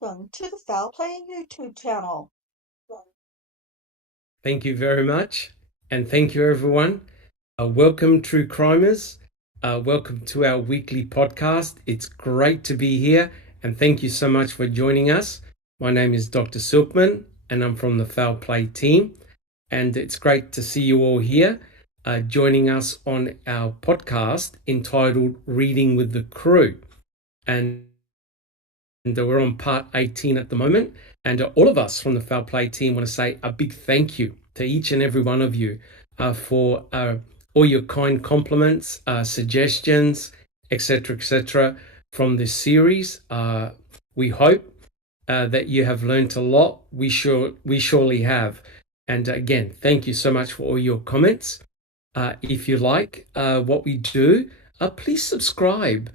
Welcome to the Foul Play YouTube channel. Thank you very much, and thank you everyone. Welcome, true crimers. Welcome to our weekly podcast. It's great to be here, and thank you so much for joining us. My name is Dr. Silkman, and I'm from the Foul Play team, and it's great to see you all here, joining us on our podcast entitled Reading with the Crew. And we're on part 18 at the moment, and all of us from the Foul Play team want to say a big thank you to each and every one of you for all your kind compliments, suggestions, etc., from this series. We hope that you have learned a lot. We surely have. And again, thank you so much for all your comments. If you like what we do, please subscribe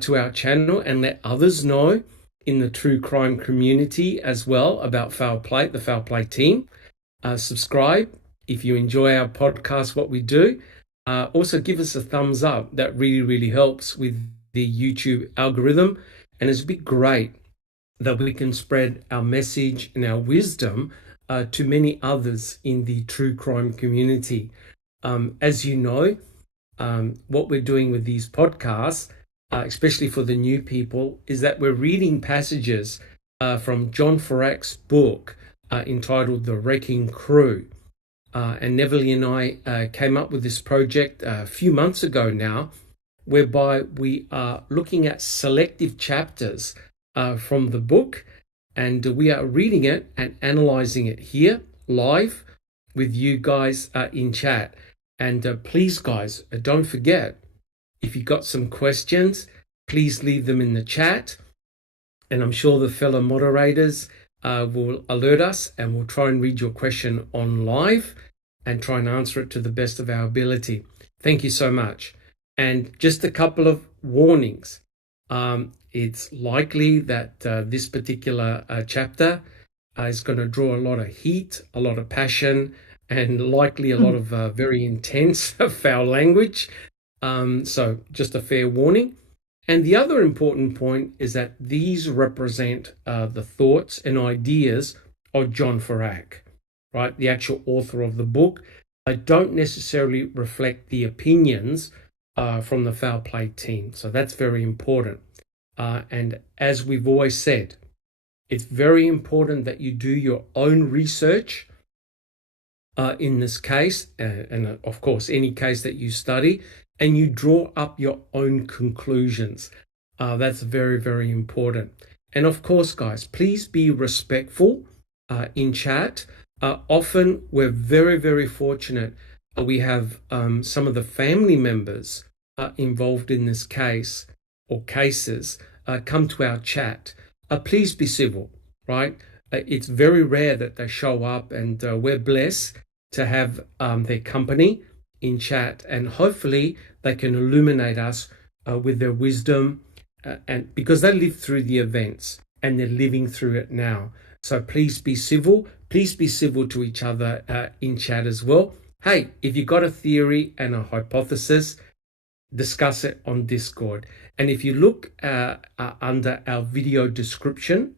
to our channel and let others know in the true crime community as well about Foul Play, the Foul Play team. Subscribe if you enjoy our podcast, what we do. Also give us a thumbs up. That really helps with the YouTube algorithm, and it's a bit great that we can spread our message and our wisdom to many others in the true crime community. As you know, what we're doing with these podcasts, especially for the new people, is that we're reading passages from John Ferak's book entitled The Wrecking Crew. And Neville and I came up with this project a few months ago now, whereby we are looking at selective chapters from the book, and we are reading it and analyzing it here live with you guys in chat. And please, guys, don't forget, if you got some questions, please leave them in the chat, and I'm sure the fellow moderators will alert us, and we'll try and read your question on live and try and answer it to the best of our ability. Thank you so much. And just a couple of warnings. It's likely that this particular chapter is going to draw a lot of heat, a lot of passion, and likely a lot of very intense foul language. So just a fair warning. And the other important point is that these represent the thoughts and ideas of John Ferak, right? The actual author of the book. I don't necessarily reflect the opinions from the Foul Play team. So that's very important. And as we've always said, it's very important that you do your own research in this case, and of course, any case that you study, and you draw up your own conclusions. That's very important. And of course, guys, please be respectful in chat. Often we're very fortunate. We have some of the family members involved in this case or cases come to our chat. Please be civil, right? It's very rare that they show up, and we're blessed to have their company in chat, and hopefully they can illuminate us with their wisdom, and because they lived through the events and they're living through it now. So please be civil. Please be civil to each other in chat as well. Hey, if you got a theory and a hypothesis, discuss it on Discord. And if you look under our video description,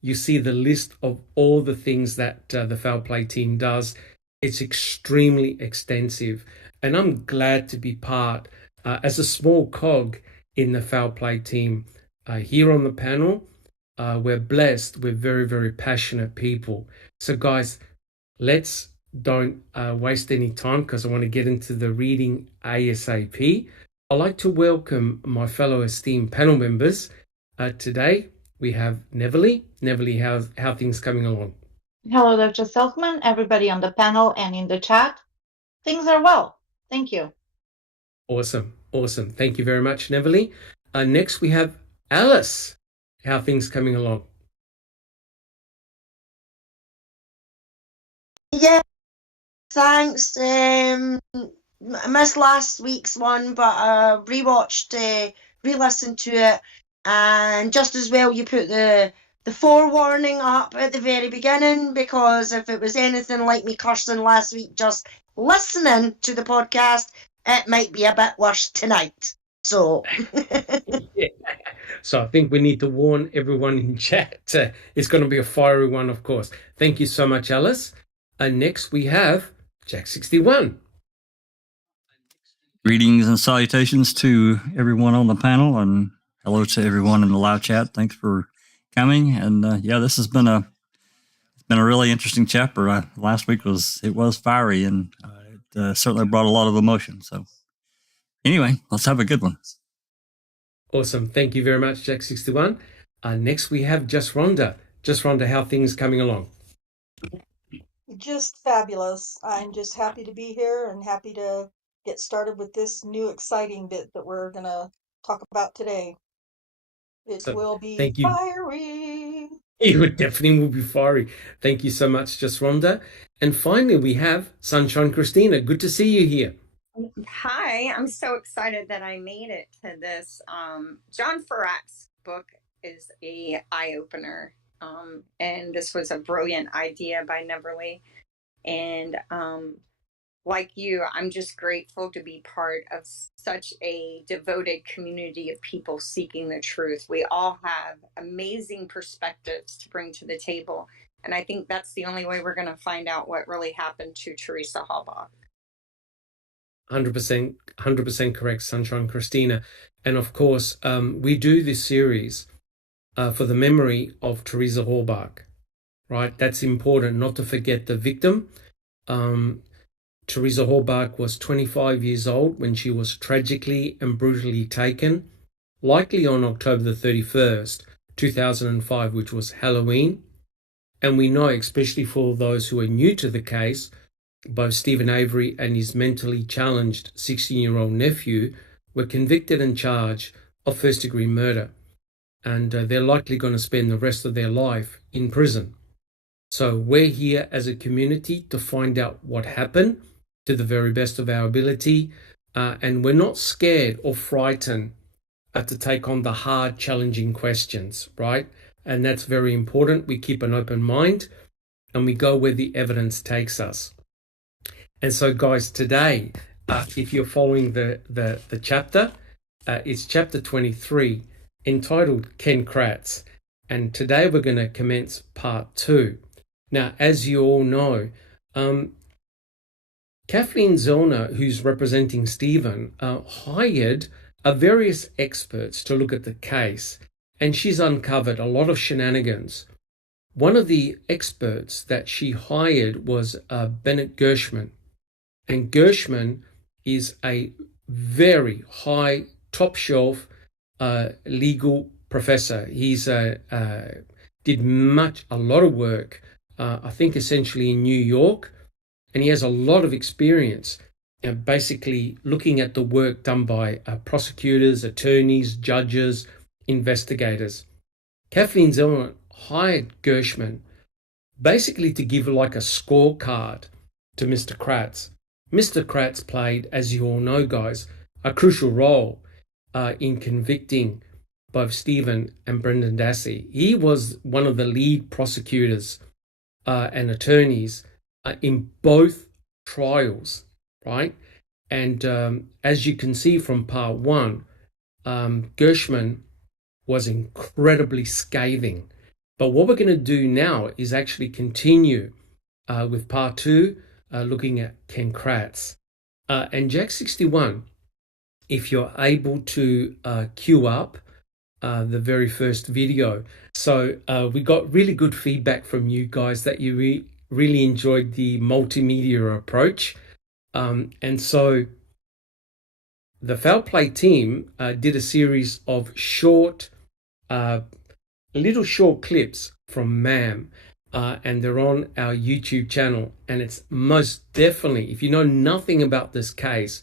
you see the list of all the things that the Foul Play team does. It's extremely extensive, and I'm glad to be part as a small cog in the Foul Play team. Here on the panel, we're blessed. We're very passionate people. So guys, let's don't waste any time, because I want to get into the reading ASAP. I'd like to welcome my fellow esteemed panel members. Today we have Neville. Neville, how things coming along? Hello, Dr. Silkman, everybody on the panel and in the chat. Things are well. Thank you. Awesome. Thank you very much, Neville. Next, we have Alice. How things coming along? Yeah, thanks. I missed last week's one, but re-listened to it, and just as well you put the forewarning up at the very beginning, because if it was anything like me cursing last week just listening to the podcast, it might be a bit worse tonight. So, Yeah. So I think we need to warn everyone in chat. It's going to be a fiery one, of course. Thank you so much, Alice. And next we have Jack61. Greetings and salutations to everyone on the panel, and hello to everyone in the live chat. Thanks for coming. And this has been a really interesting chapter. Last week was fiery, and it certainly brought a lot of emotion. So anyway, let's have a good one. Awesome. Thank you very much, Jack61. Next we have Just Rhonda. Just Rhonda, how things coming along? Just fabulous. I'm just happy to be here and happy to get started with this new exciting bit that we're going to talk about today. It will be thank you. fiery. It definitely will be fiery. Thank you so much, Just Rhonda. And finally, we have Sunshine Christina. Good to see you here. Hi, I'm so excited that I made it to this. John Ferak's book is a eye-opener, and this was a brilliant idea by Neverly. And like you, I'm just grateful to be part of such a devoted community of people seeking the truth. We all have amazing perspectives to bring to the table, and I think that's the only way we're going to find out what really happened to Teresa Halbach. 100% correct, Sunshine Christina. And of course, we do this series for the memory of Teresa Halbach, right? That's important, not to forget the victim. Teresa Halbach was 25 years old when she was tragically and brutally taken, likely on October the 31st, 2005, which was Halloween. And we know, especially for those who are new to the case, both Stephen Avery and his mentally challenged 16-year-old nephew were convicted and charged of first-degree murder, and they're likely going to spend the rest of their life in prison. So we're here as a community to find out what happened to the very best of our ability, and we're not scared or frightened to take on the hard, challenging questions, right? And that's very important. We keep an open mind and we go where the evidence takes us. And so, guys, today, if you're following the chapter, it's chapter 23, entitled Ken Kratz. And today we're going to commence part 2. Now, as you all know, Kathleen Zellner, who's representing Stephen, hired various experts to look at the case, and she's uncovered a lot of shenanigans. One of the experts that she hired was Bennett Gershman. And Gershman is a very high, top-shelf legal professor. He's did a lot of work, I think essentially in New York, and he has a lot of experience basically looking at the work done by prosecutors, attorneys, judges, investigators. Kathleen Zellner hired Gershman basically to give like a scorecard to Mr. Kratz. Mr. Kratz played, as you all know, guys, a crucial role in convicting both Stephen and Brendan Dassey. He was one of the lead prosecutors and attorneys in both trials, right? And as you can see from part 1, Gershman was incredibly scathing. But what we're going to do now is actually continue with part 2, looking at Ken Kratz. And Jack61, if you're able to queue up the very first video. So we got really good feedback from you guys that you really enjoyed the multimedia approach. And so the Foul Play team did a series of little short clips from MAM. And they're on our YouTube channel, and it's most definitely, if you know nothing about this case,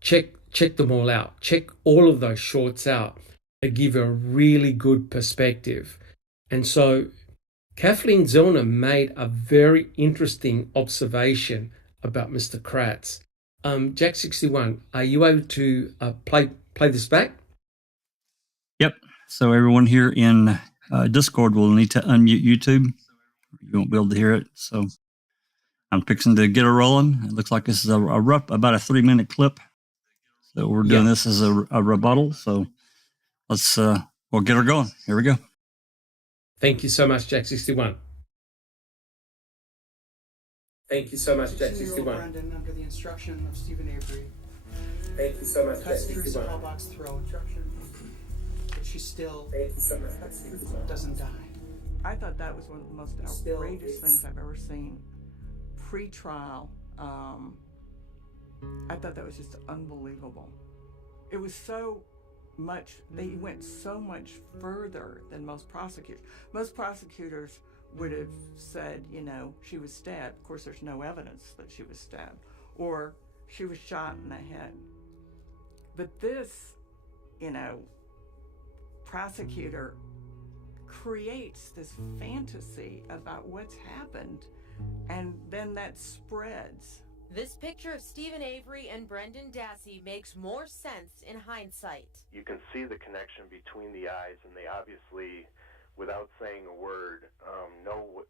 check them all out. Check all of those shorts out. They give a really good perspective. And so Kathleen Zellner made a very interesting observation about Mr. Kratz. Jack61, are you able to play this back? Yep. So everyone here in Discord will need to unmute YouTube. You won't be able to hear it. So I'm fixing to get it rolling. It looks like this is a rough, about a 3-minute clip. that we're doing this as a rebuttal. So let's we'll get her going. Here we go. Thank you so much, Jack 61. Thank you so much, Jack 61. Brendan, under the instruction of Stephen Avery, Thank you so much, Jack cuts through 61. Smallbox throat, but she still Thank you so much, Jack 61. doesn't die. I thought that was one of the most outrageous things I've ever seen. Pre-trial, I thought that was just unbelievable. It was so much, they went so much further than most prosecutors. Most prosecutors would have said, you know, she was stabbed. Of course, there's no evidence that she was stabbed. Or she was shot in the head. But this, you know, prosecutor creates this fantasy about what's happened, and then that spreads. This picture of Stephen Avery and Brendan Dassey makes more sense in hindsight. You can see the connection between the eyes, and they obviously, without saying a word, know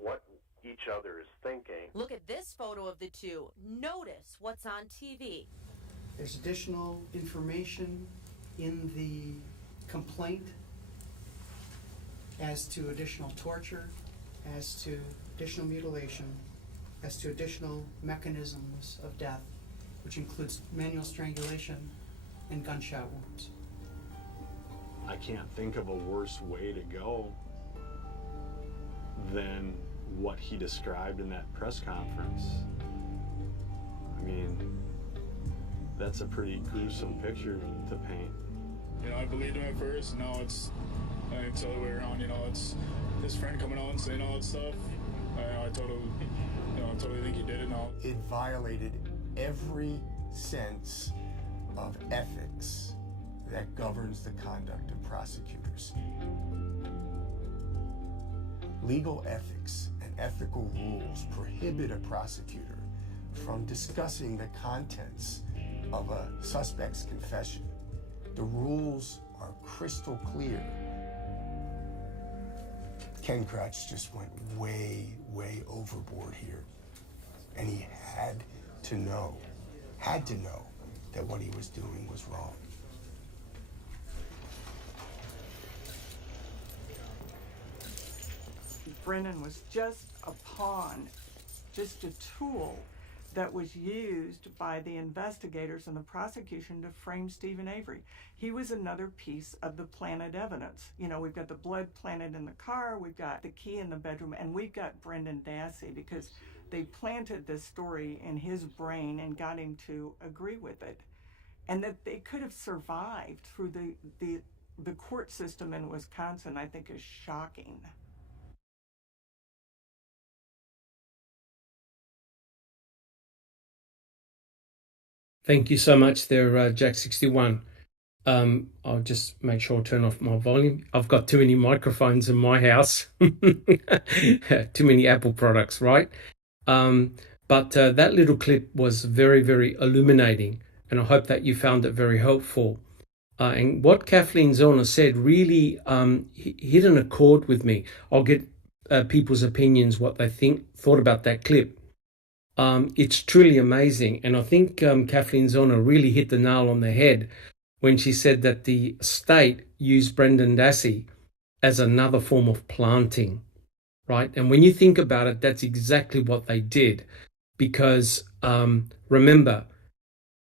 what each other is thinking. Look at this photo of the two. Notice what's on TV. There's additional information in the complaint as to additional torture, as to additional mutilation, as to additional mechanisms of death, which includes manual strangulation and gunshot wounds. I can't think of a worse way to go than what he described in that press conference. I mean, that's a pretty gruesome picture to paint. You know, I believed him at first, and now it's the other way around. You know, it's his friend coming out and saying all that stuff. I totally think he did it now. It violated every sense of ethics that governs the conduct of prosecutors. Legal ethics and ethical rules prohibit a prosecutor from discussing the contents of a suspect's confession. The rules are crystal clear. Ken Kratz just went way, way overboard here. And he had to know that what he was doing was wrong. Brennan was just a pawn, just a tool that was used by the investigators and the prosecution to frame Stephen Avery. He was another piece of the planted evidence. You know, we've got the blood planted in the car, we've got the key in the bedroom, and we've got Brendan Dassey because they planted this story in his brain and got him to agree with it. And that they could have survived through the court system in Wisconsin, I think, is shocking. Thank you so much there, Jack 61. I'll just make sure I turn off my volume. I've got too many microphones in my house. Too many Apple products, right? But that little clip was very, very illuminating, and I hope that you found it very helpful. And what Kathleen Zellner said really hit an accord with me. I'll get people's opinions, what they thought about that clip. It's truly amazing. And I think Kathleen Zellner really hit the nail on the head when she said that the state used Brendan Dassey as another form of planting, right? And when you think about it, that's exactly what they did. Because remember,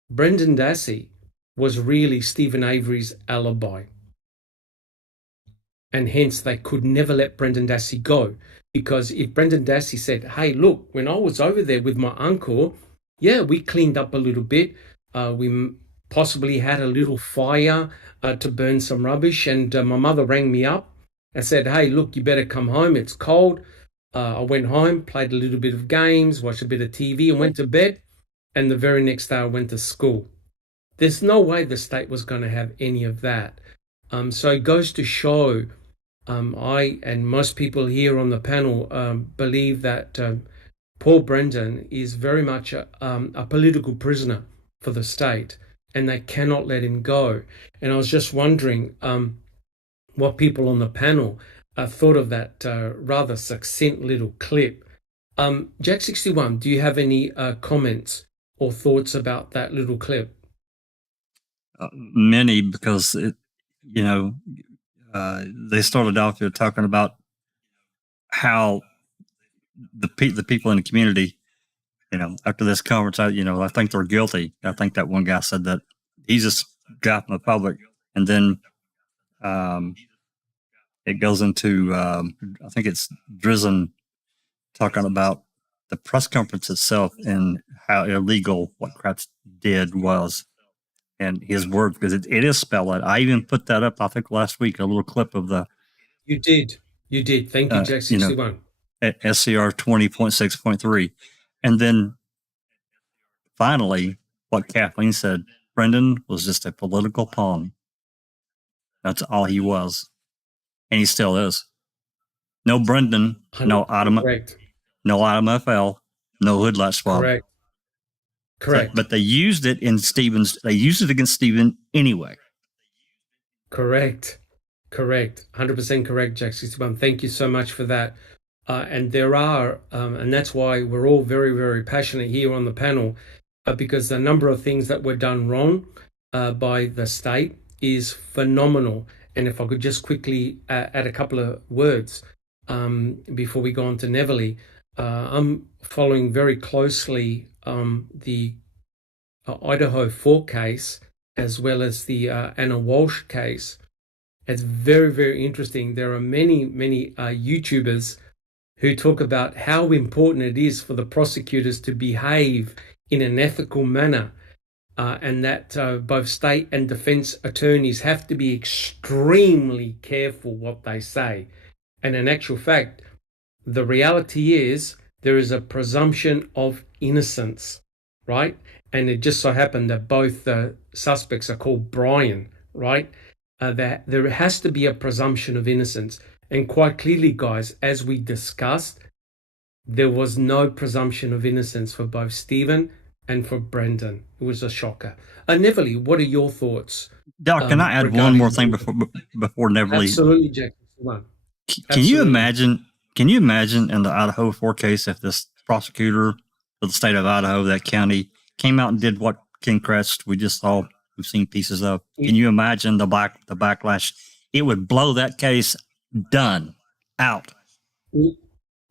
Brendan Dassey was really Stephen Avery's alibi. And hence they could never let Brendan Dassey go. Because if Brendan Dassey said, hey, look, when I was over there with my uncle, yeah, we cleaned up a little bit. We possibly had a little fire to burn some rubbish. And my mother rang me up and said, hey, look, you better come home. It's cold. I went home, played a little bit of games, watched a bit of TV and went to bed. And the very next day I went to school. There's no way the state was going to have any of that. So it goes to show, I and most people here on the panel believe that Paul Brendan is very much a political prisoner for the state, and they cannot let him go. And I was just wondering what people on the panel thought of that rather succinct little clip. Jack 61, do you have any comments or thoughts about that little clip? many because they started off here talking about how the people in the community, after this conference, I think they're guilty. I think that one guy said that he's just guy from the public, and then it goes into I think it's Drizzen talking about the press conference itself and how illegal what Kratz did was, and his words, because it is spelled out. I even put that up, I think last week, a little clip of the. You did. Thank you, Jack 61. At SCR 20.6.3, and then finally, what Kathleen said, Brendan was just a political pawn. That's all he was, and he still is. No Brendan, no Adam, correct. No Adam FL, no Hoodlat swab. Correct. But they used it in Stevens. They used it against Steven anyway. Correct. 100% correct, Jack 61. Thank you so much for that. And there are, and that's why we're all very, very passionate here on the panel, because the number of things that were done wrong by the state is phenomenal. And if I could just quickly add a couple of words before we go on to Neville, I'm following very closely the Idaho 4 case as well as the Anna Walsh case. It's very, very interesting. There are many YouTubers who talk about how important it is for the prosecutors to behave in an ethical manner, and that both state and defense attorneys have to be extremely careful what they say. And in actual fact, the reality is there is a presumption of innocence, right? And it just so happened that both the suspects are called Brian, right? That there has to be a presumption of innocence. And quite clearly, guys, as we discussed, there was no presumption of innocence for both Stephen and for Brendan. It was a shocker. Neville, what are your thoughts? Doc, can I add one more thing before Neville? Absolutely, Jack. Can you imagine in the Idaho 4 case if this prosecutor for the state of Idaho, that county, came out and did what Ken Kratz we just saw, we've seen pieces of? Can you imagine the backlash? It would blow that case out.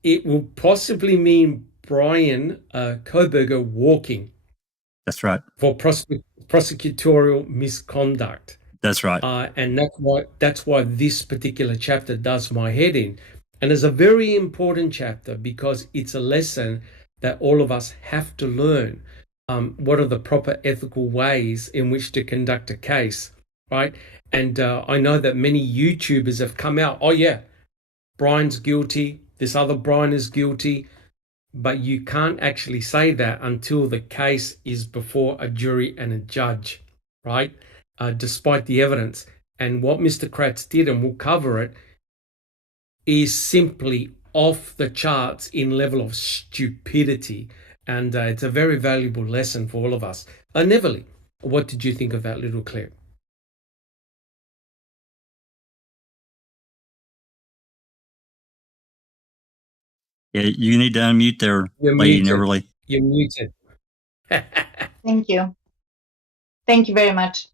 It will possibly mean Brian Koberger walking. That's right. For prosecutorial misconduct. That's right. And that's why this particular chapter does my head in. And it's a very important chapter because it's a lesson that all of us have to learn. What are the proper ethical ways in which to conduct a case, right? And I know that many YouTubers have come out, oh yeah, Brian's guilty, this other Brian is guilty, but you can't actually say that until the case is before a jury and a judge, right? Despite the evidence. And what Mr. Kratz did, and we'll cover it, is simply off the charts in level of stupidity. And it's a very valuable lesson for all of us. Neville, what did you think of that little clip? Yeah, you need to unmute there, Lady Neville. You're muted. Thank you. Thank you very much.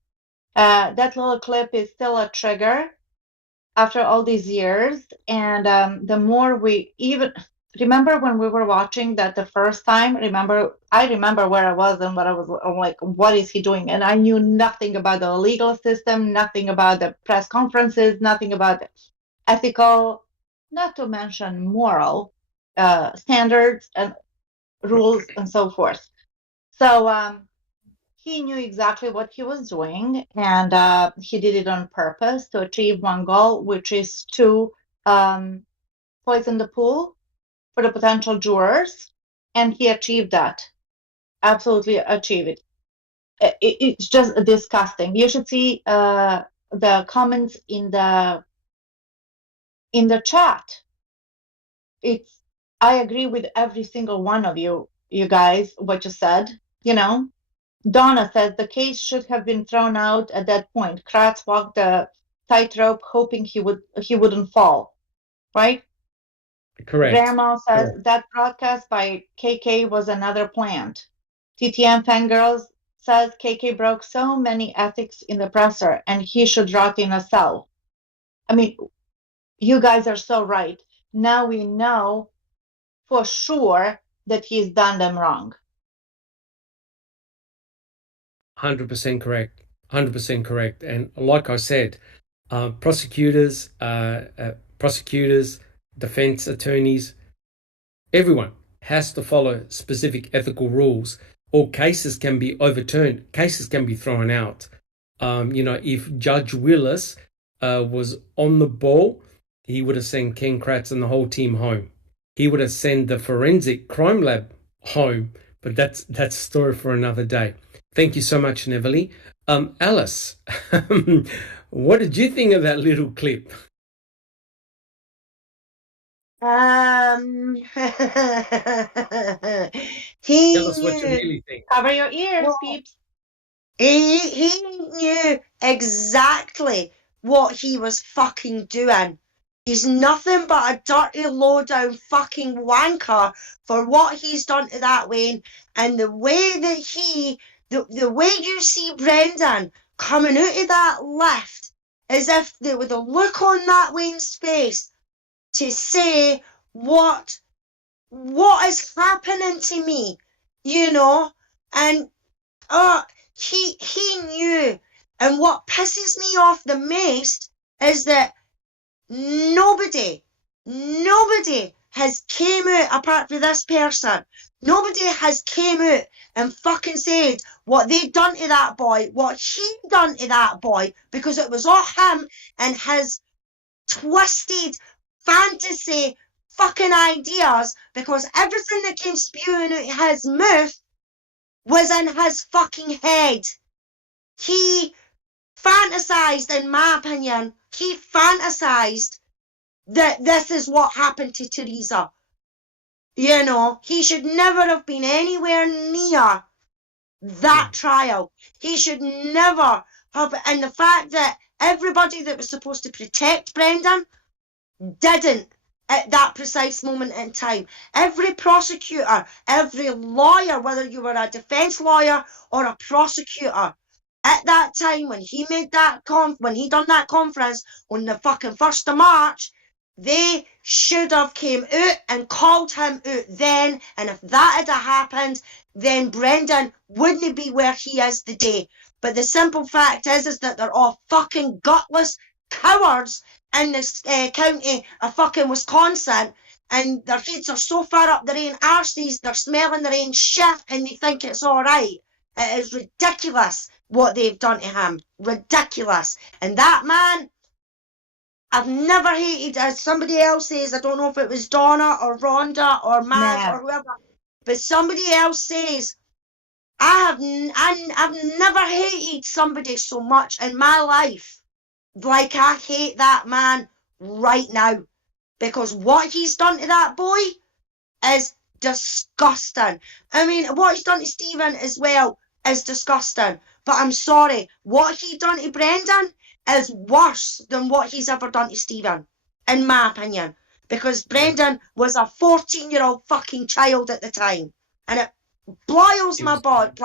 That little clip is still a trigger after all these years. And the more we even remember when we were watching that the first time, I remember where I was and what I was like, what is he doing? And I knew nothing about the legal system, nothing about the press conferences, nothing about the ethical, not to mention moral standards and rules and so forth. So he knew exactly what he was doing, and he did it on purpose to achieve one goal, which is to poison the pool for the potential jurors, and he achieved that. Absolutely achieved it. It's just disgusting. You should see the comments in the chat. I agree with every single one of you guys, what you said. Donna says the case should have been thrown out at that point. Kratz walked the tightrope hoping he wouldn't fall, right? Correct. Grandma says that broadcast by KK was another plant. TTM fangirls says KK broke so many ethics in the presser and he should rot in a cell. I mean, you guys are so right. Now we know for sure that he's done them wrong. 100% correct. 100% correct. And like I said, prosecutors, defense attorneys, everyone has to follow specific ethical rules, or cases can be overturned, cases can be thrown out. If Judge Willis was on the ball, he would have sent Ken Kratz and the whole team home. He would have sent the forensic crime lab home, but that's a story for another day. Thank you so much, Neville. Alice, what did you think of that little clip? He Tell us what you really think. Cover your ears, peeps. He knew exactly what he was fucking doing. He's nothing but a dirty, low-down fucking wanker for what he's done to that Wayne. And the way that the way you see Brendan coming out of that lift, as if there was a look on that Wayne's face to say, what is happening to me, and he knew. And what pisses me off the most is that nobody has came out, apart from this person, nobody has came out and fucking said what they done to that boy, what he done to that boy, because it was all him and his twisted fantasy fucking ideas, because everything that came spewing out his mouth was in his fucking head. He fantasized, in my opinion, he fantasized that this is what happened to Teresa. He should never have been anywhere near that trial. He should never have, and the fact that everybody that was supposed to protect Brendan didn't at that precise moment in time. Every prosecutor, every lawyer, whether you were a defense lawyer or a prosecutor, at that time when he made that when he done that conference on the fucking 1st of March, they should have came out and called him out then. And if that had happened, then Brendan wouldn't be where he is today. But the simple fact is that they're all fucking gutless cowards in this county of fucking Wisconsin, and their heads are so far up their own arses, they're smelling their own shit, and they think it's all right. It is ridiculous what they've done to him. Ridiculous. And that man, I've never hated, as somebody else says, I don't know if it was Donna or Rhonda or Matt or whoever, but somebody else says, I've never hated somebody so much in my life like I hate that man right now, because what he's done to that boy is disgusting. I mean, what he's done to Stephen as well is disgusting, but I'm sorry, what he done to Brendan is worse than what he's ever done to Stephen, in my opinion, because Brendan was a 14-year-old fucking child at the time, and it boils my blood.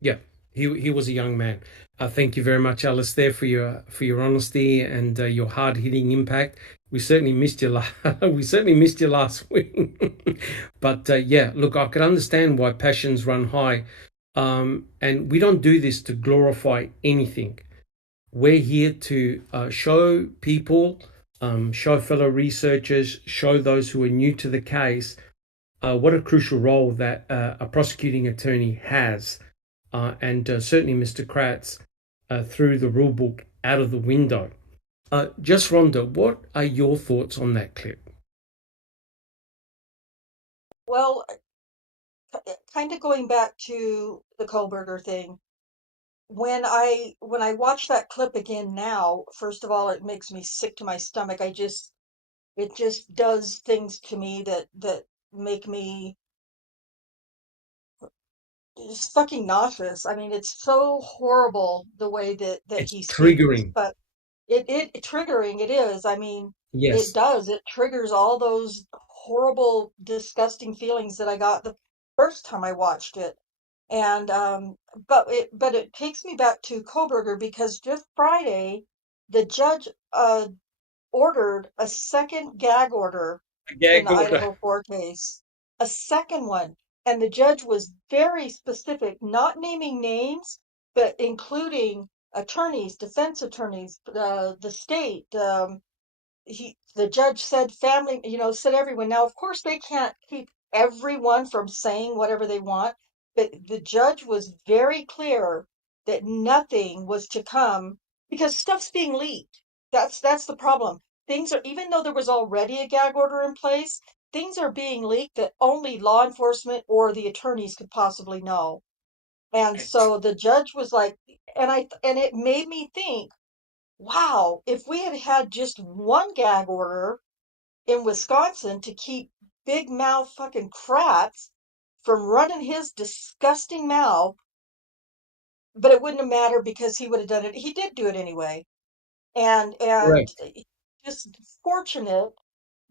Yeah, he was a young man. Thank you very much, Alice, there for your honesty and your hard-hitting impact. We certainly missed you. Last week. But yeah, look, I could understand why passions run high, and we don't do this to glorify anything. We're here to show people, show fellow researchers, show those who are new to the case what a crucial role that a prosecuting attorney has. And certainly Mr. Kratz threw the rule book out of the window. Just Rhonda, what are your thoughts on that clip? Well, kind of going back to the Kohlberger thing, when I watch that clip again now, first of all, it makes me sick to my stomach. It just does things to me that make me just fucking nauseous. I mean, it's so horrible the way that It's he speaks, triggering. but it triggering it is. I mean, Yes. it does. It triggers all those horrible, disgusting feelings that I got the first time I watched it. And but it takes me back to Koberger because just Friday, the judge ordered a second gag order in Gag the order. Idaho 4 case, a second one. And the judge was very specific, not naming names, but including attorneys, defense attorneys, the state. The judge said family, said everyone. Now, of course, they can't keep everyone from saying whatever they want, but the judge was very clear that nothing was to come because stuff's being leaked. That's the problem. Things are, even though there was already a gag order in place, things are being leaked that only law enforcement or the attorneys could possibly know. And so the judge was like, and it made me think, wow, if we had had just one gag order in Wisconsin to keep big mouth fucking Kratz from running his disgusting mouth, but it wouldn't have mattered because he would have done it. He did do it anyway. And Correct. just fortunate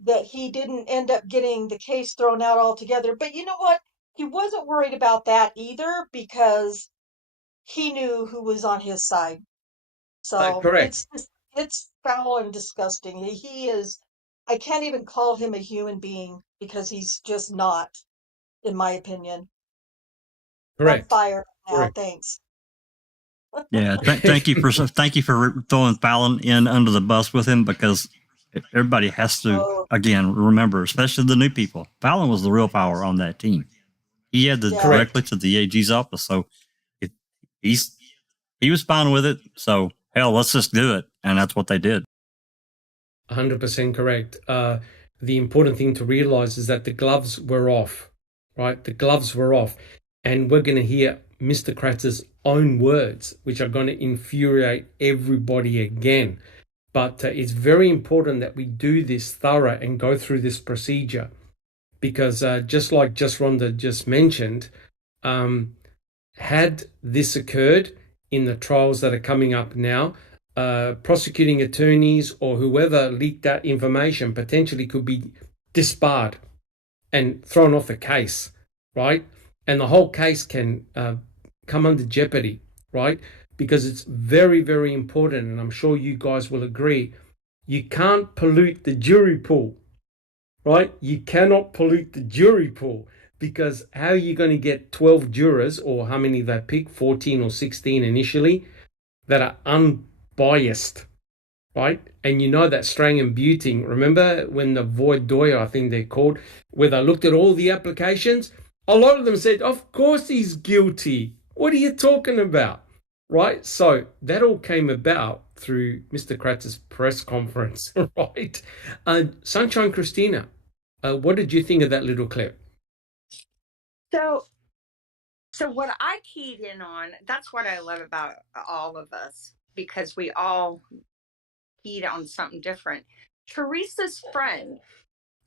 that he didn't end up getting the case thrown out altogether. But you know what? He wasn't worried about that either because he knew who was on his side. So Correct. it's foul and disgusting. He is, I can't even call him a human being because he's just not, in my opinion. I'm Correct. fired now. Correct. Thanks. Yeah, thank you for throwing Fallon in under the bus with him, because everybody has to, Oh, again, remember, especially the new people. Fallon was the real power on that team. He had the yeah. directly to the AG's office, so it, he was fine with it. So hell, let's just do it, and that's what they did. 100% correct. The important thing to realize is that the gloves were off, right? The gloves were off. And we're going to hear Mr. Kratz's own words, which are going to infuriate everybody again. But it's very important that we do this thorough and go through this procedure, because just like Rhonda just mentioned, had this occurred in the trials that are coming up now, prosecuting attorneys or whoever leaked that information potentially could be disbarred and thrown off the case, right? And the whole case can come under jeopardy, right? Because it's very, very important, and I'm sure you guys will agree, you can't pollute the jury pool, right? You cannot pollute the jury pool, because how are you going to get 12 jurors, or how many they pick, 14 or 16 initially, that are unbiased, right? And you know that Strang and Buting, remember when the Void Doyer, I think they're called, where they looked at all the applications, a lot of them said, of course he's guilty. What are you talking about? Right? So that all came about through Mr. Kratz's press conference, right? Sunshine Christina, what did you think of that little clip? So what I keyed in on, that's what I love about all of us, because we all keyed on something different. Teresa's friend,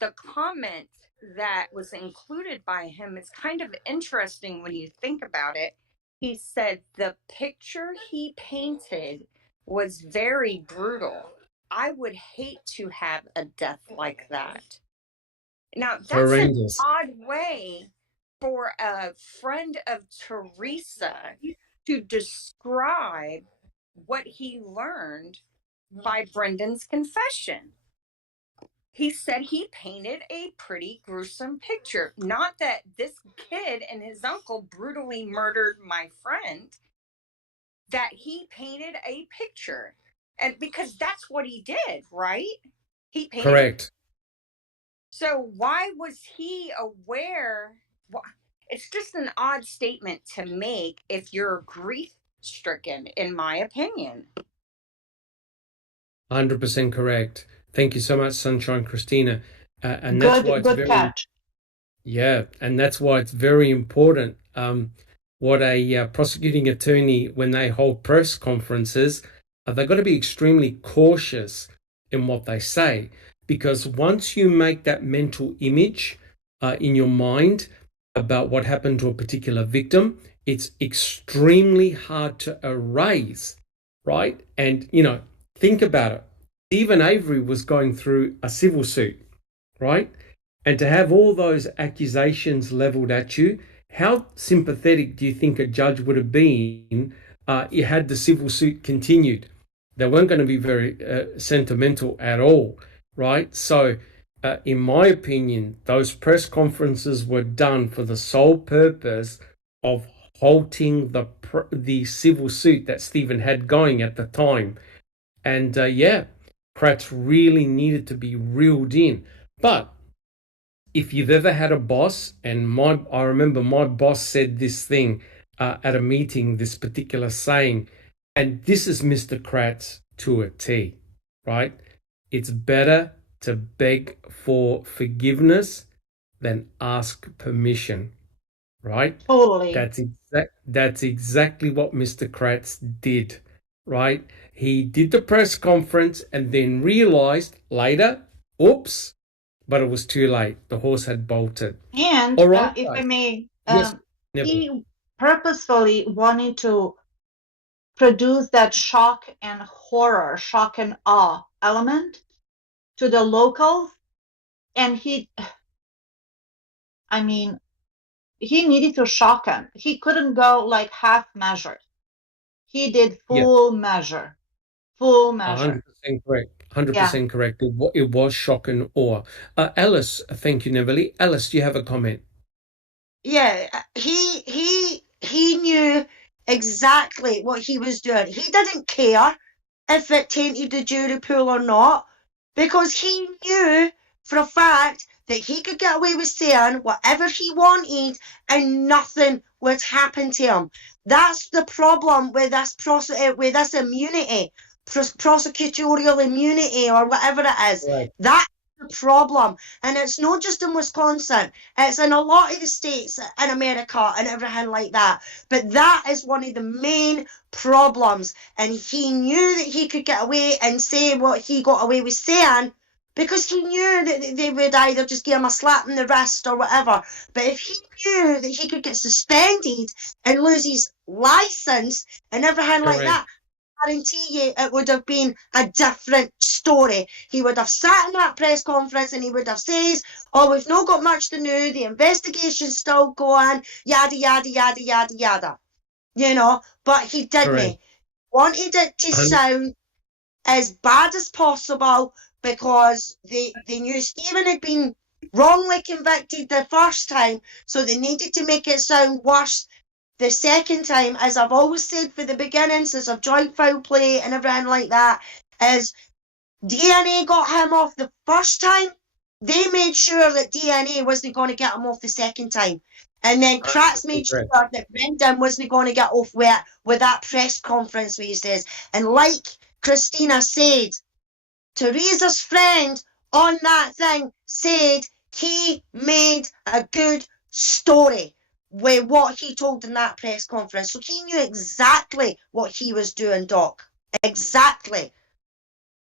the comment that was included by him is kind of interesting when you think about it. He said the picture he painted was very brutal. I would hate to have a death like that. Now, that's Horrendous. an odd way for a friend of Teresa to describe what he learned by Brendan's confession. He said he painted a pretty gruesome picture. Not that this kid and his uncle brutally murdered my friend, that he painted a picture. And because that's what he did, right? He painted. Correct. So why was he aware? It's just an odd statement to make if you're grief stricken, in my opinion. 100% correct. Thank you so much, Sunshine Christina. And that's why it's good very, catch. Yeah, and that's why it's very important what a prosecuting attorney, when they hold press conferences, they've got to be extremely cautious in what they say, because once you make that mental image in your mind about what happened to a particular victim, it's extremely hard to erase, right? And, think about it. Even Avery was going through a civil suit, right? And to have all those accusations leveled at you, how sympathetic do you think a judge would have been had the civil suit continued? They weren't going to be very sentimental at all, right? So, in my opinion, those press conferences were done for the sole purpose of halting the civil suit that Stephen had going at the time. And yeah, Kratz really needed to be reeled in. But if you've ever had a boss, and I remember my boss said this thing at a meeting, this particular saying, and this is Mr. Kratz to a T, right? It's better to beg for forgiveness than ask permission, right? Totally. That's exactly what Mr. Kratz did, right? He did the press conference and then realized later, oops, but it was too late. The horse had bolted. And All right, if I may, yes, he purposefully wanted to produce that shock and horror, shock and awe element to the locals. And he needed to shock them. He couldn't go like half measure. He did full measure. Full measure. 100% correct. 100% correct. It was shock and awe. Alice, thank you, Neverly. Alice, do you have a comment? Yeah, he knew exactly what he was doing. He didn't care if it tainted the jury pool or not, because he knew for a fact that he could get away with saying whatever he wanted and nothing would happen to him. That's the problem with this immunity, prosecutorial immunity or whatever it is. Right. That's the problem. And it's not just in Wisconsin. It's in a lot of the states in America and everything like that. But that is one of the main problems. And he knew that he could get away and say what he got away with saying, because he knew that they would either just give him a slap in the wrist or whatever. But if he knew that he could get suspended and lose his license and everything like that, I guarantee you it would have been a different story. He would have sat in that press conference and he would have said, oh, we've not got much to know, the investigation's still going, yada, yada, yada, yada, yada. You know, but he didn't. Wanted it to sound as bad as possible, because they knew Stephen had been wrongly convicted the first time, so they needed to make it sound worse the second time. As I've always said for the beginning, since I've joined foul play and everything like that, is DNA got him off the first time. They made sure that DNA wasn't going to get him off the second time. And then Kratz made sure that Brendan wasn't going to get off with that press conference where he says, and like Christina said, Teresa's friend on that thing said he made a good story with what he told in that press conference. So he knew exactly what he was doing, Doc. Exactly.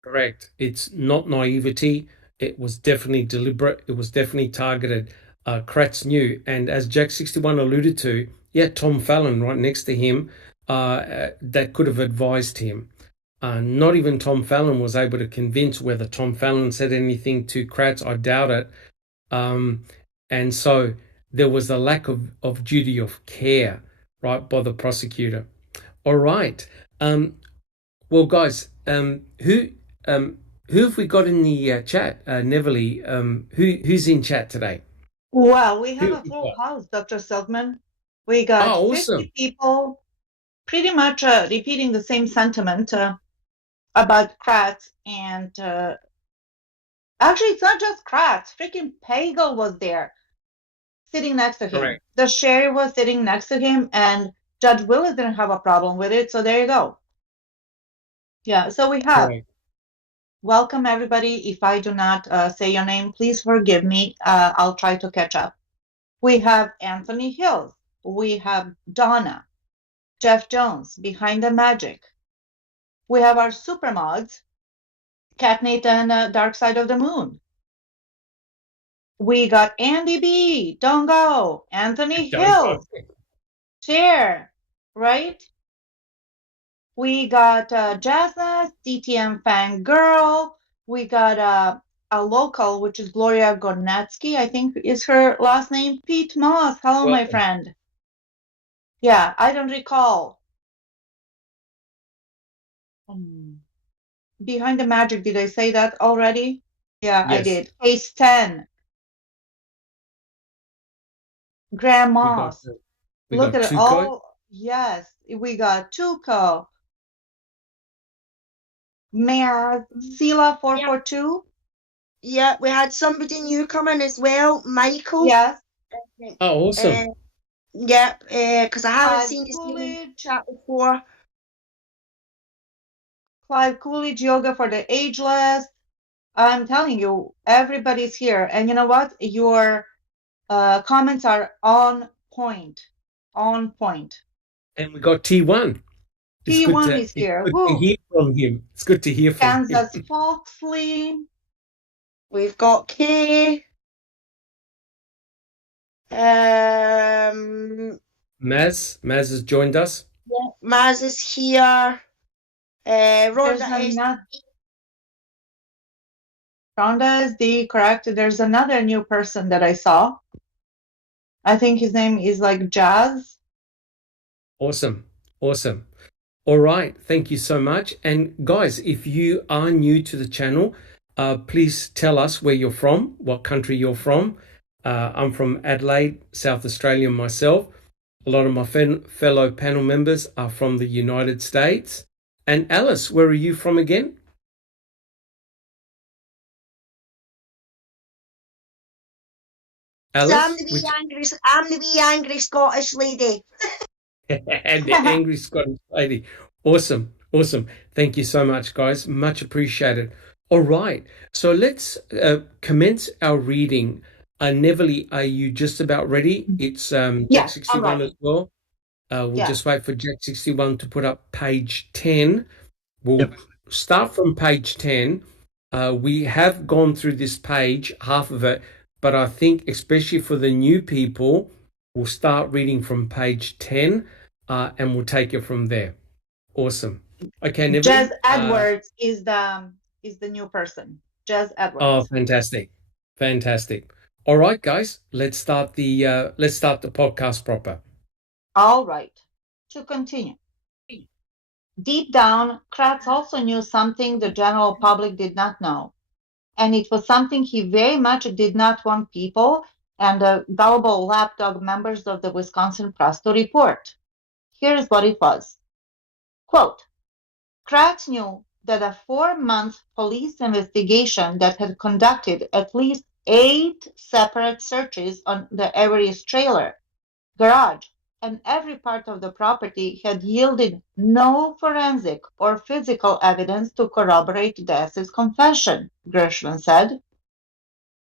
Correct. It's not naivety. It was definitely deliberate. It was definitely targeted. Kratz knew. And as Jack61 alluded to, Tom Fallon right next to him, that could have advised him. Not even Tom Fallon was able to convince. Whether Tom Fallon said anything to Kratz, I doubt it. And so there was a lack of duty of care, right, by the prosecutor. All right. Well, guys, who have we got in the chat? Neverly, who's in chat today? Well, we have a full house, Dr. Silkman. We got 50 people pretty much repeating the same sentiment about Kratz. And actually, it's not just Kratz. Freaking Pagel was there, sitting next to him. Correct. The sheriff was sitting next to him, and Judge Willis didn't have a problem with it. So there you go. Yeah, so we have. Correct. Welcome, everybody. If I do not say your name, please forgive me. I'll try to catch up. We have Anthony Hills. We have Donna, Jeff Jones, Behind the Magic. We have our super mods, Cat and Dark Side of the Moon. We got Andy B, Don't Go, Anthony Hills, Share, right? We got Jasna, DTM Fangirl. We got a local, which is Gloria Gornatsky, I think is her last name. Pete Moss, hello, my friend. Yeah, I don't recall. Behind the magic, did I say that already? Yeah, I Yes. did. Case 10. Grandmas. We Look got at it Tuco. all. Yes, we got Tuco. Maz, Sila 442. Yeah, we had somebody new coming as well, Michael. Yes. Oh, awesome. Yep, because I haven't Clive seen his name in the Coolidge. chat before. Clive Coolidge, Yoga for the Ageless. I'm telling you, everybody's here. And you know what? Your comments are on point. On point. And we got T1. T1 is here. It's good to Woo. hear from him. It's good to hear from him. Kansas Foxley. We've got Kay. Maz has joined us. Yeah, Maz is here. Rhonda is. Rhonda is the correct. There's another new person that I saw. I think his name is like Jazz. Awesome. Awesome. All right. Thank you so much. And guys, if you are new to the channel, please tell us where you're from, what country you're from. I'm from Adelaide, South Australia myself. A lot of my fellow panel members are from the United States. And Alice, where are you from again? Alice? I'm the wee angry Scottish lady. And the angry Scottish lady. Awesome. Awesome. Thank you so much, guys. Much appreciated. All right. So let's commence our reading. Neverly, are you just about ready? It's Jack 61 as well. We'll just wait for Jack 61 to put up page 10. We'll start from page 10. We have gone through this page, half of it, but I think especially for the new people, we'll start reading from page 10 and we'll take it from there. Awesome. Okay, Neville. Jazz Edwards is the new person. Jazz Edwards. Oh, fantastic. Fantastic. All right, guys, let's start the podcast proper. All right. To continue. Deep down, Kratz also knew something the general public did not know. And it was something he very much did not want people and the gullible lapdog members of the Wisconsin press to report. Here's what it was. Quote, Kratz knew that a 4-month police investigation that had conducted at least 8 separate searches on the Avery's trailer, garage, and every part of the property had yielded no forensic or physical evidence to corroborate Dassey's confession, Gershwin said.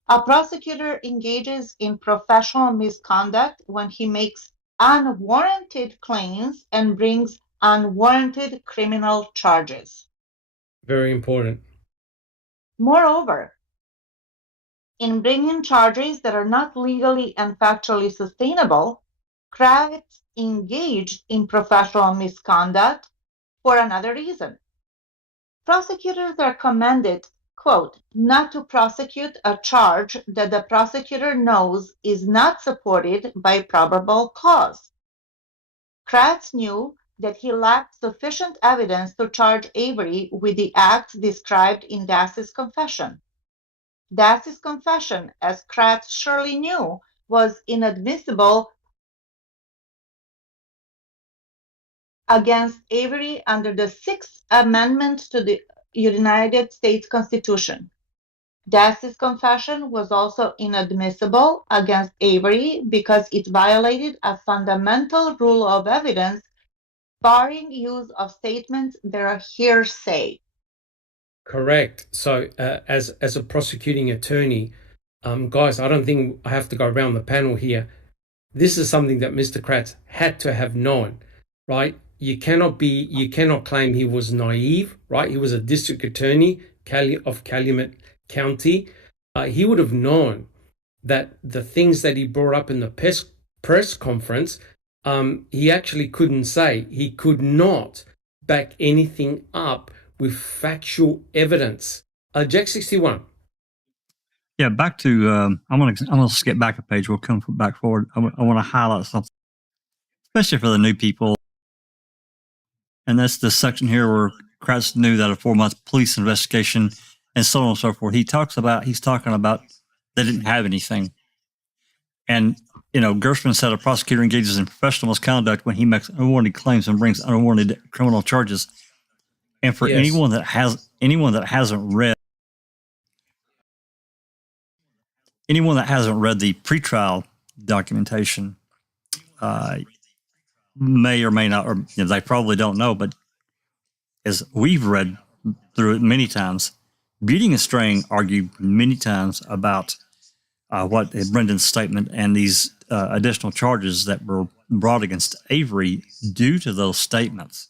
A prosecutor engages in professional misconduct when he makes unwarranted claims and brings unwarranted criminal charges. Very important. Moreover, in bringing charges that are not legally and factually sustainable, Kratz engaged in professional misconduct for another reason. Prosecutors are commanded, quote, not to prosecute a charge that the prosecutor knows is not supported by probable cause. Kratz knew that he lacked sufficient evidence to charge Avery with the acts described in Dassey's confession. Dassey's confession, as Kratz surely knew, was inadmissible against Avery under the Sixth Amendment to the United States Constitution. Dassey's confession was also inadmissible against Avery because it violated a fundamental rule of evidence barring use of statements that are hearsay. Correct. So as a prosecuting attorney, guys, I don't think I have to go around the panel here. This is something that Mr. Kratz had to have known, right? You cannot claim he was naive, right? He was a district attorney of Calumet County. He would have known that the things that he brought up in the press conference, he actually couldn't say. He could not back anything up with factual evidence. Jack 61. Yeah, back to I'm gonna skip back a page. We'll come back forward. I want to highlight something. especially for the new people. And that's the section here where Kratz knew that a 4-month police investigation and so on and so forth. He's talking about they didn't have anything. And, Gershman said a prosecutor engages in professional misconduct when he makes unwarranted claims and brings unwarranted criminal charges. And for anyone that hasn't read the pretrial documentation, may or may not, or they probably don't know, but as we've read through it many times, Beating and Straying argued many times about what Brendan's statement and these additional charges that were brought against Avery due to those statements,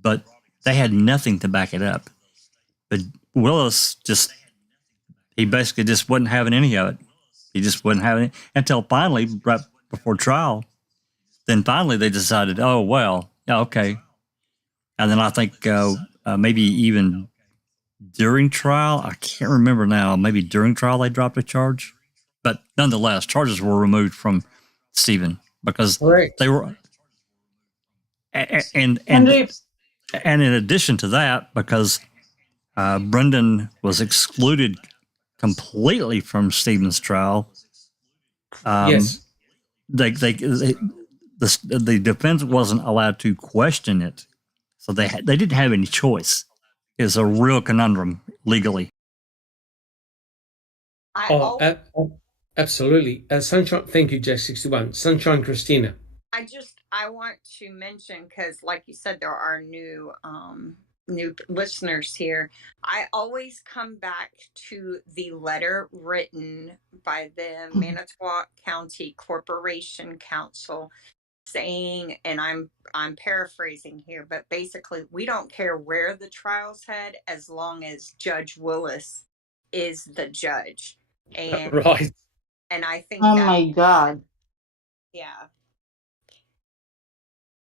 but they had nothing to back it up. But Willis he basically just wasn't having any of it. He just wasn't having it until finally, right before trial. Then finally they decided, oh, well, yeah, okay. And then I think maybe even during trial, I can't remember now, maybe during trial they dropped a charge. But nonetheless, charges were removed from Stephen because they were, and in addition to that, because Brendan was excluded completely from Stephen's trial. The defense wasn't allowed to question it, so they didn't have any choice. It's a real conundrum legally. Absolutely. Sunshine, thank you, Jess61. Sunshine Christina. I want to mention, because like you said, there are new listeners here. I always come back to the letter written by the Manitowoc County Corporation Council saying, and I'm paraphrasing here, but basically, we don't care where the trial's head as long as Judge Willis is the judge. And right. And I think my God. Yeah.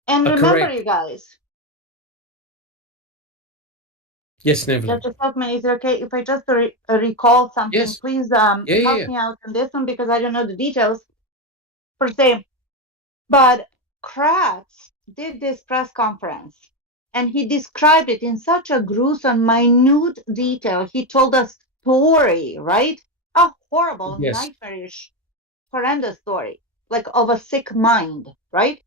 And remember, correct. you guys. Yes, Neville. Judge Silkman, is it okay if I just recall something? Yes. Please help me out on this one because I don't know the details per se. But Kratz did this press conference and he described it in such a gruesome, minute detail. He told a story, right? A horrible, nightmarish, horrendous story, like of a sick mind, right?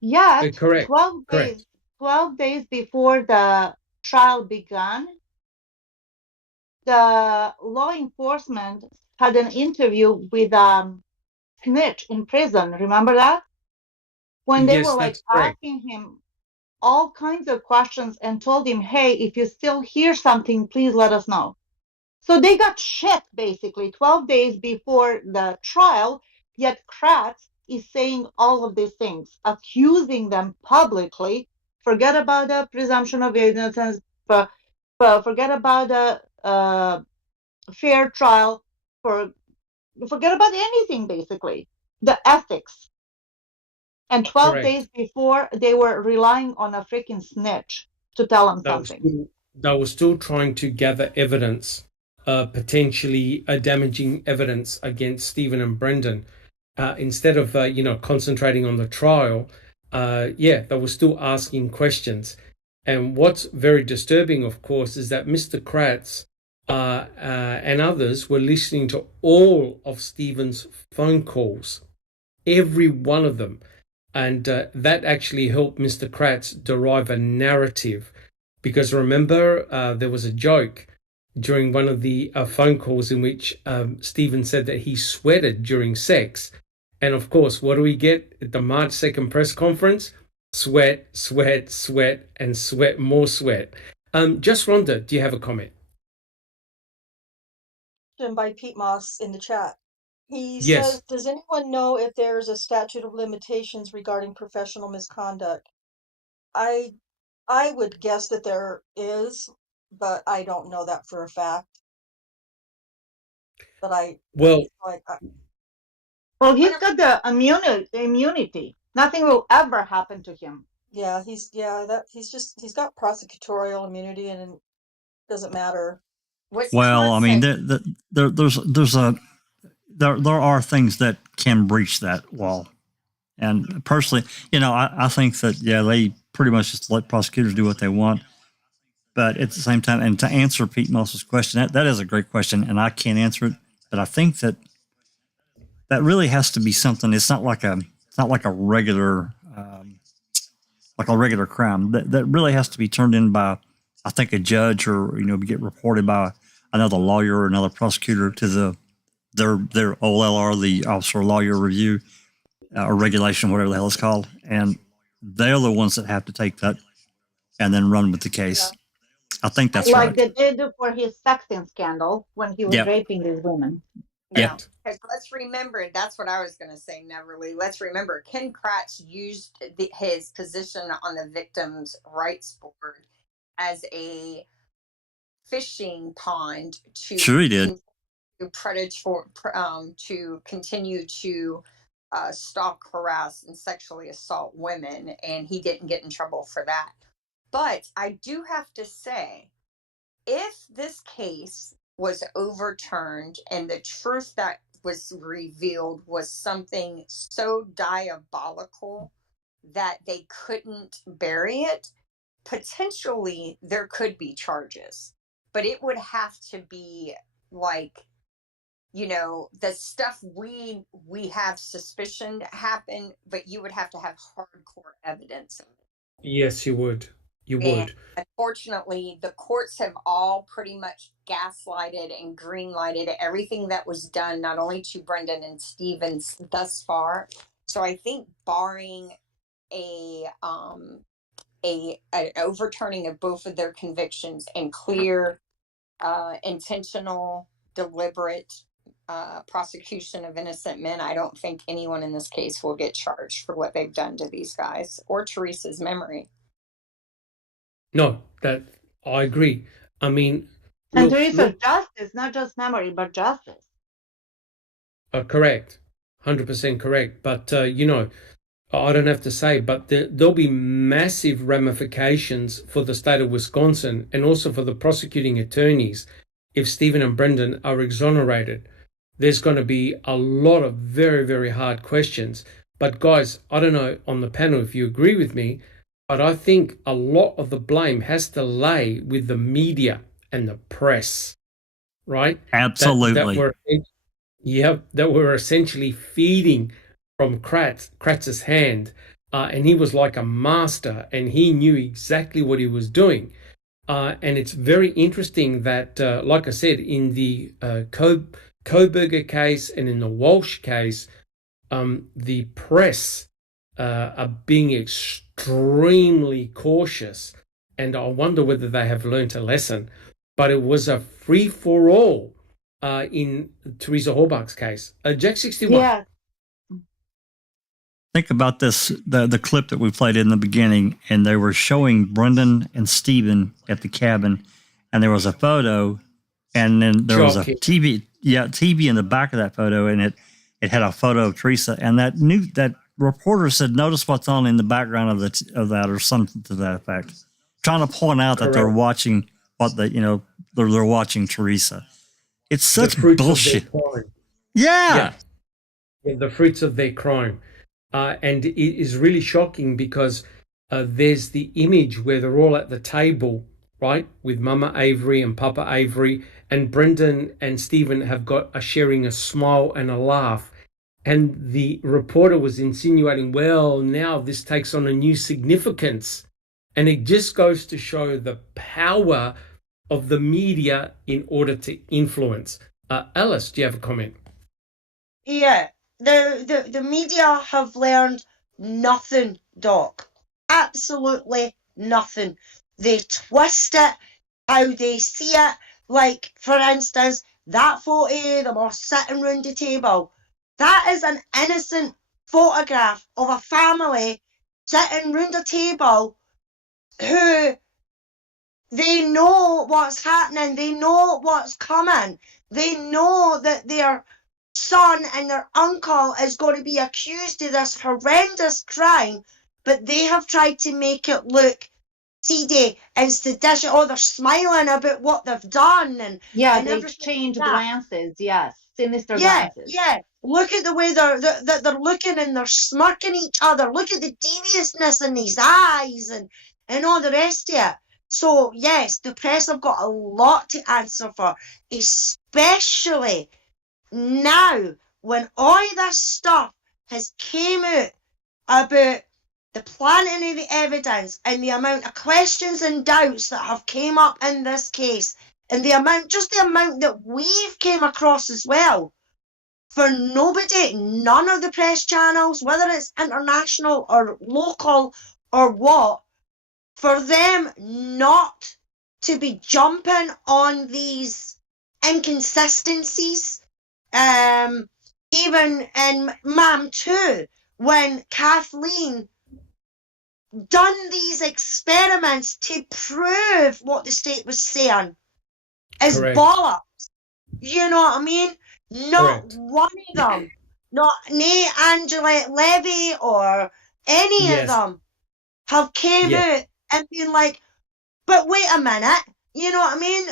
Yet, correct. 12 days before the trial began, the law enforcement had an interview with snitch in prison. Remember that? When they were like asking him all kinds of questions and told him, hey, if you still hear something, please let us know. So they got shit basically 12 days before the trial, yet Kratz is saying all of these things, accusing them publicly. Forget about the presumption of innocence, forget about the fair trial, forget about anything basically, the ethics. And 12 days before, they were relying on a freaking snitch to tell them something. They were still trying to gather evidence, potentially damaging evidence against Stephen and Brendan. Instead of, concentrating on the trial, they were still asking questions. And what's very disturbing, of course, is that Mr. Kratz and others were listening to all of Stephen's phone calls, every one of them. And that actually helped Mr. Kratz derive a narrative. Because remember, there was a joke during one of the phone calls in which Stephen said that he sweated during sex. And of course, what do we get at the March 2nd press conference? Sweat, sweat, sweat, and sweat, more sweat. Just Rhonda, do you have a comment? By Pete Moss in the chat. He says, does anyone know if there's a statute of limitations regarding professional misconduct? I would guess that there is, but I don't know that for a fact. But well, he's got the immunity. Nothing will ever happen to him. Yeah, he's got prosecutorial immunity, and it doesn't matter. Well, I mean, there are things that can breach that wall, And personally, I think that, they pretty much just let prosecutors do what they want. But at the same time, and to answer Pete Moss's question, that is a great question, and I can't answer it. But I think that really has to be something. It's not like a regular crime. That really has to be turned in by, I think, a judge, or get reported by another lawyer or another prosecutor to their OLR, the Officer Lawyer Review or Regulation, whatever the hell it's called, and they're the ones that have to take that and then run with the case. I think that's like right. they did for his sexting scandal when he was raping these women. Yeah. Because let's remember, that's what I was going to say, Neverly. Let's remember, Ken Kratz used his position on the victims' rights board as a fishing pond to Sure he did. to continue to stalk, harass, and sexually assault women, and he didn't get in trouble for that. But I do have to say, if this case was overturned and the truth that was revealed was something so diabolical that they couldn't bury it, potentially there could be charges. But it would have to be like, the stuff we have suspicion happen, but you would have to have hardcore evidence. Yes, you would. And unfortunately, the courts have all pretty much gaslighted and greenlighted everything that was done, not only to Brendan and Stevens thus far. So I think barring a overturning of both of their convictions and clear, intentional, deliberate prosecution of innocent men, I don't think anyone in this case will get charged for what they've done to these guys or Teresa's memory. No, that I agree. I mean, and there is a justice, not just memory, but justice. Correct, 100% correct. But I don't have to say, but there'll be massive ramifications for the state of Wisconsin and also for the prosecuting attorneys if Stephen and Brendan are exonerated. There's going to be a lot of very, very hard questions. But guys, I don't know on the panel if you agree with me, but I think a lot of the blame has to lay with the media and the press, right? Absolutely. That were essentially feeding from Kratz's hand. And he was like a master, and he knew exactly what he was doing. And it's very interesting that, like I said, in the Kohberger case and in the Walsh case, the press are being extremely cautious, and I wonder whether they have learnt a lesson. But it was a free-for-all in Teresa Horbach's case. Jack 61. Yeah. Think about this, the clip that we played in the beginning, and they were showing Brendan and Stephen at the cabin, and there was a photo, and then there was a TV in the back of that photo, and it had a photo of Teresa, and that reporter said, "Notice what's on in the background of that," or something to that effect, trying to point out that they're watching they're watching Teresa. It's such bullshit. Yeah, the fruits of their crime, and it is really shocking because there's the image where they're all at the table, right, with Mama Avery and Papa Avery, and Brendan and Stephen are sharing a smile and a laugh. And the reporter was insinuating, well, now this takes on a new significance. And it just goes to show the power of the media in order to influence. Alice, do you have a comment? Yeah, the media have learned nothing, Doc. Absolutely nothing. They twist it how they see it. Like, for instance, that photo, them all sitting round the table. That is an innocent photograph of a family sitting round a table who they know what's happening, they know what's coming, they know that their son and their uncle is going to be accused of this horrendous crime, but they have tried to make it look seedy and seditious. Oh, they're smiling about what they've done, and they exchange glances. Yes, sinister Yeah, glances. yeah. Look at the way they're looking and they're smirking each other. Look at the deviousness in these eyes and all the rest of it. So yes, the press have got a lot to answer for, especially now when all this stuff has came out about the planting of the evidence and the amount of questions and doubts that have came up in this case, and the amount that we've came across as well. For nobody, none of the press channels, whether it's international or local or what, for them not to be jumping on these inconsistencies, even in Ma'am too, when Kathleen done these experiments to prove what the state was saying is Correct. bollocks. You know what I mean? Not Correct. one of them, not Angela Levy or any of Yes. them have came Yes. out and been like, but wait a minute, you know what I mean?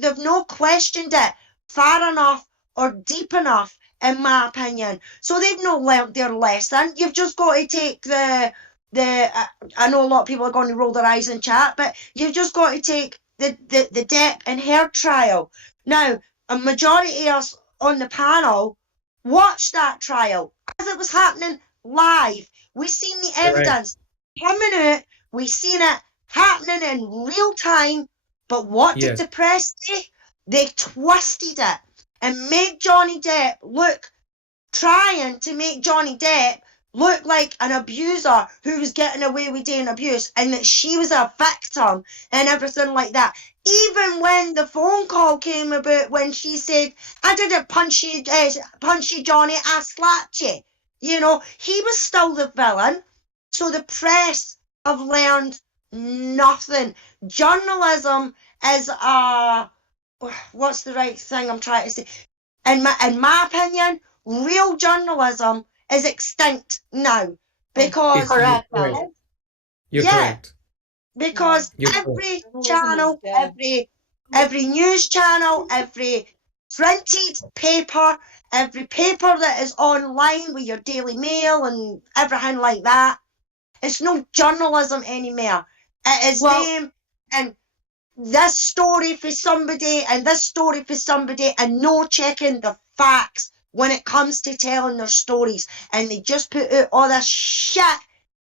They've no questioned it far enough or deep enough, in my opinion. So they've not learnt their lesson. You've just got to take I know a lot of people are going to roll their eyes in chat, but you've just got to take the Depp and her trial. Now, a majority of us on the panel watched that trial as it was happening live. We seen the evidence coming out. We seen it happening in real time. But what did Yes. the press say? They twisted it and made Johnny Depp trying to make Johnny Depp look like an abuser who was getting away with doing abuse, and that she was a victim and everything like that. Even when the phone call came about, when she said, I didn't punch you, Johnny, I slapped you. You know, he was still the villain. So the press have learned nothing. Journalism is what's the right thing I'm trying to say? In my opinion, real journalism is extinct now, because Correct, You're Alice. correct. You're yeah, correct. because You're correct. every Journalism is channel, dead. every news channel, every printed paper, every paper that is online with your Daily Mail and everything like that, it's no journalism anymore. It is them and this story for somebody and this story for somebody, and no checking the facts when it comes to telling their stories. And they just put out all this shit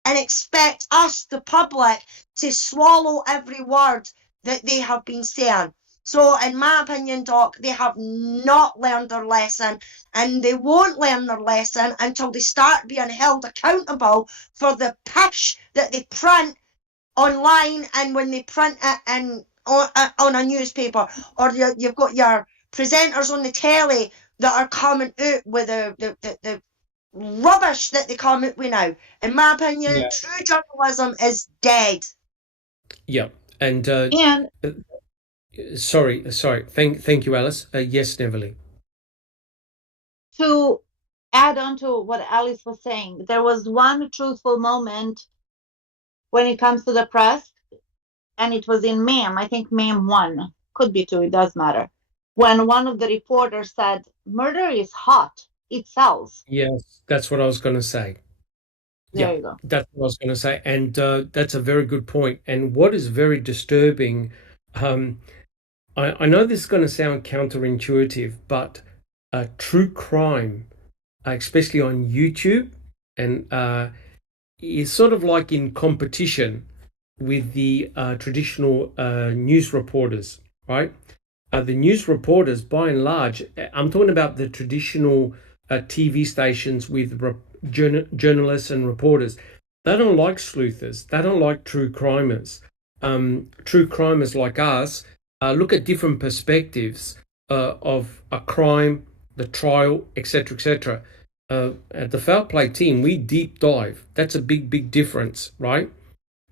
and expect us, the public, to swallow every word that they have been saying. So, in my opinion, Doc, they have not learned their lesson, and they won't learn their lesson until they start being held accountable for the pish that they print online, and when they print it on a newspaper, or you've got your presenters on the telly that are coming out with the rubbish that they come out with now. In my opinion, Yeah. true journalism is dead. Yeah. And And sorry. Thank you, Alice. Yes, Neverly. to add on to what Alice was saying, there was one truthful moment when it comes to the press, and it was in MAM, I think MAM 1, could be 2, it does matter, when one of the reporters said, murder is hot, it sells. Yes, that's what I was going to say. There you go. That's what I was going to say. And that's a very good point. And what is very disturbing, I know this is going to sound counterintuitive, but true crime, especially on YouTube, and is sort of like in competition with the traditional news reporters, right? The news reporters, by and large, I'm talking about the traditional TV stations with journalists and reporters. They don't like sleuthers. They don't like true crimers. True crimers like us look at different perspectives of a crime, the trial, etc., etc. At the Foul Play team, we deep dive. That's a big difference, right?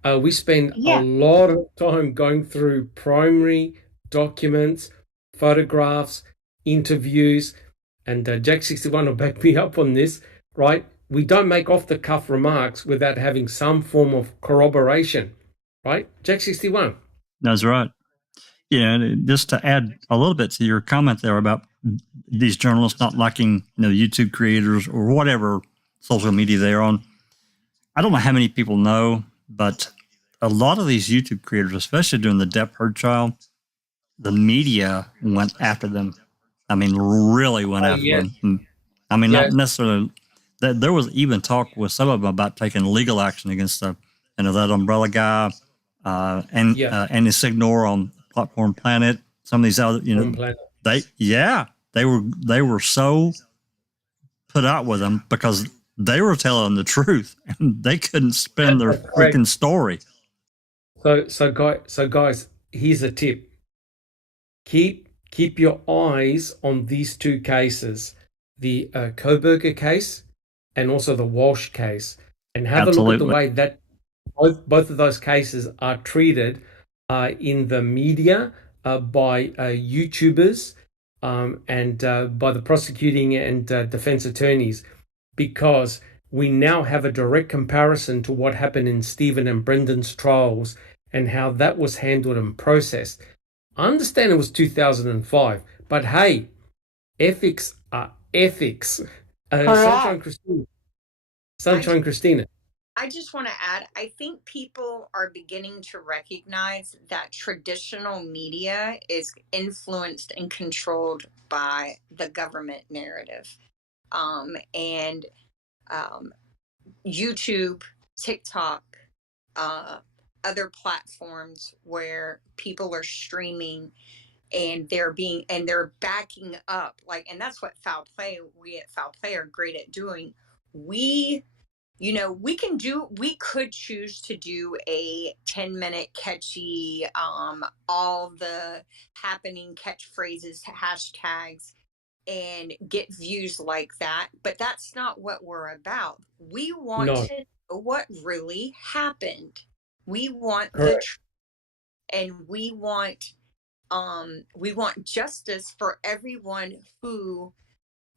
We spend a lot of time going through primary documents, photographs, interviews, and Jack61 will back me up on this, right? We don't make off-the-cuff remarks without having some form of corroboration, right? Jack61. That's right. Yeah, just to add a little bit to your comment there about these journalists not liking, YouTube creators or whatever social media they're on. I don't know how many people know, but a lot of these YouTube creators, especially during the Depp Heard trial, the media went after them. I mean, really went after them. I mean, not necessarily. There was even talk with some of them about taking legal action against that umbrella guy, and his Signor on Platform Planet. Some of these other, they were so put out with them because they were telling the truth and they couldn't spin their freaking story. So guys, here's a tip. Keep your eyes on these two cases, the Koberger case and also the Walsh case, and have a look at the way that both of those cases are treated in the media by YouTubers and by the prosecuting and defense attorneys, because we now have a direct comparison to what happened in Stephen and Brendan's trials and how that was handled and processed. I understand it was 2005, but hey, ethics are ethics. Sunshine Christina. I just want to add, I think people are beginning to recognize that traditional media is influenced and controlled by the government narrative. And YouTube, TikTok, other platforms where people are streaming and they're backing up, and that's what we at Foul Play are great at doing. We could choose to do a 10-minute catchy, all the happening catchphrases, hashtags, and get views like that. But that's not what we're about. We want to know what really happened. We want the truth, and we want justice for everyone who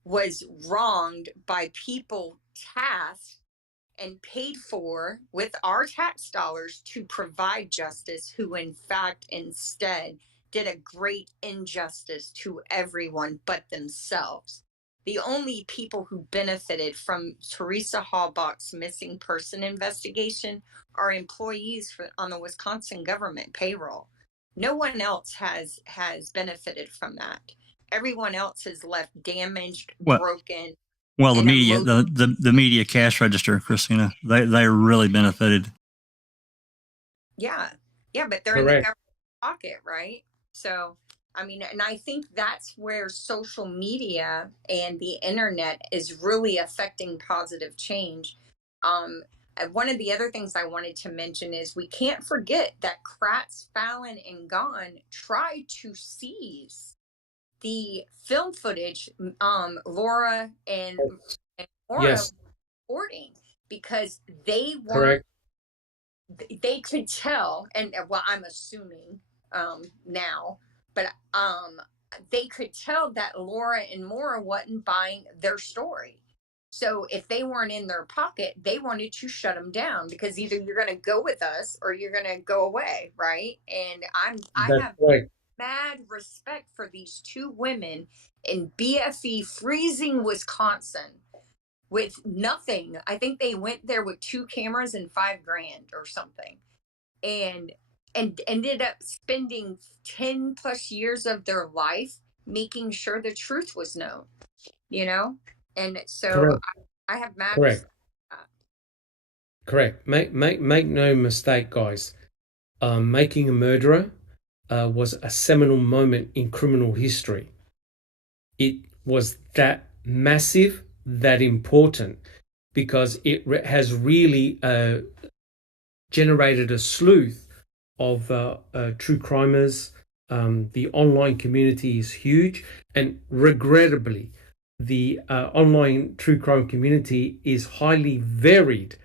was wronged by people tasked and paid for with our tax dollars to provide justice, who in fact instead did a great injustice to everyone but themselves. The only people who benefited from Teresa Halbach's missing person investigation are employees on the Wisconsin government payroll. No one else has benefited from that. Everyone else is left damaged, broken. Well, the media, the media cash register, Christina, they really benefited. Yeah, but they're in the government pocket, right? So, I mean, and I think that's where social media and the internet is really affecting positive change. One of the other things I wanted to mention is we can't forget that Kratz, Fallon, and Gahn tried to seize the film footage Laura and Maura were reporting, because they weren't. They could tell, and I'm assuming now, but they could tell that Laura and Maura wasn't buying their story. So if they weren't in their pocket, they wanted to shut them down, because either you're going to go with us or you're going to go away, right? And I have mad respect for these two women in BFE, freezing Wisconsin, with nothing. I think they went there with 2 cameras and $5,000 or something, and ended up spending 10 plus years of their life making sure the truth was known, and so I have mad respect for that. Correct. Make no mistake, guys. Making a Murderer was a seminal moment in criminal history. It was that massive, that important, because it has really generated a slew of true crimers. The online community is huge, and regrettably, the online true crime community is highly varied,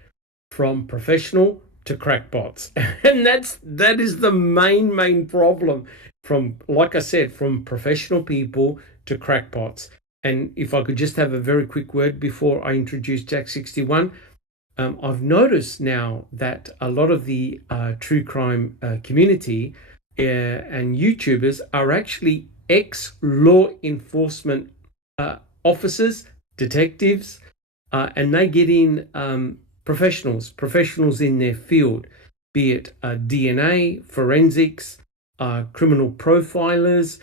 from professional to crackpots, and that is the main problem. From, like I said, from professional people to crackpots. And if I could just have a very quick word before I introduce Jack 61, I've noticed now that a lot of the true crime community and YouTubers are actually ex-law enforcement officers, detectives, and they get in professionals in their field, be it DNA, forensics, criminal profilers.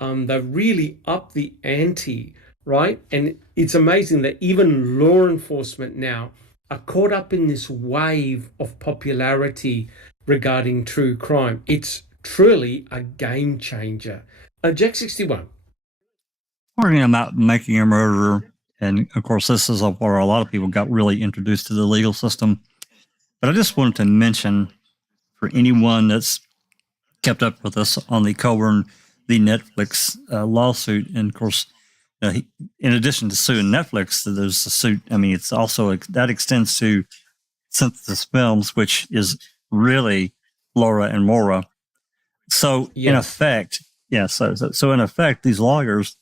They've really upped the ante, right? And it's amazing that even law enforcement now are caught up in this wave of popularity regarding true crime. It's truly a game changer. Jack 61. Talking about making a murderer, and of course, this is where a lot of people got really introduced to the legal system. But I just wanted to mention for anyone that's kept up with us on the Coburn the Netflix lawsuit, and of course, in addition to suing Netflix, there's a suit. I mean, it's also that extends to Synthesis Films, which is really Laura and Maura. So in effect, so in effect, these lawyers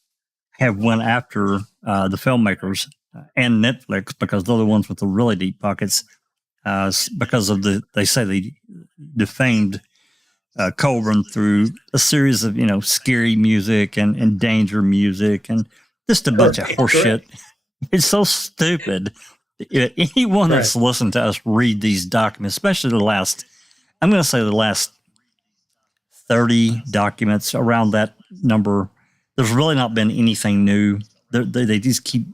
have went after the filmmakers and Netflix because they're the ones with the really deep pockets. Because of they say they defamed Coburn through a series of scary music and danger music and just a bunch of horseshit. It's so stupid. Anyone that's listened to us read these documents, especially the last 30 documents around that number, there's really not been anything new. They just keep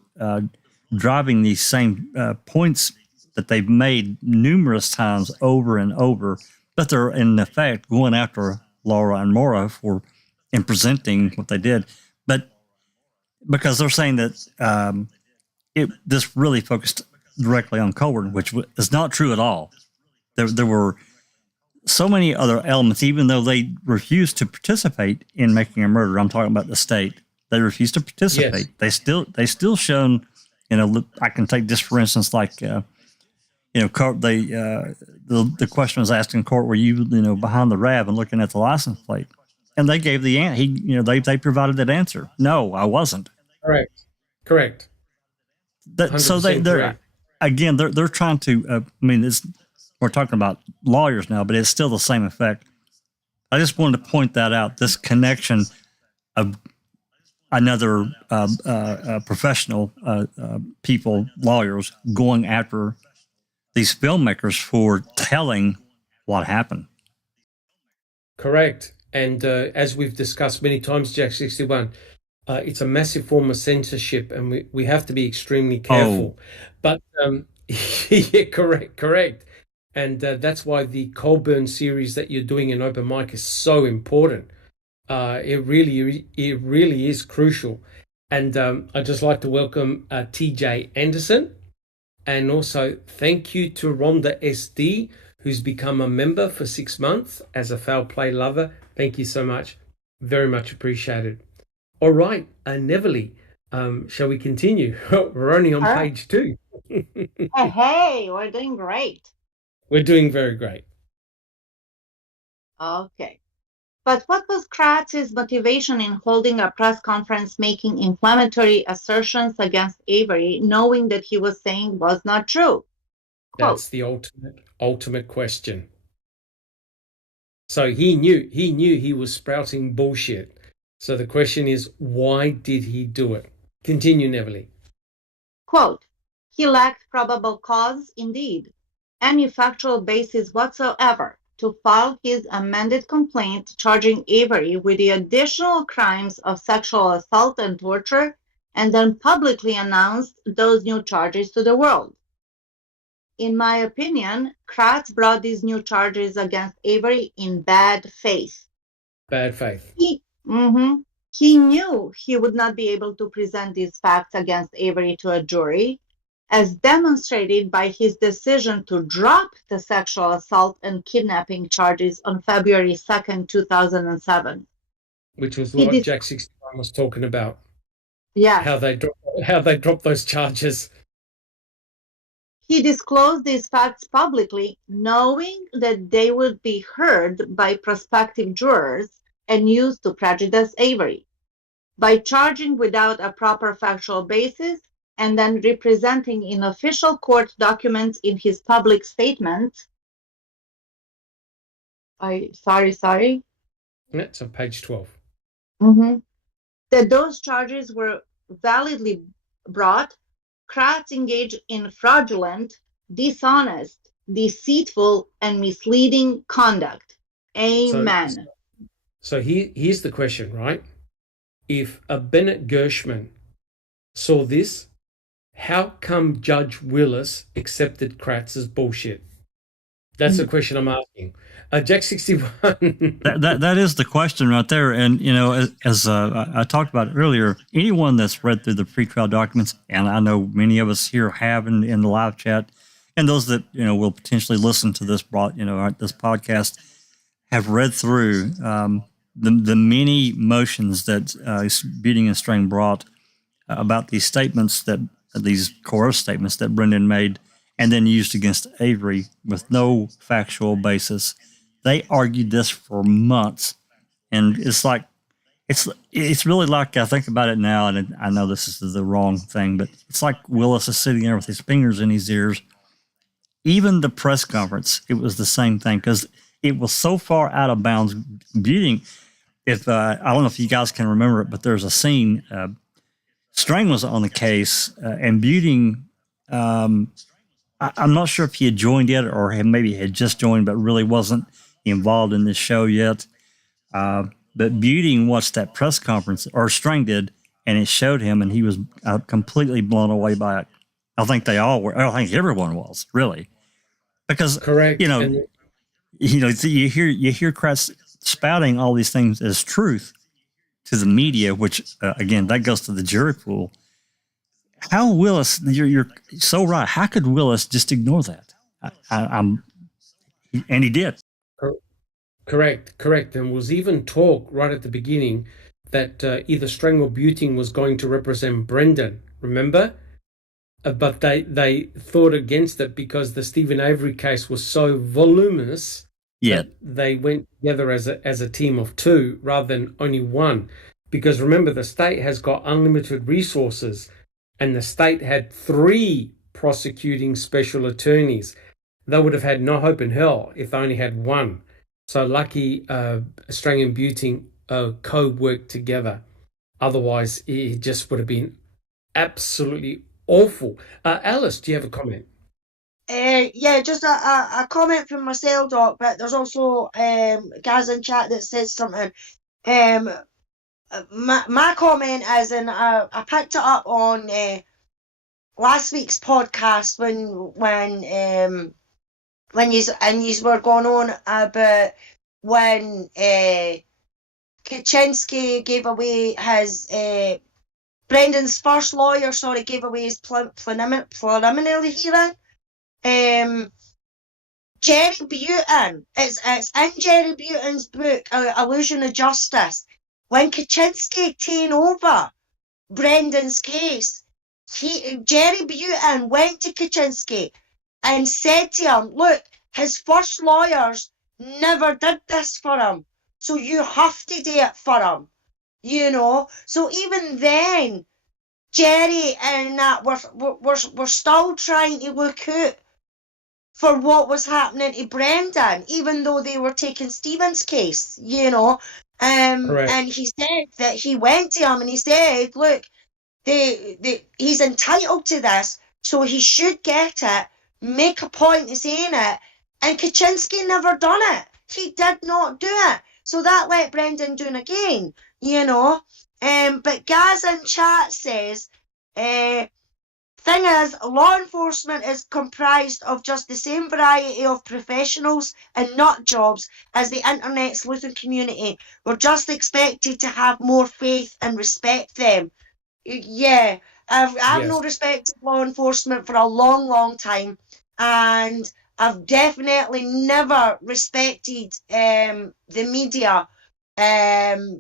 driving these same points that they've made numerous times over and over, but they're in effect going after Laura and Maura in presenting what they did. But because they're saying that this really focused directly on Coburn, which is not true at all. There were so many other elements, even though they refused to participate in making a murder. I'm talking about the state. They refused to participate. Yes. They still shown, I can take this for instance, like, court, the question was asked in court, were you, behind the RAV and looking at the license plate? And they gave the answer. They provided that answer. No, I wasn't. Correct. So they're again, they're trying to, we're talking about lawyers now, but it's still the same effect. I just wanted to point that out, this connection of another professional people, lawyers, going after these filmmakers for telling what happened. Correct. And as we've discussed many times, Jack 61, it's a massive form of censorship, and we have to be extremely careful. But yeah, correct. And that's why the Coburn series that you're doing in Open Mic is so important. It really is crucial. And I'd just like to welcome TJ Anderson. And also thank you to Rhonda SD, who's become a member for 6 months as a foul play lover. Thank you so much. Very much appreciated. All right, Neverly, shall we continue? We're only on page 2. Hey, we're doing great. We're doing very great. Okay. But what was Kratz's motivation in holding a press conference making inflammatory assertions against Avery, knowing that he was saying was not true? Quote, that's the ultimate question. So he knew he was sprouting bullshit. So the question is, why did he do it? Continue, Neverly. Quote, he lacked probable cause, indeed, any factual basis whatsoever to file his amended complaint charging Avery with the additional crimes of sexual assault and torture, and then publicly announced those new charges to the world. In my opinion, Kratz brought these new charges against Avery in bad faith. Bad faith. He knew he would not be able to present these facts against Avery to a jury, as demonstrated by his decision to drop the sexual assault and kidnapping charges on February 2nd, 2007. Which was what Jack 61 was talking about. Yeah. How they dropped those charges. He disclosed these facts publicly, knowing that they would be heard by prospective jurors and used to prejudice Avery. By charging without a proper factual basis and then representing in official court documents in his public statements. Sorry. That's on page 12. That those charges were validly brought, Kratz engaged in fraudulent, dishonest, deceitful, and misleading conduct. Amen. So here's the question, right? If a Bennett Gershman saw this, how come Judge Willis accepted Kratz's bullshit? That's the question I'm asking. Jack 61. that is the question right there. And, you know, as I talked about earlier, anyone that's read through the pretrial documents, and I know many of us here have in the live chat, and those that, you know, will potentially listen to this, this podcast, have read through the many motions that Beating and Strang brought about these statements, these coerced statements that Brendan made and then used against Avery with no factual basis. They argued this for months, and it's like it's really like, I think about it now, and I know this is the wrong thing, but it's like Willis is sitting there with his fingers in his ears. Even the press conference, it was the same thing, because it was so far out of bounds. Beating, if I don't know if you guys can remember it, but there's a scene. Strang was on the case, and Beating. I'm not sure if he had joined yet, or maybe had just joined, but really wasn't involved in this show yet. But Beating watched that press conference, or Strang did, and it showed him, and he was completely blown away by it. I think they all were. I think everyone was, really, because correct. You know, you hear Kratz spouting all these things as truth to the media, which again, that goes to the jury pool. How Willis? You're so right. How could Willis just ignore that? And he did. Correct. And was even talk right at the beginning that either Strang or Beating was going to represent Brendan. Remember? But they thought against it because the Stephen Avery case was so voluminous. Yeah. They went together as a team of two rather than only one. Because remember, the state has got unlimited resources, and the state had 3 prosecuting special attorneys. They would have had no hope in hell if they only had one. So lucky Strang and Beating co-worked together. Otherwise, it just would have been absolutely awful. Alice, do you have a comment? Yeah, just a comment from myself, Doc, but there's also guys in chat that says something. My comment is, and I picked it up on last week's podcast when you were going on about when Kaczynski gave away his Brendan's first lawyer, gave away his preliminary hearing. Jerry Butin, it's in Jerry Butin's book, Illusion of Justice. When Kaczynski came over Brendan's case, Jerry Butin went to Kaczynski and said to him, look, his first lawyers never did this for him, so you have to do it for him, you know. So even then, Jerry and that were still trying to look out for what was happening to Brendan, even though they were taking Stephen's case, you know. And he said that he went to him and he said, look, he's entitled to this, so he should get it, make a point of saying it. And Kaczynski never done it. He did not do it. So that let Brendan do it again, you know. But Gaz in chat says, thing is, law enforcement is comprised of just the same variety of professionals and nut jobs as the internet sleuthing community. We're just expected to have more faith and respect them. Yeah, I've no respect for law enforcement for a long, long time, and I've definitely never respected the media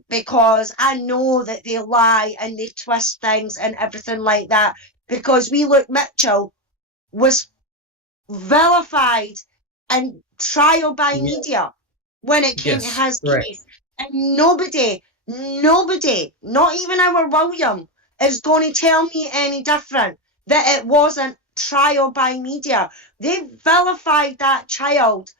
because I know that they lie and they twist things and everything like that. Because Wee Luke Mitchell was vilified and trial by media when it came to his case. And nobody, not even our William, is going to tell me any different, that it wasn't trial by media. They vilified that child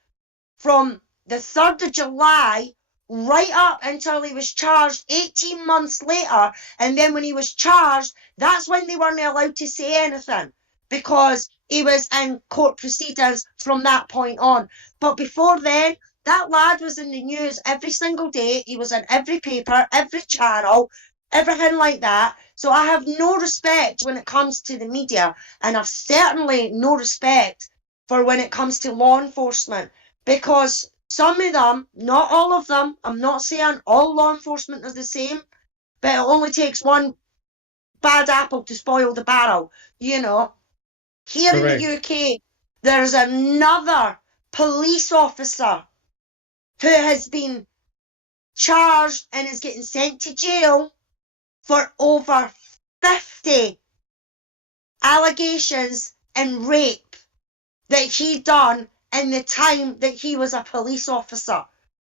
from the 3rd of July right up until he was charged 18 months later. And then when he was charged, that's when they weren't allowed to say anything, because he was in court proceedings from that point on. But before then, that lad was in the news every single day. He was in every paper, every channel, everything like that. So I have no respect when it comes to the media, and I've certainly no respect for when it comes to law enforcement, because some of them, not all of them, I'm not saying all law enforcement is the same, but it only takes one bad apple to spoil the barrel, you know. Here Correct. in the UK, there's another police officer who has been charged and is getting sent to jail for over 50 allegations and rape that he done in the time that he was a police officer,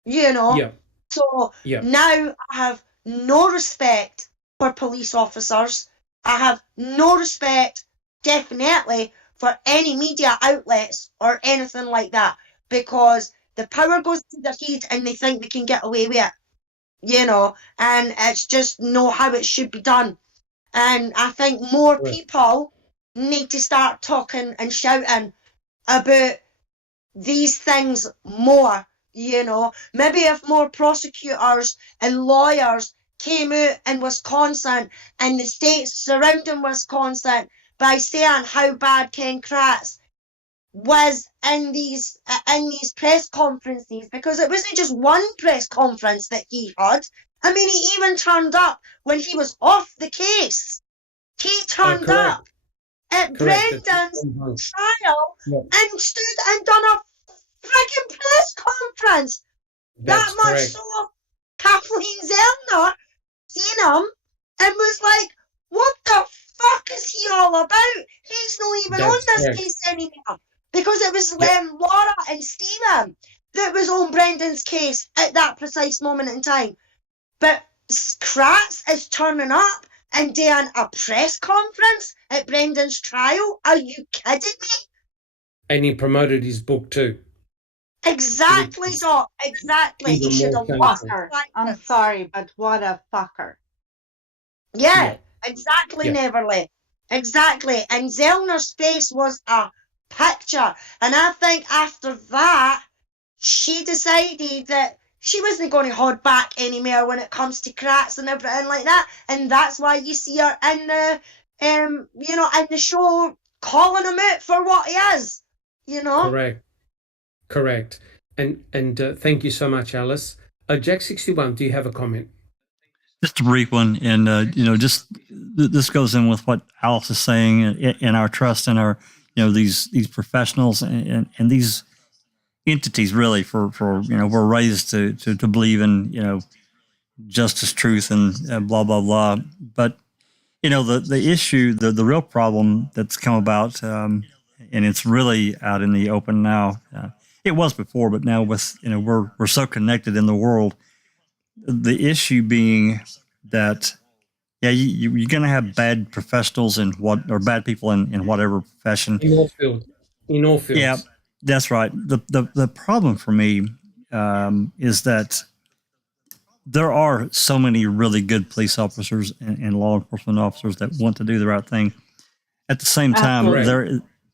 you know. Yeah. So Yeah. now I have no respect for police officers. I have no respect, definitely, for any media outlets or anything like that, because the power goes to their head and they think they can get away with it, you know, and it's just not how it should be done. And I think more Right. people need to start talking and shouting about these things more, you know. Maybe if more prosecutors and lawyers came out in Wisconsin and the states surrounding Wisconsin by saying how bad Ken Kratz was in these press conferences, because it wasn't just one press conference that he had. I mean, he even turned up when he was off the case. He turned correct. up at Correct. Brendan's trial Yeah. and stood and done a frigging press conference. That's That much correct. so Kathleen Zellner seen him and was like, what the fuck is he all about? He's not even That's on this correct. case anymore. Because it was Yeah. Laura and Stephen that was on Brendan's case at that precise moment in time. But Kratz is turning up and doing a press conference at Brendan's trial. Are you kidding me? And he promoted his book too. Exactly, Which is Doc. Exactly. He even should more have lost. shameful. Fucker. I'm sorry, but what a fucker. Yeah, Yeah. exactly, Yeah. Neverly. Exactly. And Zellner's face was a picture. And I think after that, she decided that she wasn't going to hold back anymore when it comes to Kratz and everything like that. And that's why you see her in the, you know, in the show calling him out for what he is, you know? Correct. Correct. And thank you so much, Alice. Jack 61, do you have a comment? Just a brief one, and just this goes in with what Alice is saying in our trust in our, these professionals and these entities. Really, for we're raised to believe in justice, truth, and blah blah blah. But the issue, the real problem that's come about, and it's really out in the open now. It was before, but now with we're so connected in the world. The issue being that, you're going to have bad professionals or bad people in whatever profession. In all fields. Yeah, that's right. The problem for me is that there are so many really good police officers and law enforcement officers that want to do the right thing. At the same time,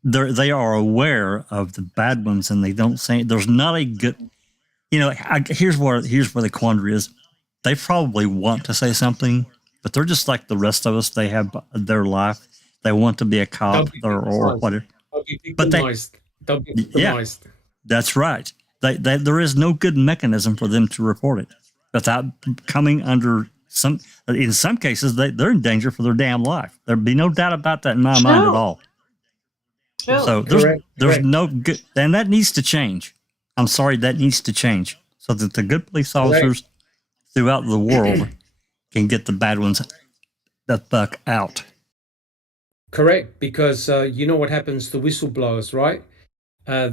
they are aware of the bad ones, and they don't say there's not a good. Here's where the quandary is. They probably want to say something, but they're just like the rest of us. They have their life. They want to be a cop or whatever. But they'll be victimized. Yeah, that's right. There is no good mechanism for them to report it without coming under some. In some cases, they're in danger for their damn life. There'd be no doubt about that in my mind at all. True. So there's no good, and that needs to change. I'm sorry, that needs to change so that the good police officers throughout the world can get the bad ones the fuck out. Correct, because you know what happens to whistleblowers, right?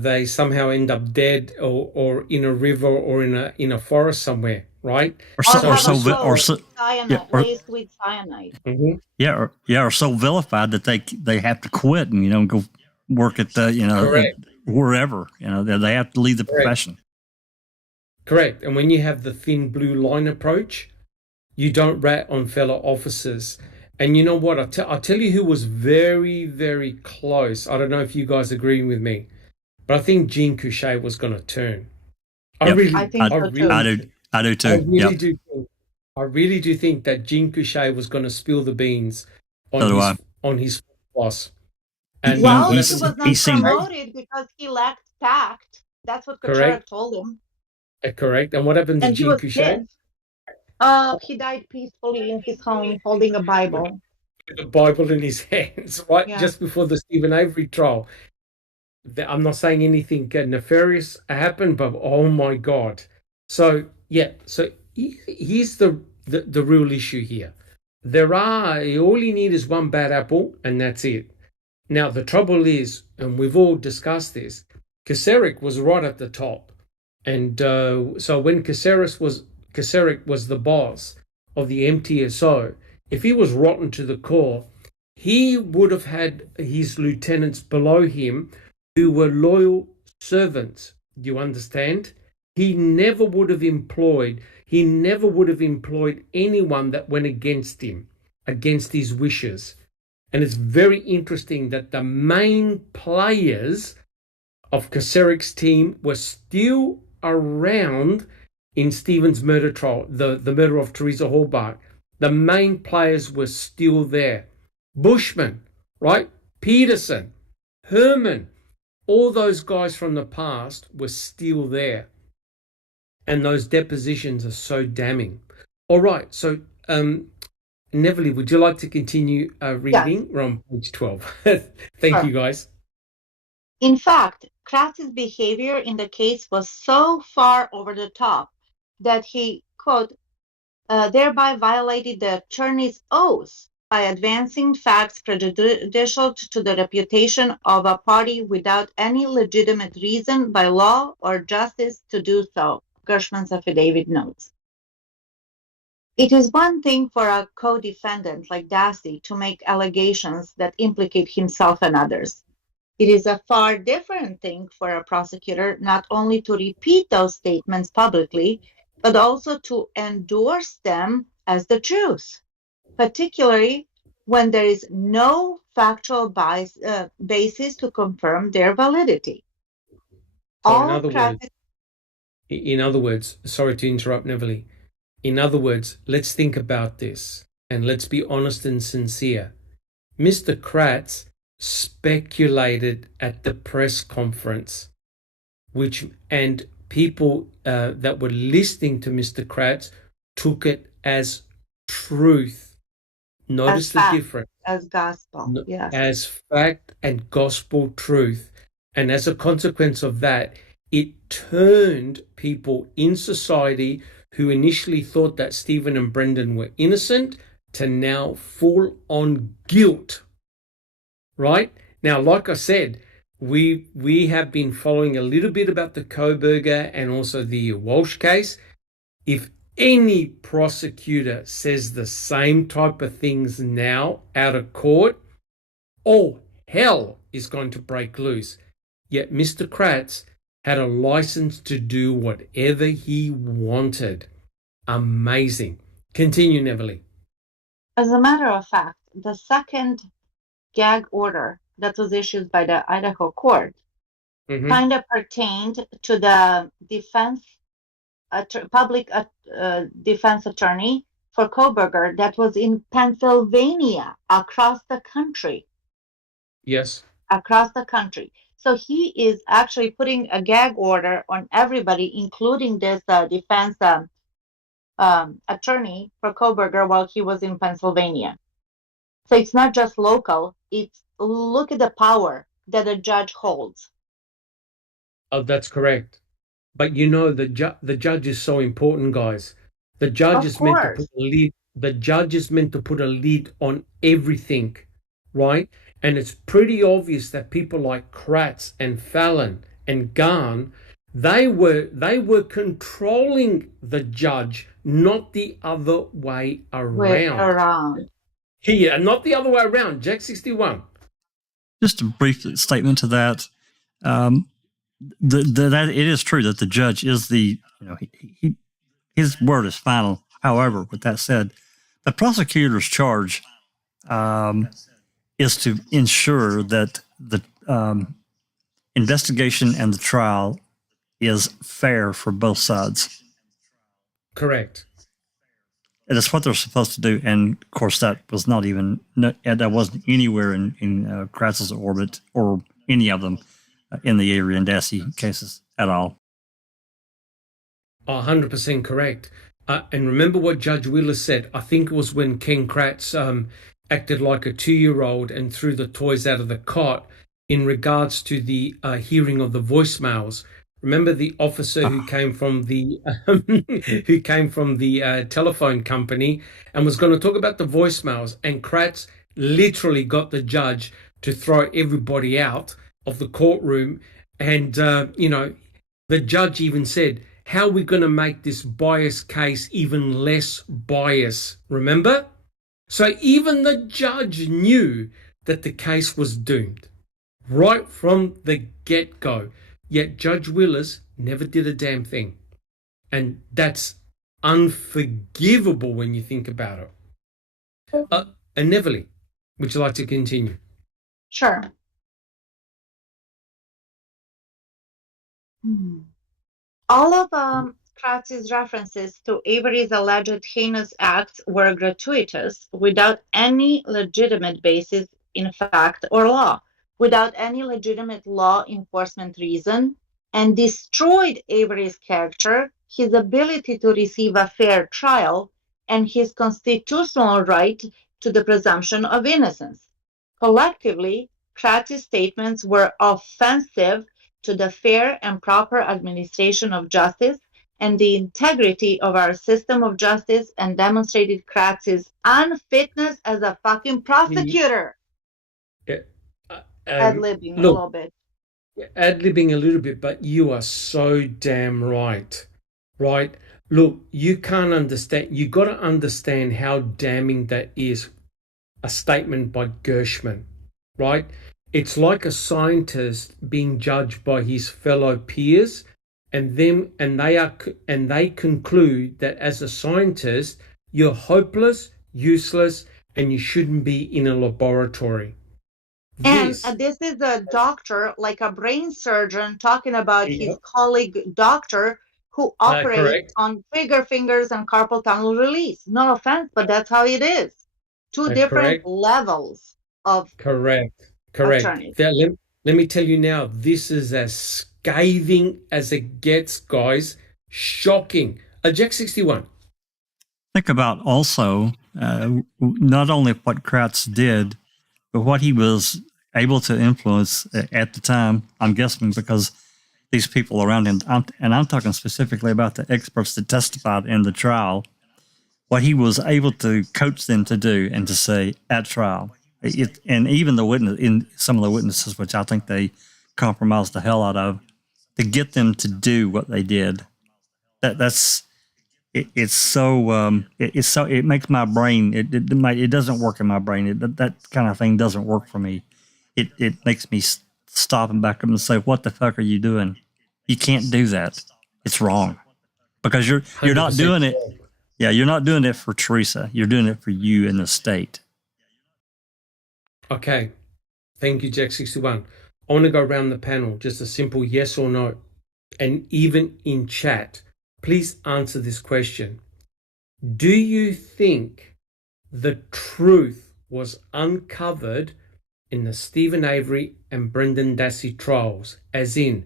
They somehow end up dead or in a river or in a forest somewhere, right? Or laced with cyanide. Mm-hmm. Or so vilified that they have to quit and go work at the wherever they have to leave the profession. Correct. And when you have the thin blue line approach, you don't rat on fellow officers. And you know what? I'll tell you who was very, very close. I don't know if you guys agree with me, but I think Jean Couchet was going to turn. I Yep. really, I think so too. I do I too. really Yep. do. I really do think that Jean Couchet was going to spill the beans So do I. on his boss. He- And Well, he he's- was not he seemed- promoted because he lacked tact. That's what Correct. Ferak told him. Correct. And what happened to And he Jean was Couchet? pissed. He died peacefully in his home holding a Bible. With the Bible in his hands, right? Yeah. Just before the Stephen Avery trial. I'm not saying anything nefarious happened, but oh my God. So, yeah. So here's the real issue here. All you need is one bad apple, and that's it. Now, the trouble is, and we've all discussed this, Kacerik was right at the top. And so when Kacerik was the boss of the MTSO, if he was rotten to the core, he would have had his lieutenants below him who were loyal servants. Do you understand? He never would have employed anyone that went against him, against his wishes. And it's very interesting that the main players of Kacerik's team were still around in Stephen's murder trial, the murder of Teresa Hallbach. The main players were still there. Bushman, right? Peterson, Herman, all those guys from the past were still there. And those depositions are so damning. All right, so Neville, would you like to continue reading? Yes. We're on page 12. Thank you, guys. In fact, Kratz's behavior in the case was so far over the top that he, quote, thereby violated the attorney's oath by advancing facts prejudicial to the reputation of a party without any legitimate reason by law or justice to do so, Gershman's affidavit notes. It is one thing for a co-defendant like Dassey to make allegations that implicate himself and others. It is a far different thing for a prosecutor not only to repeat those statements publicly, but also to endorse them as the truth, particularly when there is no factual basis to confirm their validity. So in other words, sorry to interrupt, Neville. In other words, let's think about this and let's be honest and sincere. Mr. Kratz speculated at the press conference, and people that were listening to Mr. Kratz took it as truth. Notice the difference. As gospel, yes. As fact and gospel truth. And as a consequence of that, it turned people in society who initially thought that Stephen and Brendan were innocent to now full on guilt. Right? Now, like I said, we have been following a little bit about the Kohberger and also the Walsh case. If any prosecutor says the same type of things now out of court, all hell is going to break loose. Yet Mr. Kratz had a license to do whatever he wanted. Amazing. Continue, Neville. As a matter of fact, the second gag order that was issued by the Idaho court kind of pertained to the public defense attorney for Kohberger that was in Pennsylvania, across the country. Yes. Across the country. So he is actually putting a gag order on everybody, including this defense attorney for Kohberger while he was in Pennsylvania. So it's not just local. It's look at the power that a judge holds. Oh, that's correct. But you know, the judge is so important, guys. The judge is meant to put a lid. The judge is meant to put a lid on everything, right? And it's pretty obvious that people like Kratz and Fallon and Garn, they were controlling the judge, not the other way around. Yeah, not the other way around. Jack 61. Just a brief statement to that. that it is true that the judge is his word is final. However, with that said, the prosecutor's charge is to ensure that the investigation and the trial is fair for both sides. Correct. And that's what they're supposed to do. And of course, that was not even that wasn't anywhere in Kratz's orbit or any of them in the Avery and Dassey cases at all. 100% correct. And remember what Judge Willis said. I think it was when Ken Kratz acted like a 2-year-old and threw the toys out of the cot in regards to the hearing of the voicemails. Remember the officer who came from the telephone company and was going to talk about the voicemails, and Kratz literally got the judge to throw everybody out of the courtroom. And the judge even said, how are we going to make this bias case even less bias? Remember? So even the judge knew that the case was doomed right from the get-go. Yet Judge Willis never did a damn thing. And that's unforgivable when you think about it. And Neverly, would you like to continue? Sure. All of Kratz's references to Avery's alleged heinous acts were gratuitous, without any legitimate basis in fact or law, without any legitimate law enforcement reason, and destroyed Avery's character, his ability to receive a fair trial, and his constitutional right to the presumption of innocence. Collectively, Kratz's statements were offensive to the fair and proper administration of justice and the integrity of our system of justice, and demonstrated Kratz's unfitness as a fucking prosecutor. Ad-libbing a little bit. Ad-libbing a little bit, but you are so damn right. Right? Look, you can't understand. You got to understand how damning that is. A statement by Gershman, right? It's like a scientist being judged by his fellow peers, and they conclude that as a scientist you're hopeless, useless, and you shouldn't be in a laboratory. And this is a doctor, like a brain surgeon, talking about his colleague doctor who operates on trigger fingers and carpal tunnel release. No offense, but that's how it is. Two different levels of attorneys. Let me tell you now, this is as scathing as it gets, guys. Shocking. Jack 61. Think about also not only what Kratz did, but what he was able to influence at the time, I'm guessing because these people around him, and I'm talking specifically about the experts that testified in the trial, what he was able to coach them to do and to say at trial. And even some of the witnesses, which I think they compromised the hell out of, to get them to do what they did. It makes my brain, it doesn't work in my brain. That kind of thing doesn't work for me. It makes me stop and back up and say, what the fuck are you doing? You can't do that. It's wrong. Because you're not doing it. Yeah, you're not doing it for Teresa. You're doing it for you and the state. Okay. Thank you, Jack 61. I want to go around the panel, just a simple yes or no. And even in chat, please answer this question. Do you think the truth was uncovered in the Stephen Avery and Brendan Dassey trials? As in,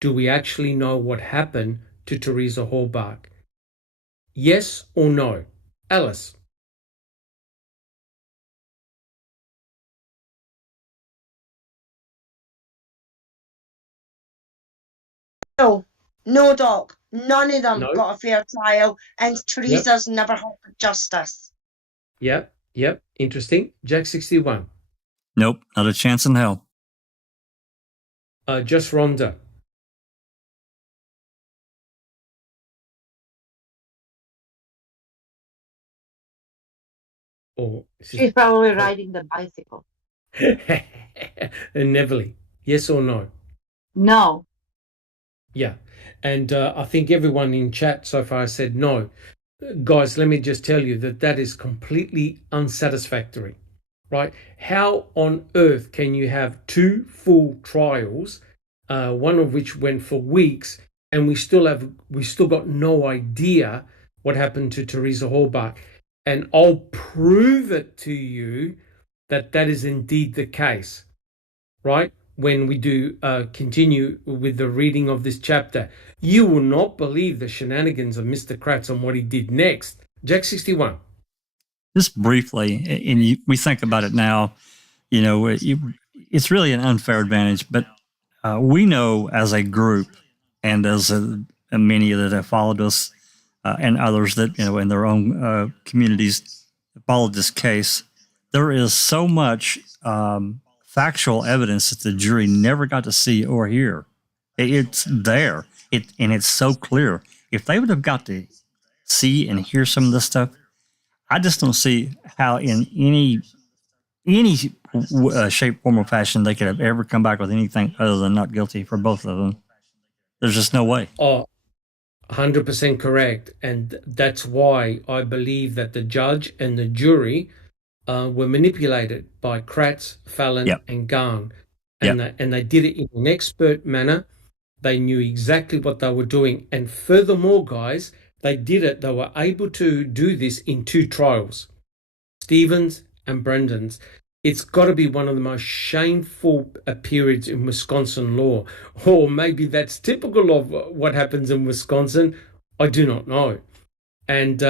do we actually know what happened to Teresa Halbach? Yes or no? Alice? No, Doc. None of them got a fair trial, and Teresa's never had justice. Yep. Interesting. Jack 61. Nope, not a chance in hell. Just Rhonda. She's probably riding the bicycle. And Neverly, yes or no? No. Yeah. And I think everyone in chat so far said no. Guys, let me just tell you that that is completely unsatisfactory, right? How on earth can you have two full trials, one of which went for weeks, and we still got no idea what happened to Teresa Halbach? And I'll prove it to you that that is indeed the case, right? When we do continue with the reading of this chapter, you will not believe the shenanigans of Mr. Kratz on what he did next. Jack 61. Just briefly, and we think about it now, it's really an unfair advantage, but we know as a group and as many that have followed us and others that, in their own communities followed this case, there is so much factual evidence that the jury never got to see or hear. It's there. And it's so clear. If they would have got to see and hear some of this stuff, I just don't see how in any shape, form, or fashion they could have ever come back with anything other than not guilty for both of them. There's just no way. Oh, 100% correct. And that's why I believe that the judge and the jury were manipulated by Kratz, Fallon, and Garn. And they did it in an expert manner. They knew exactly what they were doing. And furthermore, guys, they were able to do this in two trials, Stevens and Brendan's. It's got to be one of the most shameful periods in Wisconsin law. Or maybe that's typical of what happens in Wisconsin. I do not know. And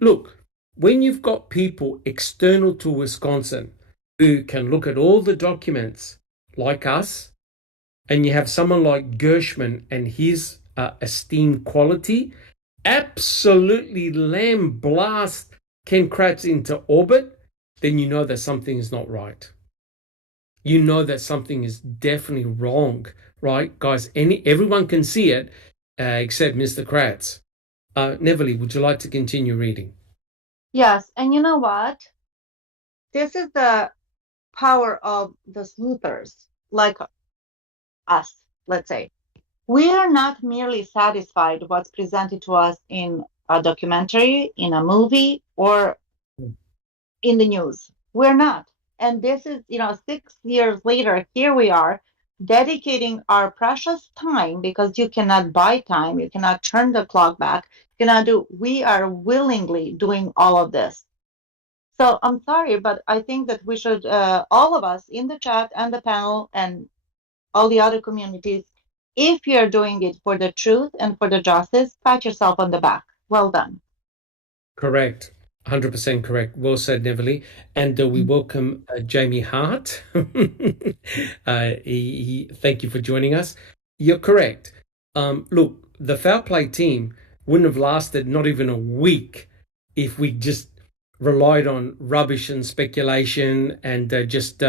look, when you've got people external to Wisconsin who can look at all the documents like us, and you have someone like Gershman and his esteemed quality, absolutely blast Ken Kratz into orbit, then you know that something is not right. You know that something is definitely wrong, right? Guys, everyone can see it except Mr. Kratz. Neverly, would you like to continue reading? Yes, and you know what? This is the power of the sleuthers, like us, let's say. We are not merely satisfied what's presented to us in a documentary, in a movie, or in the news. We're not. And this is, 6 years later, here we are dedicating our precious time, because you cannot buy time, you cannot turn the clock back, we are willingly doing all of this. So I'm sorry, but I think that we should, all of us in the chat and the panel and all the other communities, if you're doing it for the truth and for the justice, pat yourself on the back. Well done. Correct. 100% correct. Well said, Neverly. And we welcome Jamie Hart. Thank you for joining us. You're correct. Look, the foul play team wouldn't have lasted not even a week if we just relied on rubbish and speculation and just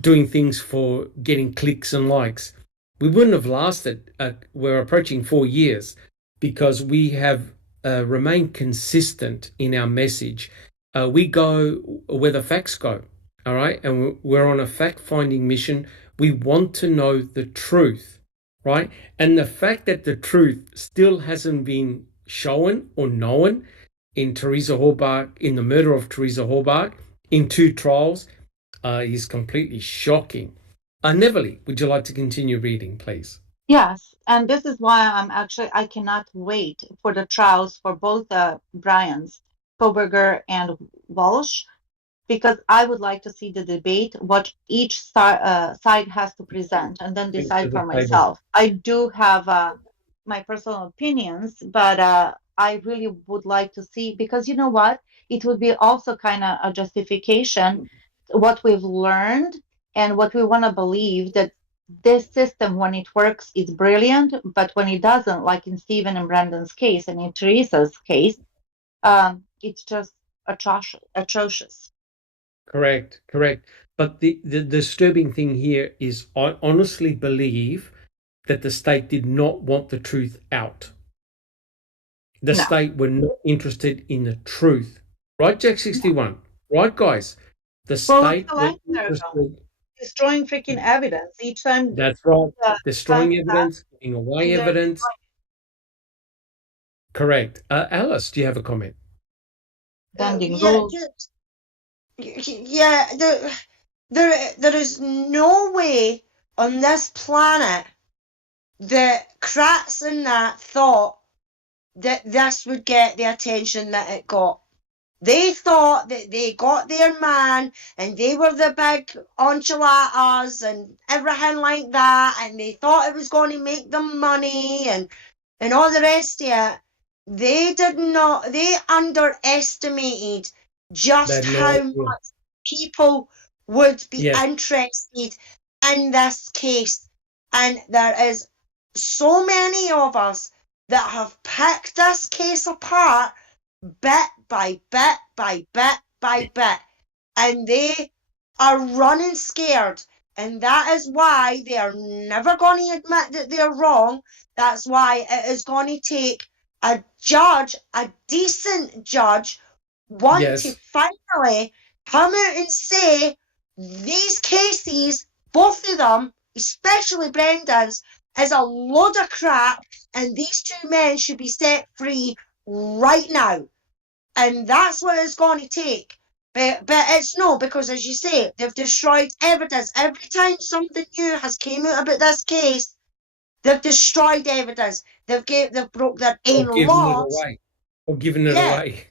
doing things for getting clicks and likes. We wouldn't have lasted. We're approaching 4 years because we have remained consistent in our message. We go where the facts go, all right? And we're on a fact-finding mission. We want to know the truth, right? And the fact that the truth still hasn't been shown or known in Teresa Halbach, in the murder of Teresa Halbach, in 2 trials, is completely shocking. Neverly, would you like to continue reading, please? Yes, and this is why I cannot wait for the trials for both Bryans, Koberger and Walsh, because I would like to see the debate, what each side has to present, and then decide for myself. I do have my personal opinions, but I really would like to see, because you know what? It would be also kind of a justification, what we've learned and what we want to believe, that this system, when it works, is brilliant, but when it doesn't, like in Stephen and Brandon's case and in Teresa's case, it's just atrocious. Correct. But the disturbing thing here is I honestly believe that the state did not want the truth out. The state were not interested in the truth. Right, Jack 61? Right, guys? The state were interested... Destroying freaking evidence each time. That's right. Destroying evidence, taking away And evidence. Correct. Alice, do you have a comment? bending Yeah, rules. yeah. There is no way on this planet that Kratz and that thought that this would get the attention that it got. They thought that they got their man and they were the big enchiladas and everything like that, and they thought it was going to make them money and all the rest of it. They underestimated just how much people would be interested in this case. And there is so many of us that have picked this case apart bit by bit by bit by bit, and they are running scared, and that is why they are never going to admit that they're wrong. That's why it is going to take a judge, a decent judge, to finally come out and say these cases, both of them, especially Brendan's, is a load of crap, and these two men should be set free right now. And that's what it's going to take. But it's no, because as you say, they've destroyed evidence. Every time something new has came out about this case, they've destroyed evidence. They've broke their own laws. Or given it away.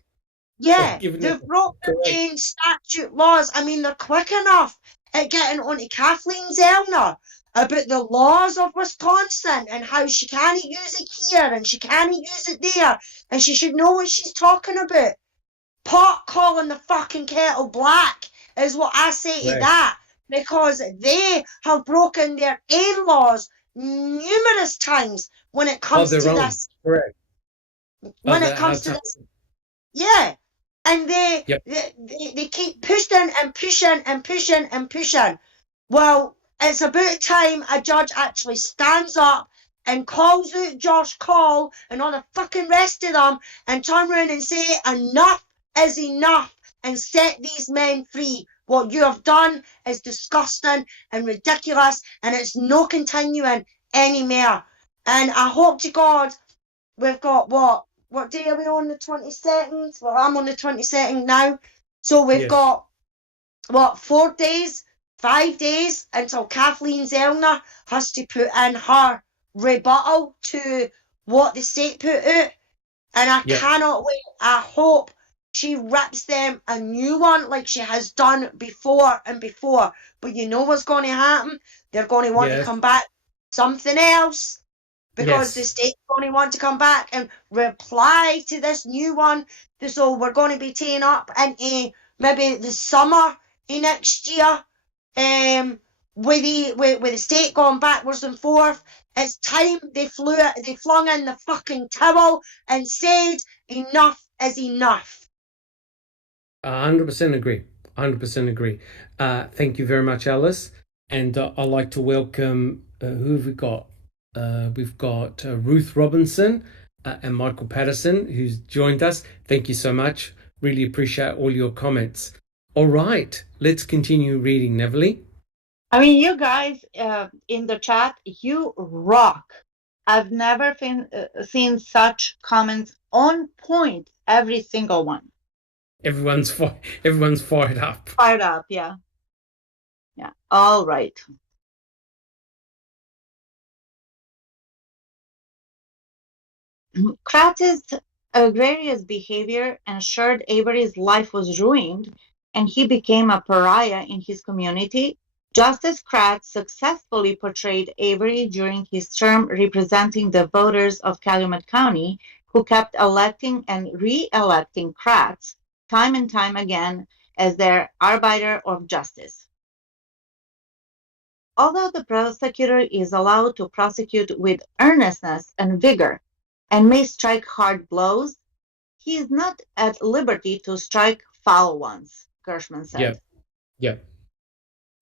Yeah, they've broke their own statute laws. I mean, they're quick enough at getting onto Kathleen Zellner about the laws of Wisconsin and how she can't use it here and she can't use it there and she should know what she's talking about. Pot calling the fucking kettle black is what I say to that, because they have broken their own laws numerous times when it comes to this. Correct. When it comes to this. Yeah. And they keep pushing and pushing and pushing and pushing. Well, it's about time a judge actually stands up and calls out Josh Call and all the fucking rest of them and turn around and say enough is enough and set these men free. What you have done is disgusting and ridiculous, and it's no continuing anymore. And I hope to God we've got what day are we on, the 22nd? Well, I'm on the 22nd now. So we've got, 4 days, 5 days until Kathleen Zellner has to put in her rebuttal to what the state put out. And I cannot wait. I hope she rips them a new one like she has done before and before. But you know what's going to happen? They're going to want to come back something else. Because the state's going to want to come back and reply to this new one. So we're going to be teeing up into maybe the summer of next year, with the state going backwards and forth. It's time they flung in the fucking towel and said enough is enough. 100% agree. 100% agree. Thank you very much, Alice. And I'd like to welcome, who have we got? We've got Ruth Robinson and Michael Patterson, who's joined us. Thank you so much. Really appreciate all your comments. All right, let's continue reading, Neville. I mean, you guys in the chat, you rock. I've never seen such comments on point, every single one. Everyone's fired up. Fired up, yeah. Yeah, all right. Kratz's egregious behavior ensured Avery's life was ruined, and he became a pariah in his community, just as Kratz successfully portrayed Avery during his term representing the voters of Calumet County, who kept electing and re-electing Kratz time and time again as their arbiter of justice. Although the prosecutor is allowed to prosecute with earnestness and vigor, and may strike hard blows, he is not at liberty to strike foul ones, Gershman said. Yeah.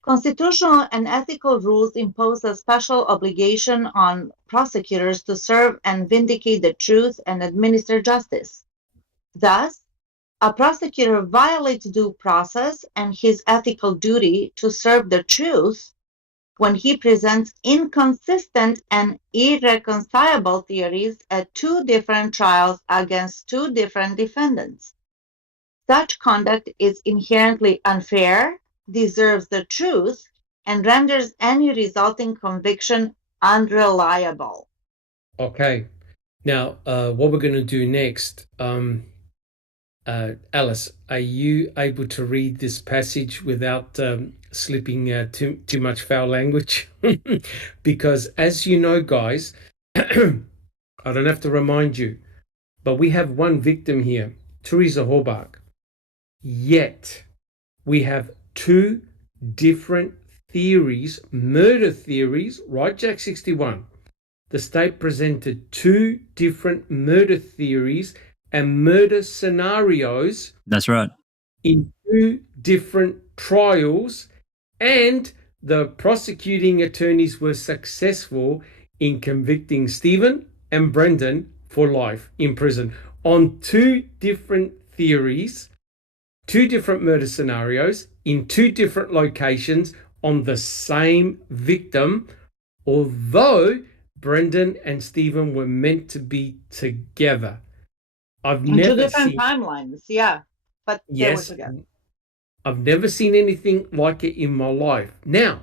Constitutional and ethical rules impose a special obligation on prosecutors to serve and vindicate the truth and administer justice. Thus, a prosecutor violates due process and his ethical duty to serve the truth, when he presents inconsistent and irreconcilable theories at two different trials against two different defendants. Such conduct is inherently unfair, deserves the truth, and renders any resulting conviction unreliable. Okay. Now, what we're going to do next, Alice, are you able to read this passage without slipping too much foul language? Because as you know, guys, I don't have to remind you, but we have one victim here, Teresa Horbach. Yet we have two different theories, murder theories, right, Jack 61? The state presented two different murder theories and murder scenarios. That's right. In two different trials, and the prosecuting attorneys were successful in convicting Stephen and Brendan for life in prison on two different theories, two different murder scenarios in two different locations on the same victim, although Brendan and Stephen were meant to be together. I've On never two different seen timelines, yeah, but they were yes, together. I've never seen anything like it in my life. Now,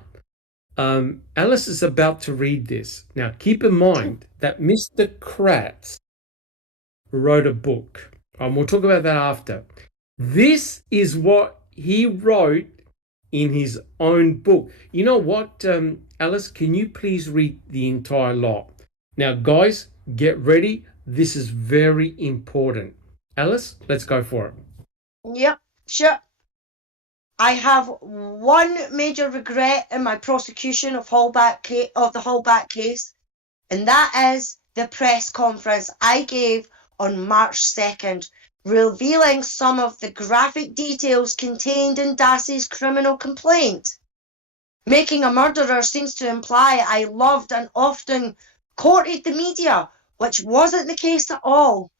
Alice is about to read this. Now, keep in mind that Mr. Kratz wrote a book, and we'll talk about that after. This is what he wrote in his own book. You know what, Alice, can you please read the entire lot? Now, guys, get ready. This is very important. Alice, let's go for it. Yep, sure. I have one major regret in my prosecution of the Hallback case, and that is the press conference I gave on March 2nd, revealing some of the graphic details contained in Dassey's criminal complaint. Making a murderer seems to imply I loved and often courted the media, which wasn't the case at all.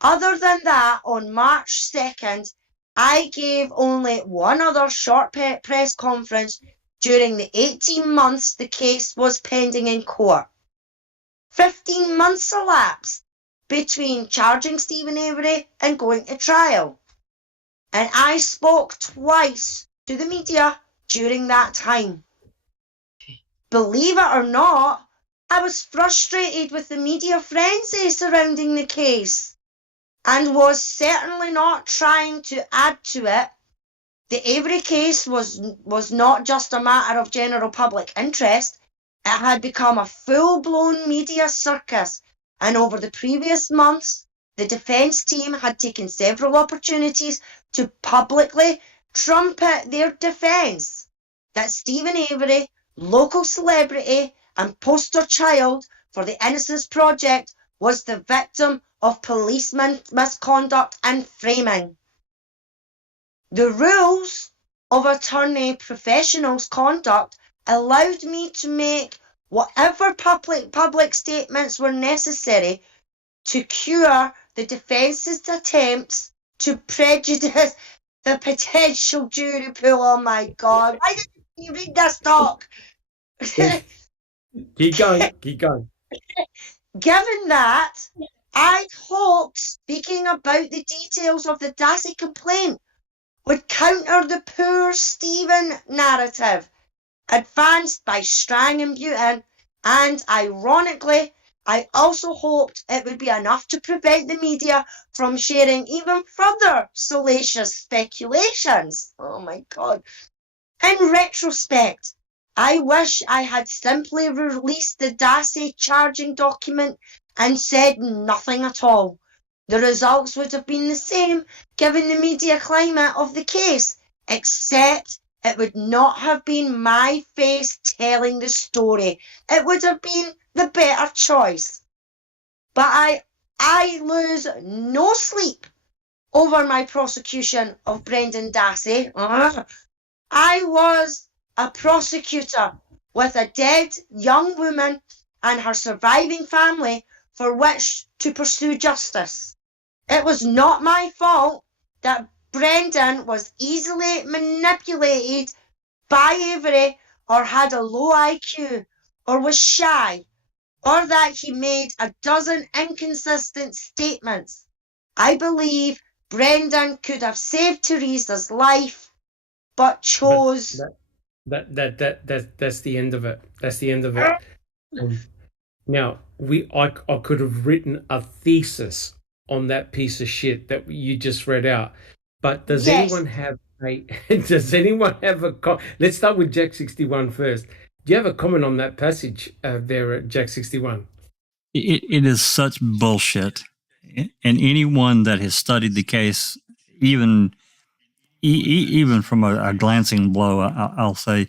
Other than that, on March 2nd, I gave only one other short press conference during the 18 months the case was pending in court. 15 months elapsed between charging Stephen Avery and going to trial. And I spoke twice to the media during that time. Believe it or not, I was frustrated with the media frenzy surrounding the case, and was certainly not trying to add to it. The Avery case was not just a matter of general public interest. It had become a full-blown media circus, and over the previous months, the defence team had taken several opportunities to publicly trumpet their defence that Stephen Avery, local celebrity and poster child for the Innocence Project, was the victim of police misconduct and framing. The rules of attorney professionals' conduct allowed me to make whatever public statements were necessary to cure the defence's attempts to prejudice the potential jury pool. Oh my God, why didn't you read this talk? Keep going. Given that, I hoped speaking about the details of the Dassey complaint would counter the poor Stephen narrative advanced by Strang and Butin, and ironically, I also hoped it would be enough to prevent the media from sharing even further salacious speculations. Oh my God. In retrospect, I wish I had simply released the Dassey charging document and said nothing at all. The results would have been the same given the media climate of the case, except it would not have been my face telling the story. It would have been the better choice. But I lose no sleep over my prosecution of Brendan Dassey. I was a prosecutor with a dead young woman and her surviving family for which to pursue justice. It was not my fault that Brendan was easily manipulated by Avery or had a low IQ, or was shy, or that he made a dozen inconsistent statements. I believe Brendan could have saved Teresa's life, but chose. That's the end of it. That's the end of it. Now, I could have written a thesis on that piece of shit that you just read out. But does anyone have let's start with Jack 61 first. Do you have a comment on that passage there at Jack 61? It is such bullshit. And anyone that has studied the case, even from a glancing blow, I'll say,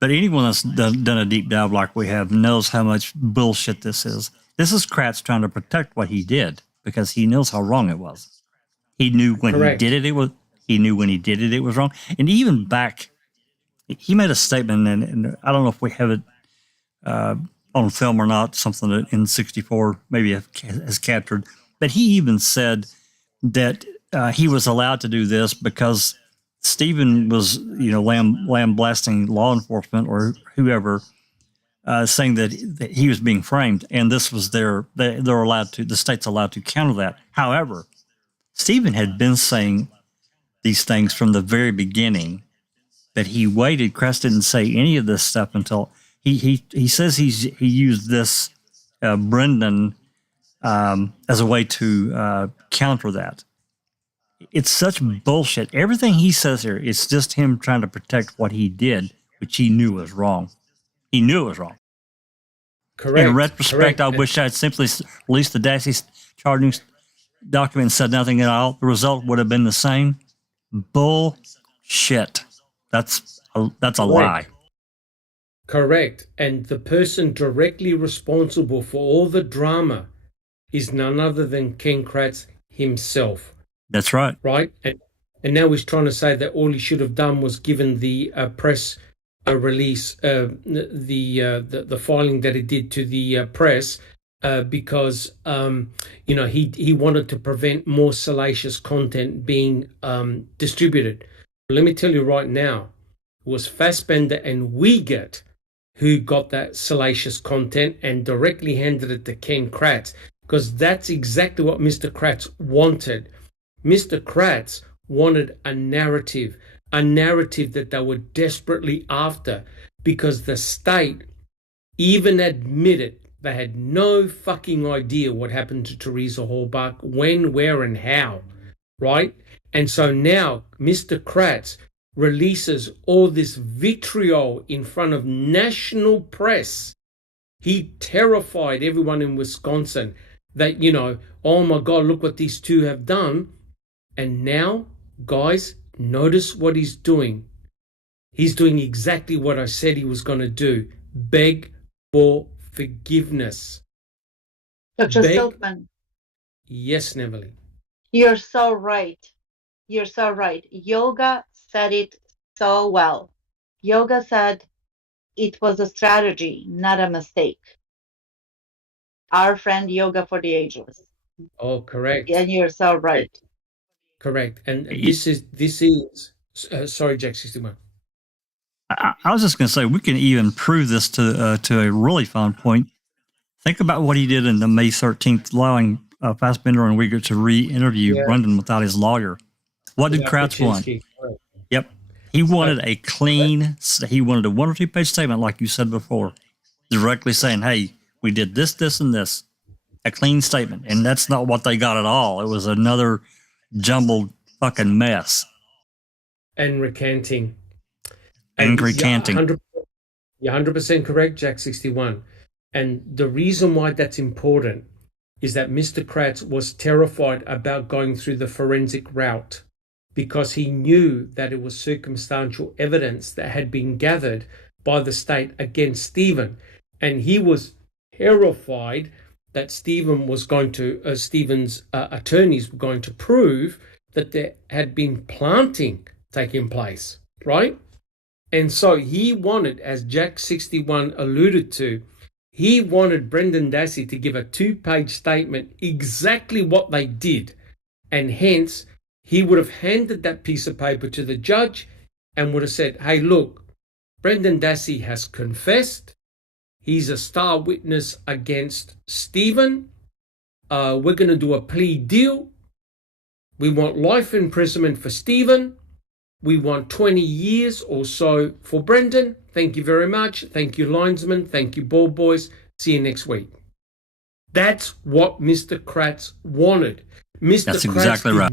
but anyone that's done a deep dive like we have knows how much bullshit this is. This is Kratz trying to protect what he did because he knows how wrong it was. He knew when he did it, it was wrong. And even back, he made a statement, and I don't know if we have it on film or not, something that in 64 maybe has captured, but he even said that he was allowed to do this because Stephen was, lambasting law enforcement or whoever, saying that he was being framed, and this was they're allowed to, the state's allowed to counter that. However, Stephen had been saying these things from the very beginning, that he waited. Kratz didn't say any of this stuff until he says he used this Brendan as a way to counter that. It's such bullshit. Everything he says here, it's just him trying to protect what he did, which he knew was wrong. He knew it was wrong. Correct. In retrospect, I wish I'd simply released the Dassey charging document and said nothing at all. The result would have been the same. Bullshit. That's a lie. Correct. And the person directly responsible for all the drama is none other than Ken Kratz himself. That's right. Right? And now he's trying to say that all he should have done was given the press release, the filing that he did to the press, because he wanted to prevent more salacious content being distributed. Let me tell you right now, it was Fassbender and Wiegert who got that salacious content and directly handed it to Ken Kratz, because that's exactly what Mr. Kratz wanted. Mr. Kratz wanted a narrative that they were desperately after, because the state even admitted they had no fucking idea what happened to Teresa Halbach, when, where, and how, right? And so now Mr. Kratz releases all this vitriol in front of national press. He terrified everyone in Wisconsin that, oh my God, look what these two have done. And now, guys, notice what he's doing. He's doing exactly what I said he was going to do. Beg for forgiveness. Dr. Silkman. Yes, Neville. You're so right. You're so right. Yoga said it so well. Yoga said it was a strategy, not a mistake. Our friend Yoga for the Ageless. Oh, correct. And you're so right. Correct. And this is sorry, Jack 61. I was just going to say, we can even prove this to a really fine point. Think about what he did in the May 13th, allowing Fassbender and Wiegert to re-interview Brendan without his lawyer. What did Kratz want? Yep. He wanted a clean, he wanted a 1 or 2 page statement, like you said before, directly saying, hey, we did this, this, and this. A clean statement. And that's not what they got at all. It was another jumbled fucking mess. And recanting. And recanting. You're 100% correct, Jack 61. And the reason why that's important is that Mr. Kratz was terrified about going through the forensic route, because he knew that it was circumstantial evidence that had been gathered by the state against Stephen. And he was terrified that Stephen's attorneys were going to prove that there had been planting taking place, right? And so he wanted, as Jack 61 alluded to, he wanted Brendan Dassey to give a 2-page statement exactly what they did. And hence, he would have handed that piece of paper to the judge and would have said, hey, look, Brendan Dassey has confessed. He's a star witness against Stephen. We're going to do a plea deal. We want life imprisonment for Stephen. We want 20 years or so for Brendan. Thank you very much. Thank you, linesman. Thank you, ball boys. See you next week. That's what Mr. Kratz wanted. Mr. That's Kratz exactly right.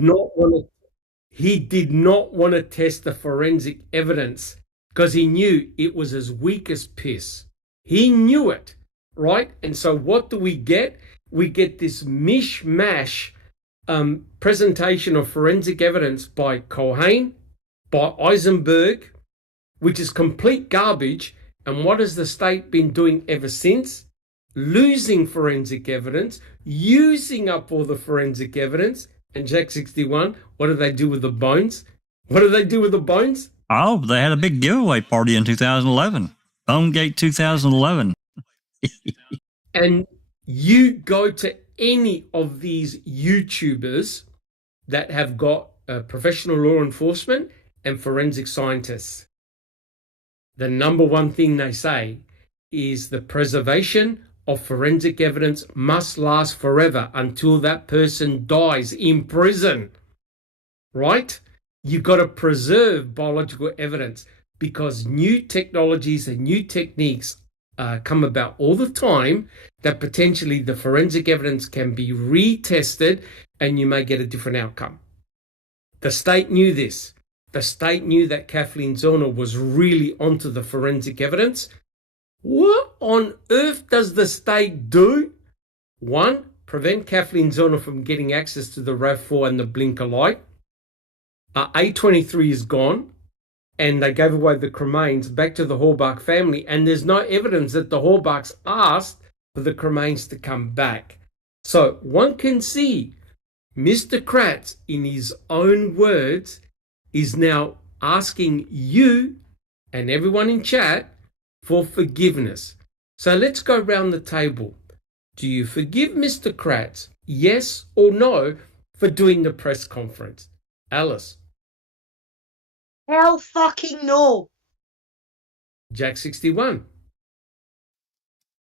He did not want to test the forensic evidence because he knew it was as weak as piss. He knew it, right? And so what do we get? We get this mishmash presentation of forensic evidence by Culhane, by Eisenberg, which is complete garbage. And what has the state been doing ever since? Losing forensic evidence, using up all the forensic evidence. And Jack 61, what do they do with the bones? What do they do with the bones? Oh, they had a big giveaway party in 2011. Bonegate 2011. And you go to any of these YouTubers that have got professional law enforcement and forensic scientists. The number one thing they say is the preservation of forensic evidence must last forever until that person dies in prison, right? You've got to preserve biological evidence because new technologies and new techniques come about all the time that potentially the forensic evidence can be retested and you may get a different outcome. The state knew this. The state knew that Kathleen Zellner was really onto the forensic evidence. What on earth does the state do? One, prevent Kathleen Zellner from getting access to the RAV4 and the blinker light. A23 is gone, and they gave away the cremains back to the Hallbach family, and there's no evidence that the Hallbachs asked for the cremains to come back. So one can see Mr. Kratz, in his own words, is now asking you and everyone in chat for forgiveness. So let's go round the table. Do you forgive Mr. Kratz, yes or no, for doing the press conference? Alice. Hell fucking no. Jack 61.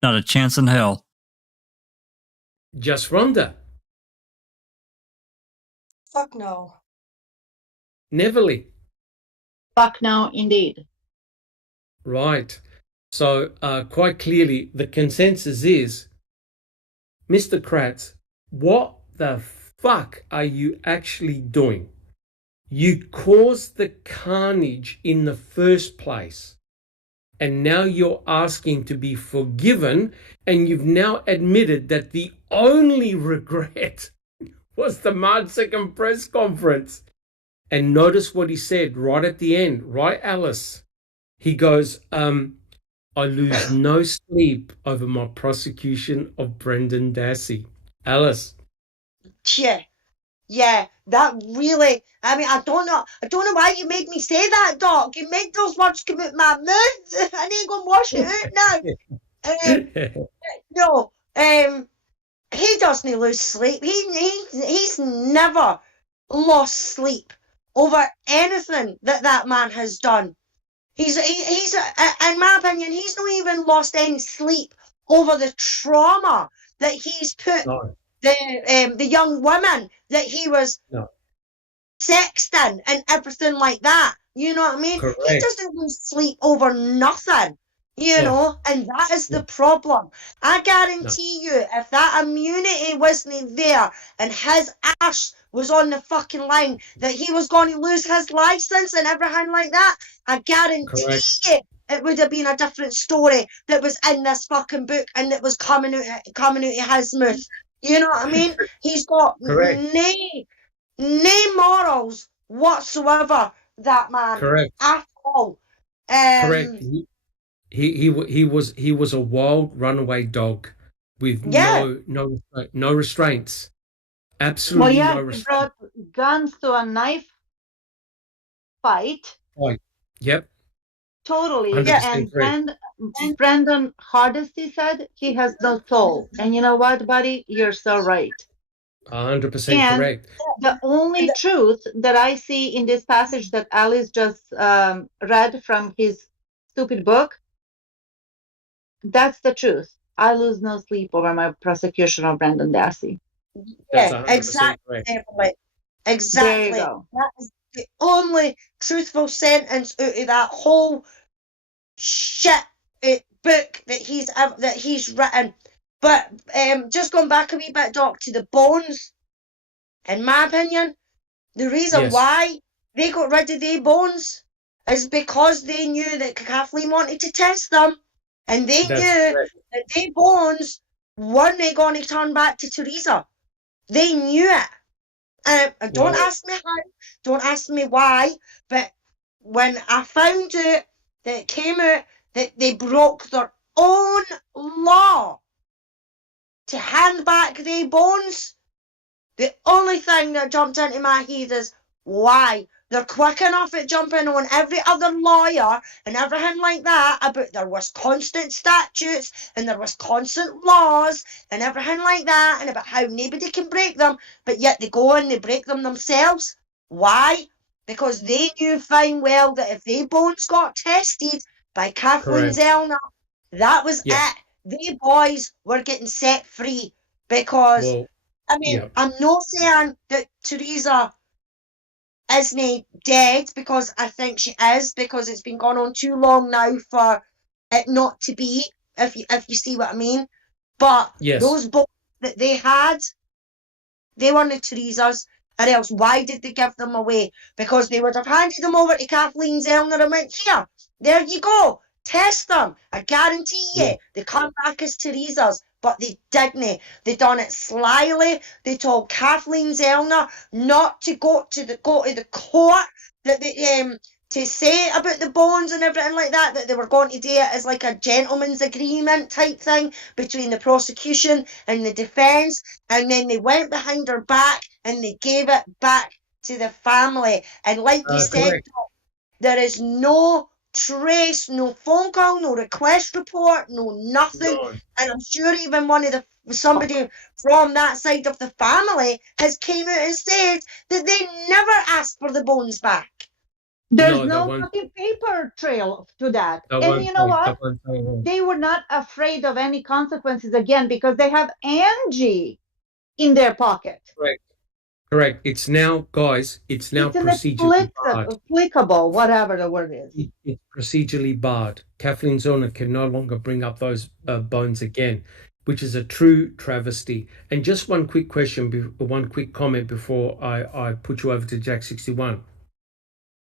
Not a chance in hell. Just Rhonda. Fuck no. Neverly. Fuck no, indeed. Right. So quite clearly, the consensus is, Mr. Kratz, what the fuck are you actually doing? You caused the carnage in the first place, and now you're asking to be forgiven, and you've now admitted that the only regret was the March 2nd press conference. And notice what he said right at the end, right, Alice? He goes, I lose no sleep over my prosecution of Brendan Dassey. Alice. Yeah, that really, I mean, I don't know why you made me say that, Doc. You made those words come out my mouth. I need to go and wash it out now. He doesn't lose sleep. He's never lost sleep over anything that man has done. He's in my opinion, he's not even lost any sleep over the trauma that he's put the young women that he was sexting and everything like that. You know what I mean? Correct. He doesn't lose sleep over nothing. You know, and that is the problem. I guarantee you, if that immunity wasn't there and his ass was on the fucking line, that he was going to lose his license and everything like that, I guarantee you it would have been a different story that was in this fucking book and that was coming out of his mouth. You know what I mean? He's got no morals whatsoever, that man, at all. Correct. He was a wild runaway dog with no restraints. Absolutely no restraints. He brought guns to a knife fight. Right. Yep. Totally. And Brendan Hardesty said he has no soul. And you know what, buddy? You're so right. 100% correct. The only truth that I see in this passage that Alice just read from his stupid book. That's the truth. I lose no sleep over my prosecution of Brendan Dassey. That's Yeah, 100% exactly. correct. Exactly. There you go. That is the only truthful sentence out of that whole shit book that he's written. But just going back a wee bit, Doc, to the bones. In my opinion, the reason why they got rid of the bones is because they knew that Kathleen wanted to test them, and they knew that the bones weren't going to turn back to Teresa. They knew it. And don't ask me how, don't ask me why, but when I found out that it came out that they broke their own law to hand back the bones, the only thing that jumped into my head is why. They're quick enough at jumping on every other lawyer and everything like that about there was constant statutes and there was constant laws and everything like that and about how nobody can break them, but yet they go and they break them themselves. Why? Because they knew fine well that if their bones got tested by Kathleen Zellner, that was it. The boys were getting set free because, I mean, I'm not saying that Teresa isn't dead, because I think she is, because it's been going on too long now for it not to be, if you see what I mean. But those bones that they had, they weren't Teresa's, or else why did they give them away? Because they would have handed them over to Kathleen Zellner and went, here, there you go, test them. I guarantee you, they come back as Teresa's. But they didn't. They done it slyly. They told Kathleen Zellner not to go to the court, that they, to say about the bones and everything like that, that they were going to do it as like a gentleman's agreement type thing between the prosecution and the defence. And then they went behind her back and they gave it back to the family. And like you said, there is no trace, no phone call, no request report, no nothing. And I'm sure even somebody from that side of the family has came out and said that they never asked for the bones back. There's no fucking paper trail to that. And you know what? They were not afraid of any consequences again because they have Angie in their pocket. Correct. It's now, guys, it's procedurally barred. Applicable, whatever the word is. It's procedurally barred. Kathleen Zellner can no longer bring up those bones again, which is a true travesty. And just one quick question, one quick comment before I put you over to Jack 61.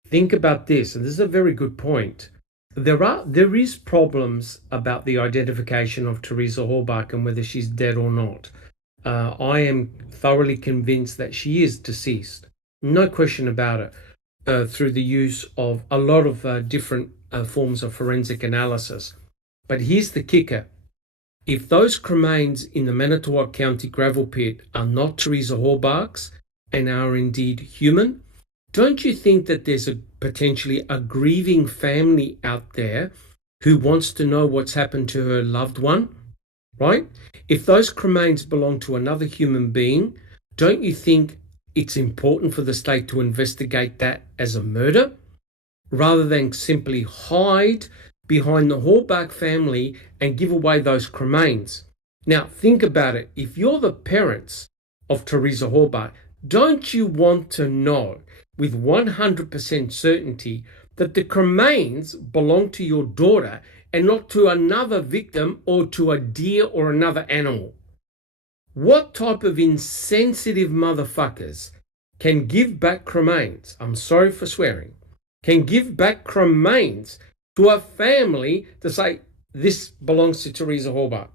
Think about this, and this is a very good point. There is problems about the identification of Teresa Halbach and whether she's dead or not. I am thoroughly convinced that she is deceased. No question about it, through the use of a lot of different forms of forensic analysis. But here's the kicker. If those cremains in the Manitowoc County gravel pit are not Teresa Halbach's and are indeed human, don't you think that there's potentially a grieving family out there who wants to know what's happened to her loved one? Right? If those cremains belong to another human being, don't you think it's important for the state to investigate that as a murder rather than simply hide behind the Halbach family and give away those cremains? Now, think about it. If you're the parents of Teresa Halbach, don't you want to know with 100% certainty that the cremains belong to your daughter and not to another victim or to a deer or another animal? What type of insensitive motherfuckers can give back cremains? I'm sorry for swearing. Can give back cremains to a family to say, this belongs to Teresa Halbach?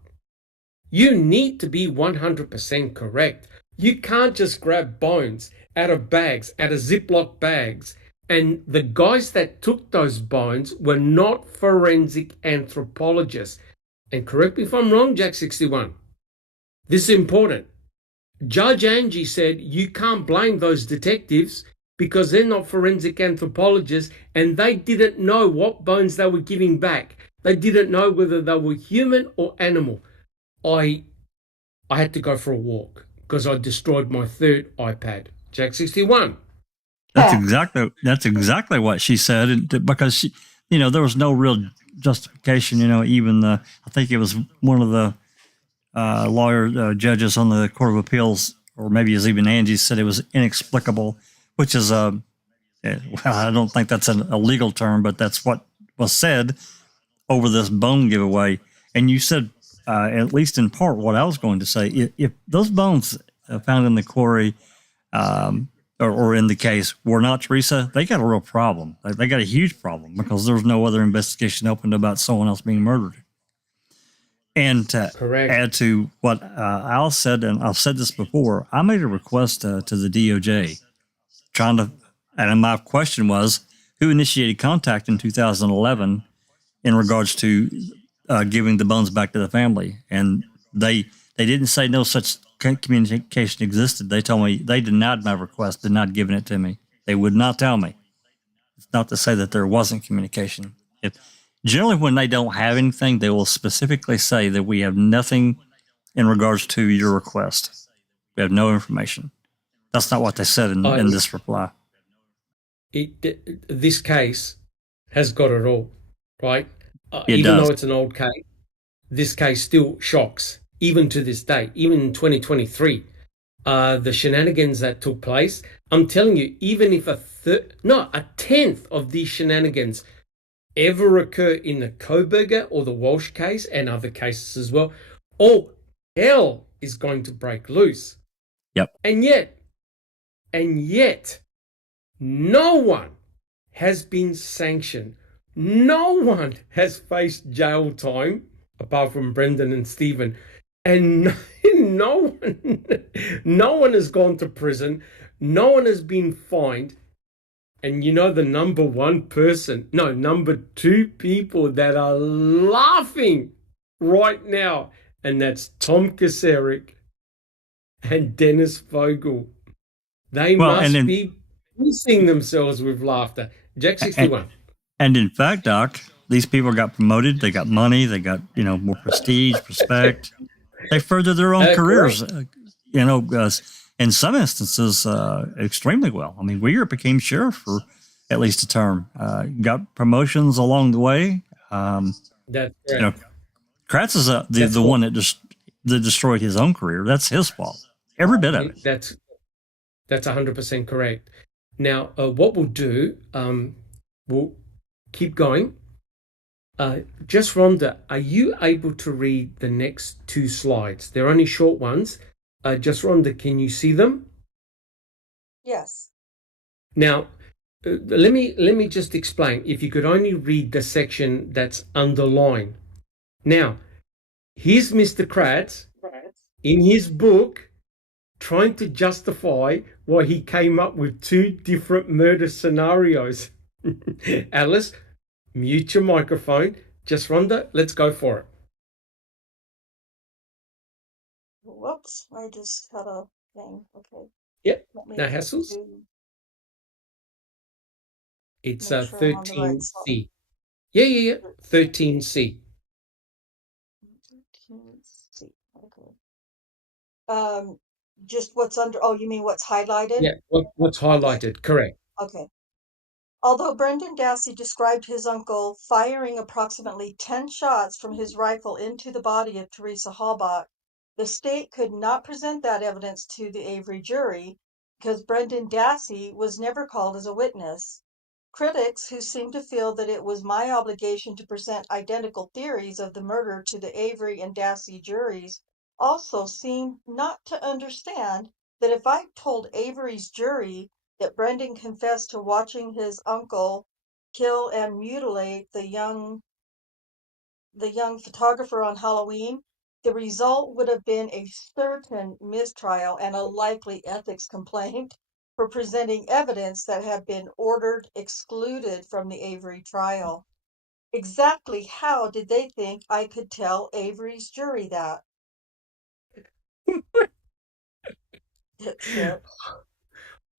You need to be 100% correct. You can't just grab bones out of bags, out of Ziploc bags. And the guys that took those bones were not forensic anthropologists. And correct me if I'm wrong, Jack 61. This is important. Judge Angie said you can't blame those detectives because they're not forensic anthropologists and they didn't know what bones they were giving back. They didn't know whether they were human or animal. I had to go for a walk because I destroyed my third iPad. Jack 61. That's exactly what she said, because she, there was no real justification. Even I think it was one of the judges on the Court of Appeals, or maybe it was even Angie, said it was inexplicable, which is well, I don't think that's a legal term, but that's what was said over this bone giveaway. And you said, at least in part, what I was going to say, if those bones found in the quarry or in the case were not Teresa, they got a real problem. They got a huge problem because there's no other investigation opened about someone else being murdered. And to add to what Al said, and I've said this before, I made a request to the DOJ and my question was, who initiated contact in 2011 in regards to giving the bones back to the family? And they didn't say no such communication existed. They told me they denied my request, did not giving it to me. They would not tell me. It's not to say that there wasn't communication. Generally, when they don't have anything, they will specifically say that we have nothing in regards to your request. We have no information. That's not what they said in this reply. This case has got it all, right? Even though it's an old case, this case still shocks, even to this day, even in 2023. The shenanigans that took place, I'm telling you, even if a tenth of these shenanigans ever occur in the Koberger or the Walsh case and other cases as well, all hell is going to break loose. Yep. And yet, no one has been sanctioned. No one has faced jail time apart from Brendan and Stephen. And no one has gone to prison. No one has been fined. And the number two people that are laughing right now, and that's Tom Kacerik and Dennis Vogel. They must be pissing themselves with laughter. Jack 61. And in fact, Doc, these people got promoted. They got money. They got, more prestige, respect. They furthered their own careers, in some instances, extremely well. I mean, Weir became sheriff for at least a term. Got promotions along the way. That's right. Kratz is the one that destroyed his own career. That's his fault. Every bit of it. That's 100% correct. Now, what we'll do, we'll keep going. Just Rhonda, are you able to read the next two slides? They're only short ones. Just Rhonda, can you see them? Yes. Now, let me just explain. If you could only read the section that's underlined. Now, here's Mr. Kratz in his book trying to justify why he came up with two different murder scenarios. Alice, mute your microphone. Just Rhonda, let's go for it. Whoops, I just had a thing. Okay. Yep, no hassles. It's 13C. Yeah. 13C. 13C. Okay. Just what's under. Oh, you mean what's highlighted? Yeah, what's highlighted? Okay. Correct. Okay. Although Brendan Dassey described his uncle firing approximately 10 shots from his rifle into the body of Teresa Halbach, the state could not present that evidence to the Avery jury because Brendan Dassey was never called as a witness. Critics who seem to feel that it was my obligation to present identical theories of the murder to the Avery and Dassey juries also seem not to understand that if I told Avery's jury that Brendan confessed to watching his uncle kill and mutilate the young photographer on Halloween, the result would have been a certain mistrial and a likely ethics complaint for presenting evidence that had been ordered excluded from the Avery trial. Exactly how did they think I could tell Avery's jury that?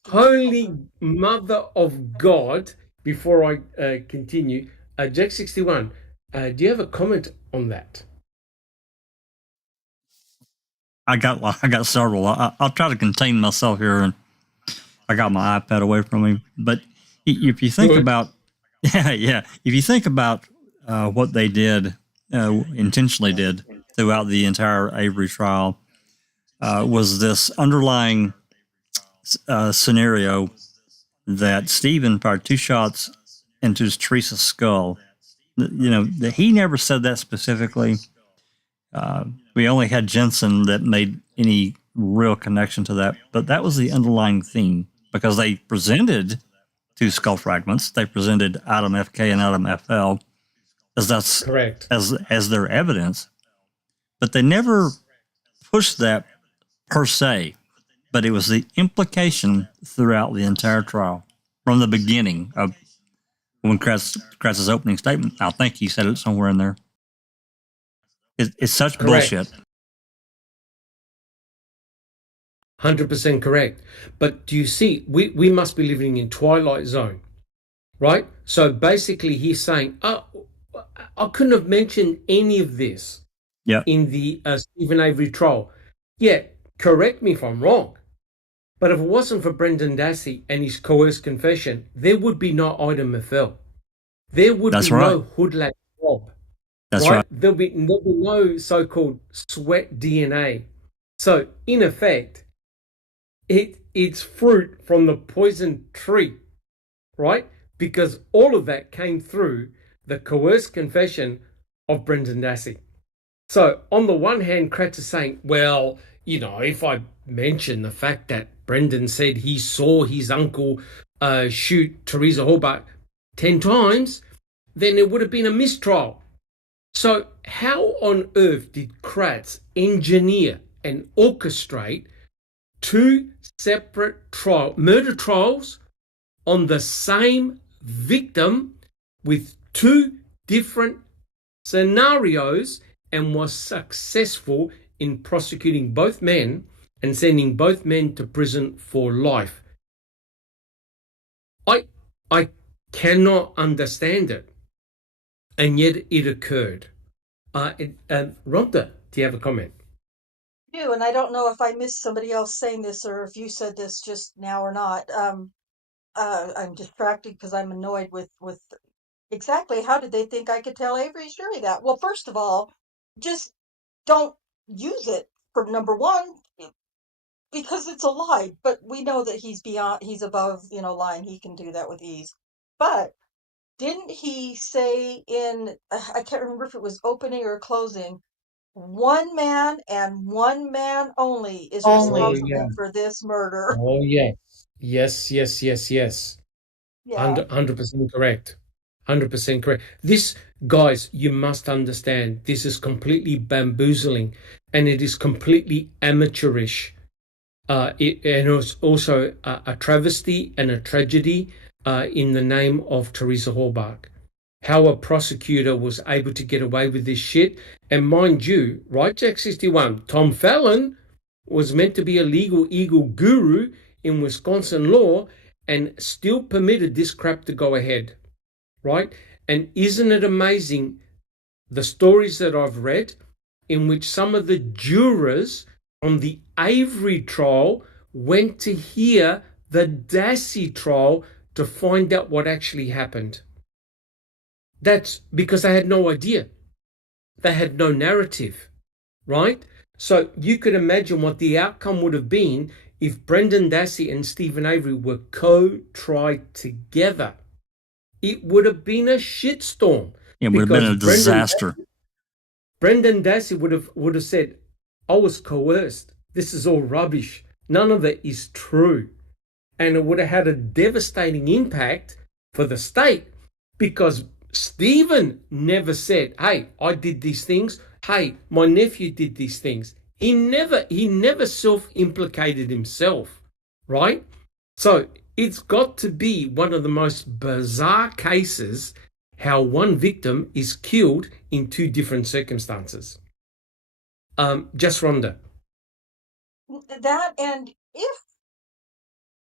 Holy Mother of God, before I continue, Jack 61, do you have a comment on that? I got several. I'll try to contain myself here, and I got my iPad away from me. But if you think about, if you think about what they did, intentionally did throughout the entire Avery trial, was this underlying scenario that Stephen fired 2 shots into Teresa's skull. He never said that specifically. We only had Jensen that made any real connection to that, but that was the underlying theme, because they presented 2 skull fragments. They presented Atom FK and Atom FL as that's Correct. as their evidence, but they never pushed that per se. But it was the implication throughout the entire trial from the beginning of when Kratz's opening statement. I think he said it somewhere in there. It's such Correct. bullshit. 100% correct. But do you see, we must be living in Twilight Zone, right? So basically he's saying, I couldn't have mentioned any of this in the Stephen Avery trial. Yeah, correct me if I'm wrong. But if it wasn't for Brendan Dassey and his coerced confession, there would be no Item FL. There would be no Hoodlak swab. That's right. There'll be no so-called sweat DNA. So in effect, it's fruit from the poison tree, right? Because all of that came through the coerced confession of Brendan Dassey. So on the one hand, Kratz is saying, well, if I mention the fact that Brendan said he saw his uncle shoot Teresa Halbach 10 times, then it would have been a mistrial. So how on earth did Kratz engineer and orchestrate 2 separate murder trials on the same victim with 2 different scenarios, and was successful in prosecuting both men and sending both men to prison for life? I cannot understand it, and yet it occurred. Rhonda, do you have a comment? I do, and I don't know if I missed somebody else saying this or if you said this just now or not. I'm distracted because I'm annoyed with exactly how did they think I could tell Avery's jury that? Well, first of all, just don't use it for number one, because it's a lie. But we know that he's above, lying. He can do that with ease. But didn't he say I can't remember if it was opening or closing, one man and one man only is responsible for this murder? Oh, yes. Yes. Yeah. 100% correct. 100% correct. This, guys, you must understand, this is completely bamboozling, and it is completely amateurish. And it's also a travesty and a tragedy in the name of Teresa Halbach. How a prosecutor was able to get away with this shit. And mind you, right, Jack 61, Tom Fallon was meant to be a legal eagle guru in Wisconsin law and still permitted this crap to go ahead, right? And isn't it amazing the stories that I've read in which some of the jurors on the Avery trial went to hear the Dassey trial to find out what actually happened? That's because they had no idea. They had no narrative, right? So you could imagine what the outcome would have been if Brendan Dassey and Stephen Avery were co-tried together. It would have been a shitstorm. It would have been a disaster. Brendan Dassey would have said, I was coerced. This is all rubbish. None of it is true. And it would have had a devastating impact for the state, because Stephen never said, hey, I did these things. Hey, my nephew did these things. He never self-implicated himself, right? So it's got to be one of the most bizarre cases how one victim is killed in 2 different circumstances. Just Rhonda. That, and if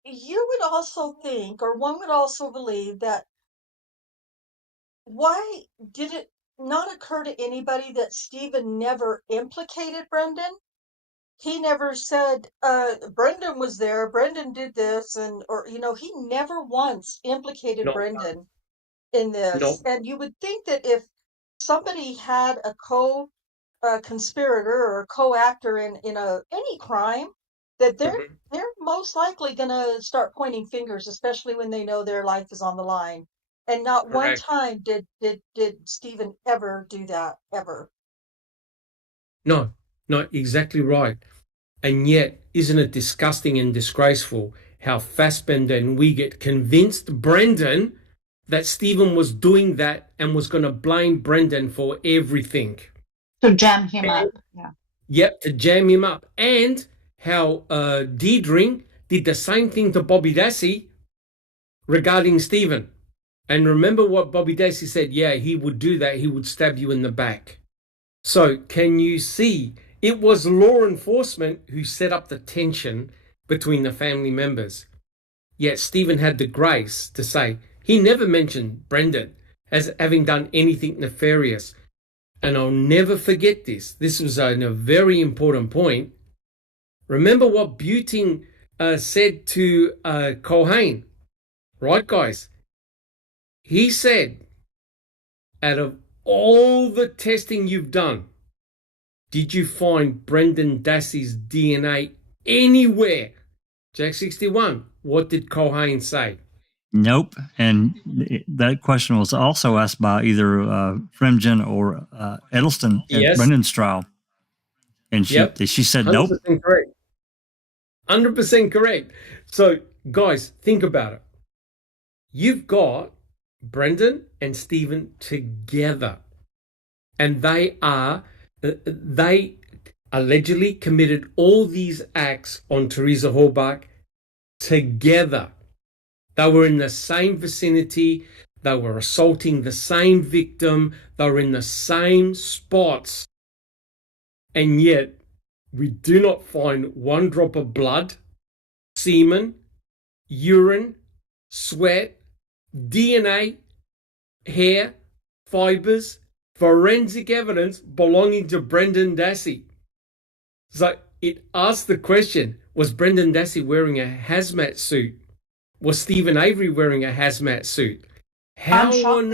you would also think, or one would also believe that, why did it not occur to anybody that Stephen never implicated Brendan? He never said, Brendan was there, Brendan did this, he never once implicated Brendan in this. No. And you would think that if somebody had a conspirator or a co-actor in any crime, that they're most likely going to start pointing fingers, especially when they know their life is on the line. And not one Correct. time did Stephen ever do that, ever. No, exactly right. And yet, isn't it disgusting and disgraceful how Fassbender and Wiegert convinced Brendan that Stephen was doing that and was going to blame Brendan for everything? To jam him up. Yeah. Yep, to jam him up. And how Deidre did the same thing to Bobby Dassey regarding Stephen. And remember what Bobby Dassey said? Yeah, he would do that. He would stab you in the back. So can you see? It was law enforcement who set up the tension between the family members. Yet Stephen had the grace to say he never mentioned Brendan as having done anything nefarious. And I'll never forget this. This was a very important point. Remember what Buting said to Culhane, right, guys? He said, out of all the testing you've done, did you find Brendan Dassey's DNA anywhere? Jack 61, what did Culhane say? Nope. And that question was also asked by either Fremgen or Edelston at Brendan's trial. And she said nope. 100% correct. 100% correct. So, guys, think about it. You've got Brendan and Stephen together. And they allegedly committed all these acts on Teresa Halbach together. They were in the same vicinity. They were assaulting the same victim. They were in the same spots. And yet, we do not find one drop of blood, semen, urine, sweat, DNA, hair, fibers, forensic evidence belonging to Brendan Dassey. So it asks the question, was Brendan Dassey wearing a hazmat suit? Was Stephen Avery wearing a hazmat suit? How on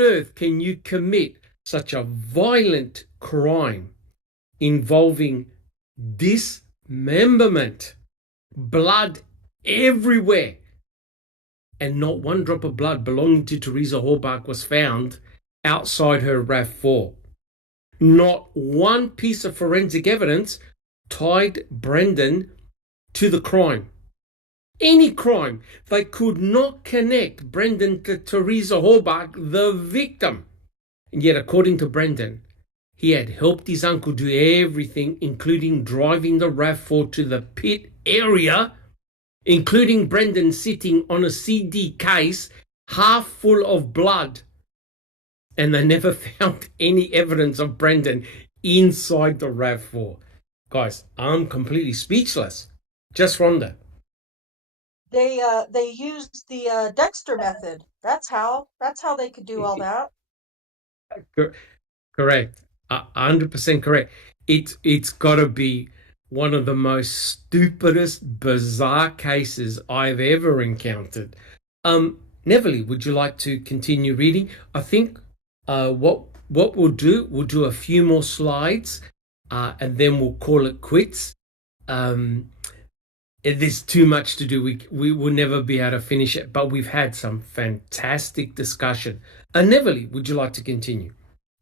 earth can you commit such a violent crime involving dismemberment, blood everywhere, and not one drop of blood belonging to Teresa Halbach was found outside her RAV4? Not one piece of forensic evidence tied Brendan to the crime. Any crime. They could not connect Brendan to Teresa Halbach, the victim. And yet, according to Brendan, he had helped his uncle do everything, including driving the RAV4 to the pit area, including Brendan sitting on a CD case half full of blood. And they never found any evidence of Brendan inside the RAV4. Guys, I'm completely speechless. Just Rhonda. They used the Dexter method. That's how they could do all that. Correct. 100% correct. It's got to be one of the most stupidest, bizarre cases I've ever encountered. Neville, would you like to continue reading? I think what we'll do a few more slides, and then we'll call it quits. There's too much to do. We will never be able to finish it, but we've had some fantastic discussion. Neville, would you like to continue?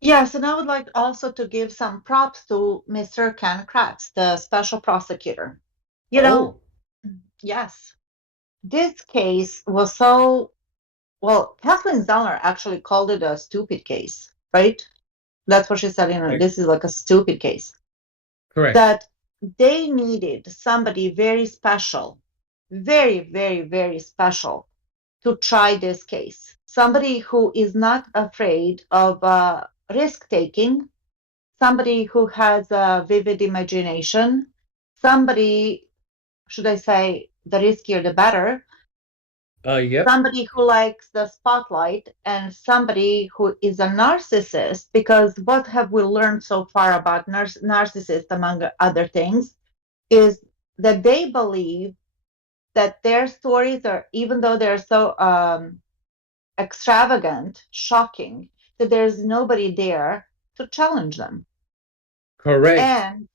Yes, and I would like also to give some props to Mr. Ken Kratz, the special prosecutor. You know, yes, this case was so, well, Kathleen Zeller actually called it a stupid case, right? That's what she said, this is like a stupid case. Correct. That they needed somebody very special, very, very, very special to try this case. Somebody who is not afraid of risk-taking, somebody who has a vivid imagination, somebody, should I say, the riskier the better, somebody who likes the spotlight, and somebody who is a narcissist, because what have we learned so far about narcissists, among other things, is that they believe that their stories are, even though they're so extravagant, shocking, that there's nobody there to challenge them. Correct. And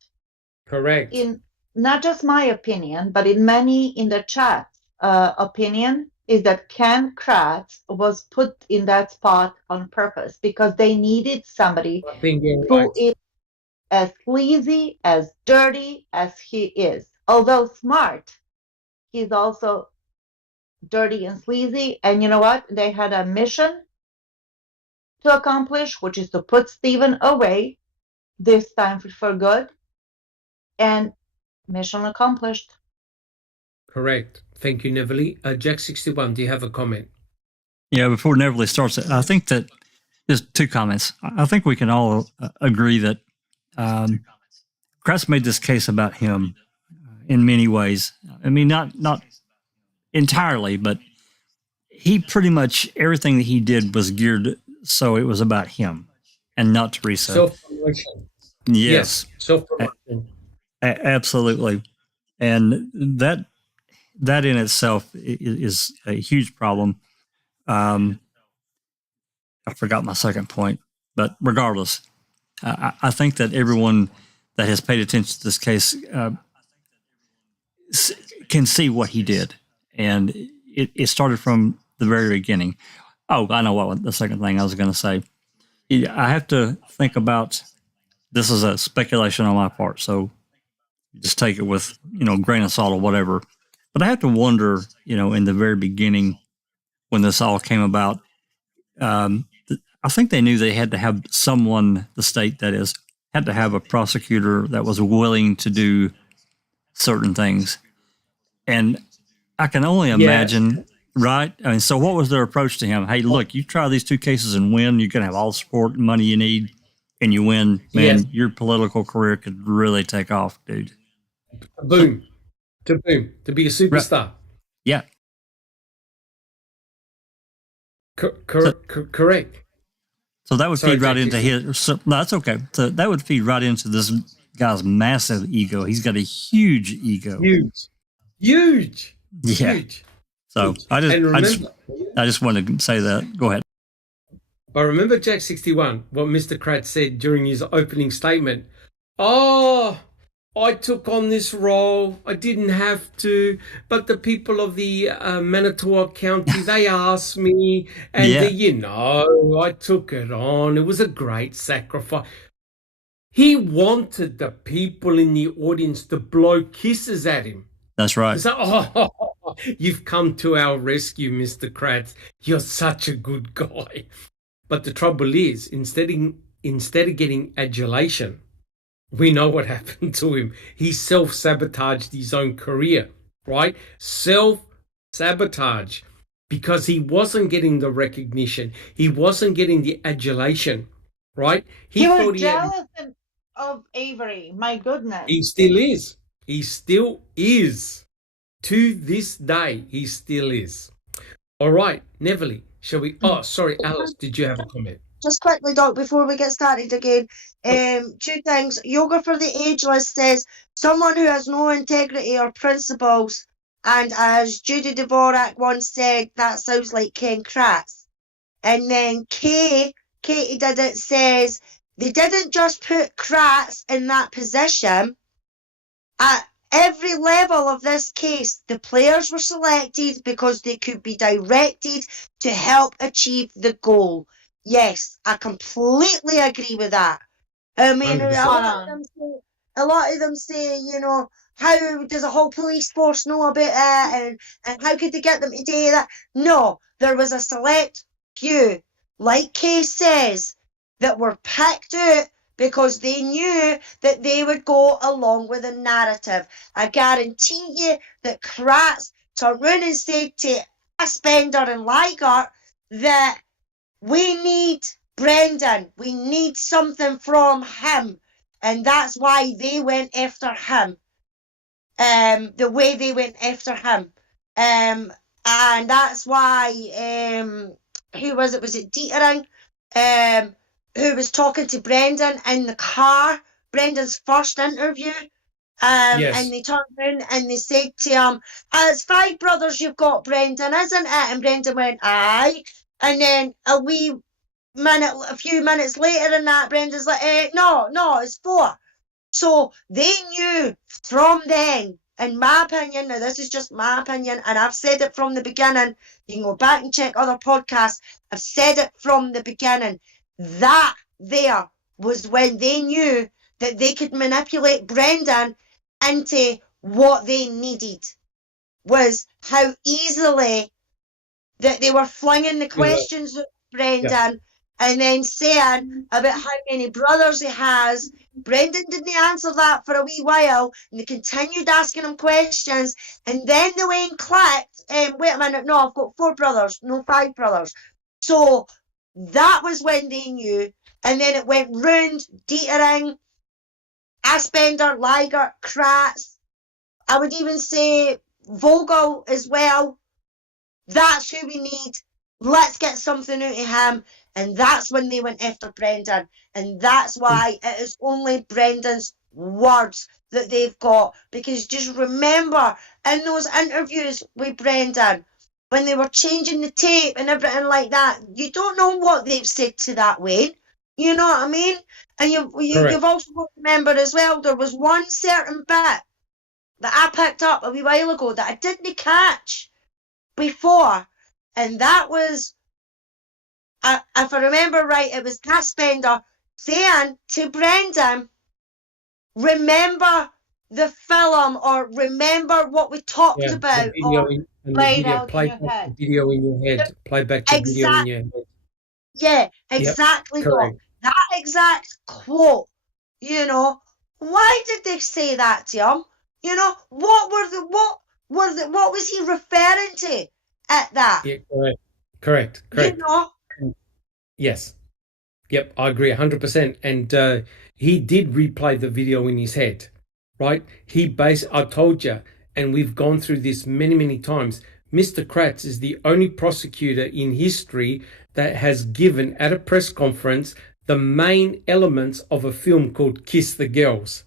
Correct. in not just my opinion, but in many in the chat opinion, is that Ken Kratz was put in that spot on purpose because they needed somebody I think you're who right. is as sleazy, as dirty as he is. Although smart, he's also dirty and sleazy. And you know what? They had a mission to accomplish, which is to put Stephen away, this time for good. And mission accomplished. Correct. Thank you, Neville. Jack 61, do you have a comment? Yeah, before Neverly starts, I think that there's two comments. I think we can all agree that Kratz made this case about him in many ways. I mean, not entirely, but he pretty much, everything that he did was geared so it was about him and not Teresa. Self-promotion. Yes. Self-promotion. Absolutely. And that in itself is a huge problem. I forgot my second point, but regardless, I think that everyone that has paid attention to this case can see what he did. And it started from the very beginning. Oh, I know what the second thing I was going to say. I have to think about, this is a speculation on my part, so just take it with, grain of salt or whatever. But I have to wonder, in the very beginning when this all came about, I think they knew they had to have someone, the state that is, had to have a prosecutor that was willing to do certain things. And I can only imagine, right? I mean, so what was their approach to him? Hey, look, you try these two cases and win, you can have all the support and money you need, and you win, man, your political career could really take off, dude. Boom. To be a superstar. Right. Yeah. Correct. So that would feed right into his. So, no, that's okay. So that would feed right into this guy's massive ego. He's got a huge ego. Huge. Yeah. Huge. So I just wanted to say that. Go ahead. But remember, Jack 61, what Mr. Kratz said during his opening statement. Oh, I took on this role. I didn't have to, but the people of the Manitowoc County, they asked me, and I took it on. It was a great sacrifice. He wanted the people in the audience to blow kisses at him. That's right. So, you've come to our rescue, Mr. Kratz. You're such a good guy. But the trouble is, instead of getting adulation, we know what happened to him. He self-sabotaged his own career, right? Self-sabotage, because he wasn't getting the recognition. He wasn't getting the adulation, right? He was jealous of Avery. My goodness. He still is. He still is. To this day, he still is. All right, Neville, shall we? Oh, sorry, Alice, did you have a comment? Just quickly, Doc, before we get started again, two things. Yoga for the Ageless says, someone who has no integrity or principles, and as Judy Dvorak once said, that sounds like Ken Kratz. And then Katie Did It says, they didn't just put Kratz in that position. At every level of this case, the players were selected because they could be directed to help achieve the goal. Yes, I completely agree with that. I mean, a lot of them say, how does a whole police force know about it, and how could they get them to do that? No, there was a select few, like Kay says, that were picked out because they knew that they would go along with the narrative. I guarantee you that Kratz turned around and said to Aspender and Liger that we need Brendan. We need something from him. And that's why they went after him. The way they went after him. And that's why, who was it? Was it Dietering? Who was talking to Brendan in the car, Brendan's first interview. And they turned around and they said to him, it's 5 brothers you've got, Brendan, isn't it? And Brendan went, aye. And then a few minutes later than that, Brendan's like, no, it's 4. So they knew from then, in my opinion, now this is just my opinion, and I've said it from the beginning. You can go back and check other podcasts. I've said it from the beginning. That there was when they knew that they could manipulate Brendan into what they needed, was how easily that they were flinging the questions at Brendan and then saying about how many brothers he has. Brendan didn't answer that for a wee while, and they continued asking him questions, and then they went and clicked, wait a minute, no, I've got 4 brothers, no 5 brothers. So that was when they knew, and then it went round, Dietering, Aspender, Liger, Kratz, I would even say Vogel as well. That's who we need. Let's get something out of him. And that's when they went after Brendan. And that's why it is only Brendan's words that they've got. Because just remember, in those interviews with Brendan, when they were changing the tape and everything like that, you don't know what they've said to that Wayne. You know what I mean? And you've also got to remember as well, there was one certain bit that I picked up a wee while ago that I didn't catch before, and that was, if I remember right, it was Cat Spender saying to Brendan, remember the film, or remember what we talked about, or play out in your head. The video in your head. Play back the video in your head. Yeah, exactly. That exact quote. You know, why did they say that to him? You know, what was he referring to at that? Yeah, correct. You know? Yes. Yep, I agree 100%. And he did replay the video in his head, right? I told you, and we've gone through this many, many times. Mr. Kratz is the only prosecutor in history that has given, at a press conference, the main elements of a film called Kiss the Girls.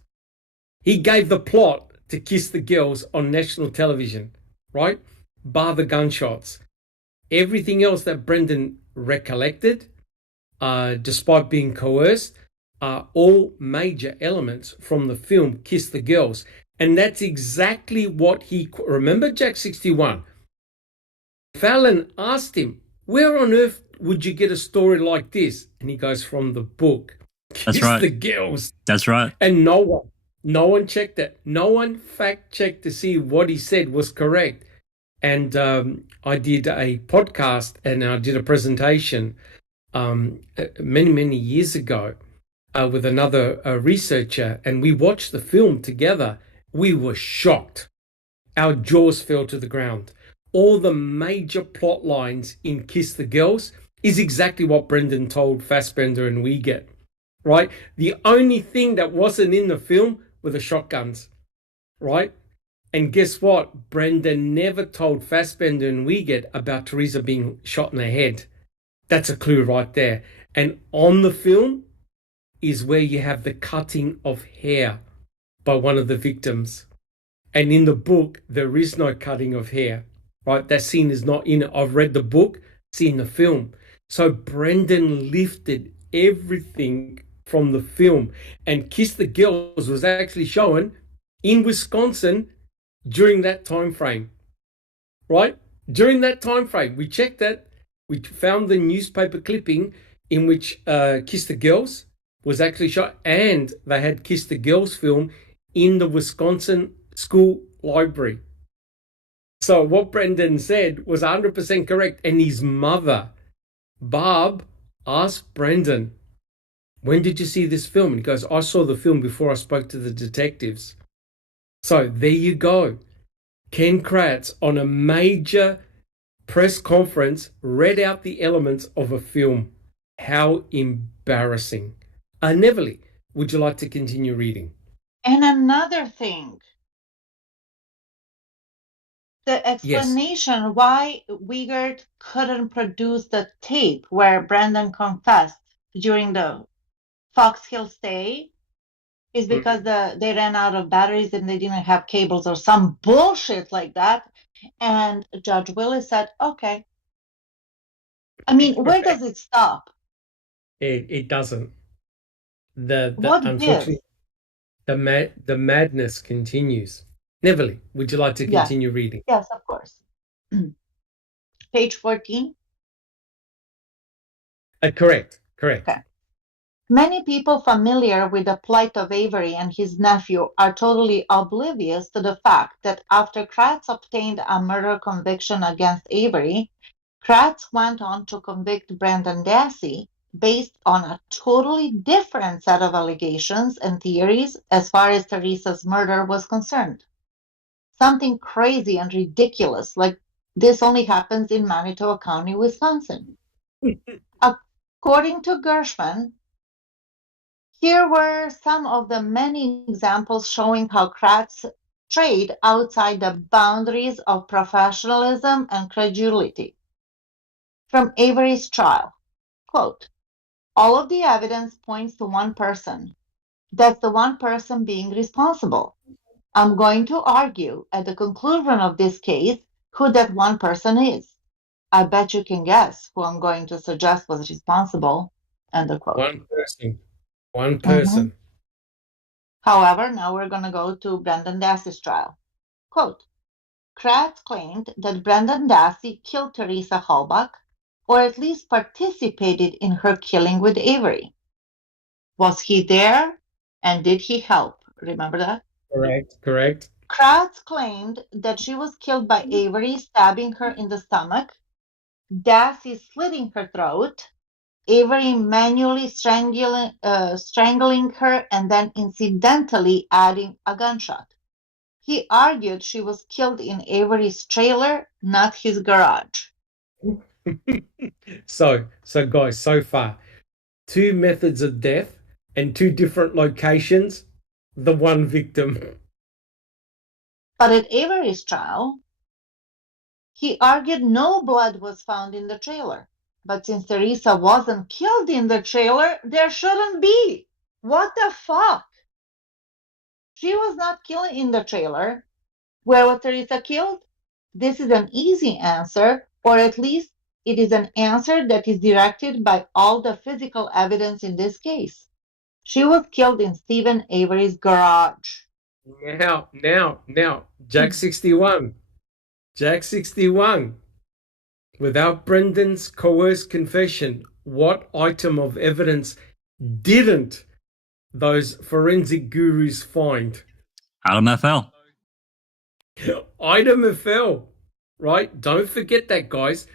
He gave the plot to Kiss the Girls on national television, right? Bar the gunshots. Everything else that Brendan recollected, despite being coerced, are all major elements from the film Kiss the Girls. And that's exactly what remember Jack 61? Fallon asked him, where on earth would you get a story like this? And he goes, from the book. That's right. The Girls. That's right. And no one checked it. No one fact checked to see what he said was correct. And I did a podcast and I did a presentation many, many years ago with another researcher, and we watched the film together. We were shocked. Our jaws fell to the ground. All the major plot lines in Kiss the Girls is exactly what Brendan told Fassbender and Wiegert, right? The only thing that wasn't in the film were the shotguns, right? And guess what? Brendan never told Fassbender and Wiegert about Teresa being shot in the head. That's a clue right there. And on the film is where you have the cutting of hair by one of the victims. And in the book, there is no cutting of hair, right? That scene is not in it. I've read the book, seen the film. So Brendan lifted everything from the film. And Kiss the Girls was actually shown in Wisconsin during that time frame, right? During that time frame, we checked that. We found the newspaper clipping in which Kiss the Girls was actually shot, and they had Kiss the Girls film in the Wisconsin school library. So what Brendan said was 100% correct. And his mother, Barb, asked Brendan, when did you see this film? And he goes, I saw the film before I spoke to the detectives. So there you go. Ken Kratz, on a major press conference, read out the elements of a film. How embarrassing. Neverly, would you like to continue reading? And another thing, the explanation why Wiegert couldn't produce the tape where Brendan confessed during the Fox Hill stay is because they ran out of batteries and they didn't have cables or some bullshit like that. And Judge Willis said, okay, I mean, where does it stop? It doesn't. The What unfortunately the madness continues. Neverly, would you like to Yes. continue reading? Yes, of course. Page 14. Correct. Okay. Many people familiar with the plight of Avery and his nephew are totally oblivious to the fact that after Kratz obtained a murder conviction against Avery, Kratz went on to convict Brendan Dassey based on a totally different set of allegations and theories as far as Teresa's murder was concerned. Something crazy and ridiculous like this only happens in Manitoba County, Wisconsin. According to Gershman, here were some of the many examples showing how Kratz strayed outside the boundaries of professionalism and credulity. From Avery's trial, quote, all of the evidence points to one person. That's the one person being responsible. I'm going to argue at the conclusion of this case who that one person is. I bet you can guess who I'm going to suggest was responsible. End of quote. One person. However, now we're going to go to Brendan Dassey's trial. Quote, Kratz claimed that Brendan Dassey killed Teresa Halbach, or at least participated in her killing with Avery. Was he there, and did he help? Remember that? Correct. Kratz claimed that she was killed by Avery stabbing her in the stomach, Dassey slitting her throat, Avery manually strangling her, and then incidentally adding a gunshot. He argued she was killed in Avery's trailer, not his garage. So guys, so far, 2 methods of death and 2 different locations, the one victim. But at Avery's trial, he argued no blood was found in the trailer. But since Teresa wasn't killed in the trailer, there shouldn't be. What the fuck? She was not killed in the trailer. Where was Teresa killed? This is an easy answer, or at least it is an answer that is directed by all the physical evidence in this case. She was killed in Stephen Avery's garage. Now, Jack 61. Without Brendan's coerced confession, what item of evidence didn't those forensic gurus find? Item FL. Item FL, right? Don't forget that, guys.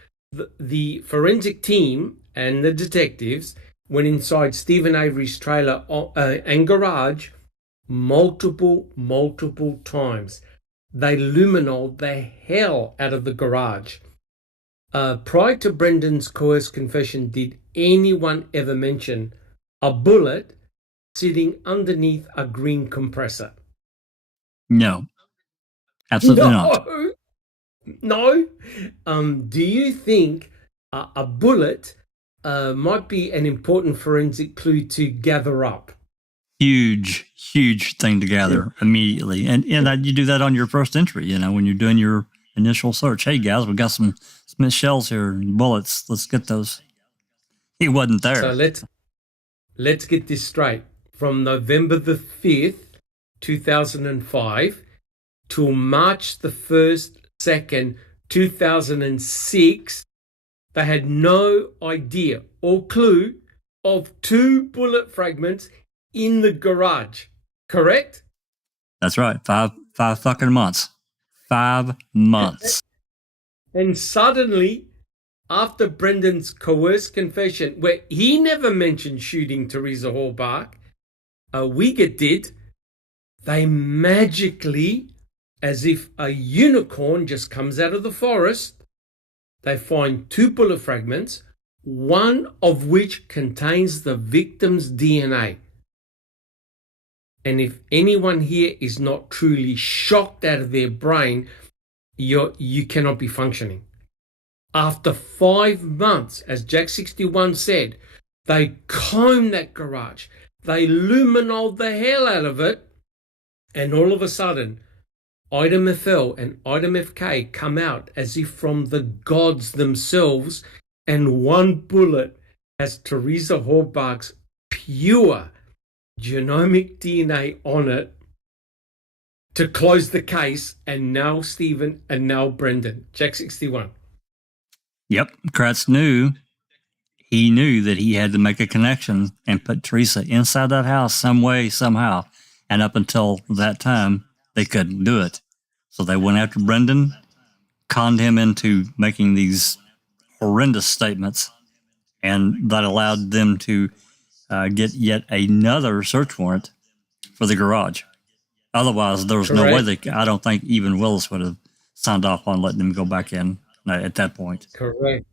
The forensic team and the detectives went inside Stephen Avery's trailer and garage multiple times. They luminoled the hell out of the garage. Prior to Brendan's coerced confession, did anyone ever mention a bullet sitting underneath a green compressor? No. Absolutely not. No. Do you think a bullet might be an important forensic clue to gather up? Huge thing to gather immediately. And you do that on your first entry, when you're doing your initial search. Hey, guys, we got some Smith shells here and bullets. Let's get those. He wasn't there. So let's get this straight. From November the 5th, 2005, till March the 1st, 2nd, 2006, they had no idea or clue of 2 bullet fragments in the garage. Correct? That's right. Five fucking months. 5 months. And suddenly, after Brendan's coerced confession, where he never mentioned shooting Teresa Halbach, Wiegert did, they magically, as if a unicorn just comes out of the forest, they find 2 bullet fragments, one of which contains the victim's DNA. And if anyone here is not truly shocked out of their brain, you cannot be functioning. After 5 months, as Jack 61 said, they combed that garage, they luminoled the hell out of it, and all of a sudden, item FL and item FK come out as if from the gods themselves and one bullet has Teresa Halbach's pure genomic DNA on it to close the case and nail Stephen and nail Brendan. Check 61. Yep. Kratz knew that he had to make a connection and put Teresa inside that house some way, somehow. And up until that time, they couldn't do it. So they went after Brendan, conned him into making these horrendous statements, and that allowed them to get yet another search warrant for the garage. Otherwise, there was no way I don't think even Willis would have signed off on letting them go back in at that point. Correct.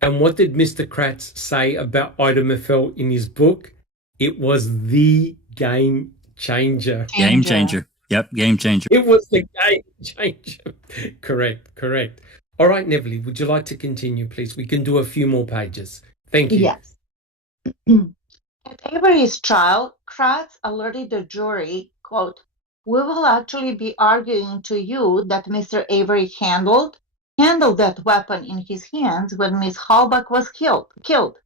And what did Mr. Kratz say about Ida Meffel in his book? It was the game changer. Game changer. Yep, game changer. It was the game changer. Correct. All right, Neville, would you like to continue, please? We can do a few more pages. Thank you. Yes. At Avery's trial, Kratz alerted the jury, quote, "We will actually be arguing to you that Mr. Avery handled that weapon in his hands when Miss Halbach was killed.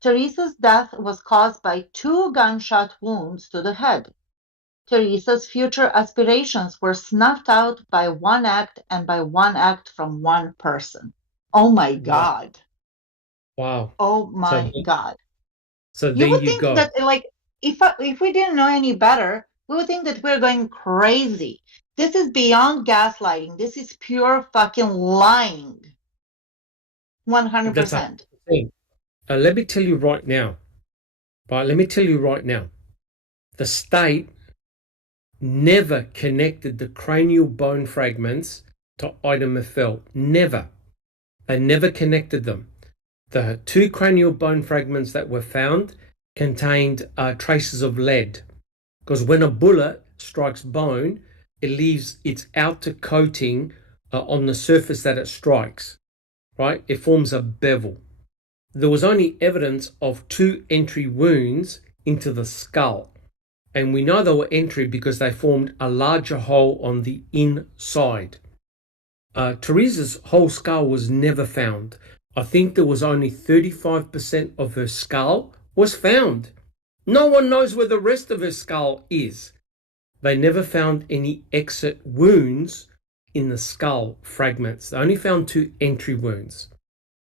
Teresa's death was caused by 2 gunshot wounds to the head. Teresa's future aspirations were snuffed out by one act and by one act from one person." Oh my God. Wow. Oh my God. So You there would you think go. that, like, if we didn't know any better, we would think that we're going crazy. This is beyond gaslighting. This is pure fucking lying. 100%. That's the thing. Let me tell you right now. The state never connected the cranial bone fragments to Ida Meffel. Never. They never connected them. The 2 cranial bone fragments that were found contained traces of lead. Because when a bullet strikes bone, it leaves its outer coating on the surface that it strikes, right? It forms a bevel. There was only evidence of 2 entry wounds into the skull. And we know they were entry because they formed a larger hole on the inside. Teresa's whole skull was never found. I think there was only 35% of her skull was found. No one knows where the rest of her skull is. They never found any exit wounds in the skull fragments. They only found 2 entry wounds.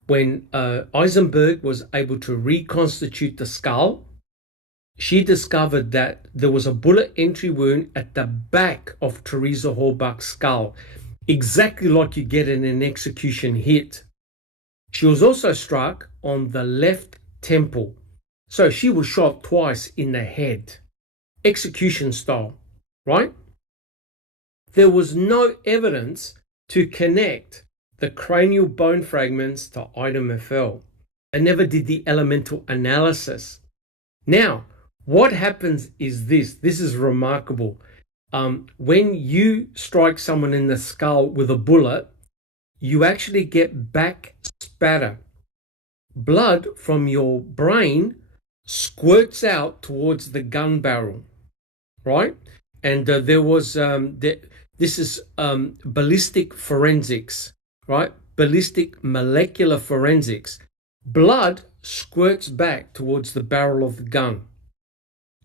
When Eisenberg was able to reconstitute the skull, she discovered that there was a bullet entry wound at the back of Teresa Halbach's skull, exactly like you get in an execution hit. She was also struck on the left temple. So she was shot twice in the head, execution style, right? There was no evidence to connect the cranial bone fragments to Ida Meffel. They never did the elemental analysis. Now, what happens is this is remarkable. When you strike someone in the skull with a bullet, you actually get back spatter. Blood from your brain squirts out towards the gun barrel, right? And there was, this is ballistic forensics, right? Ballistic molecular forensics. Blood squirts back towards the barrel of the gun.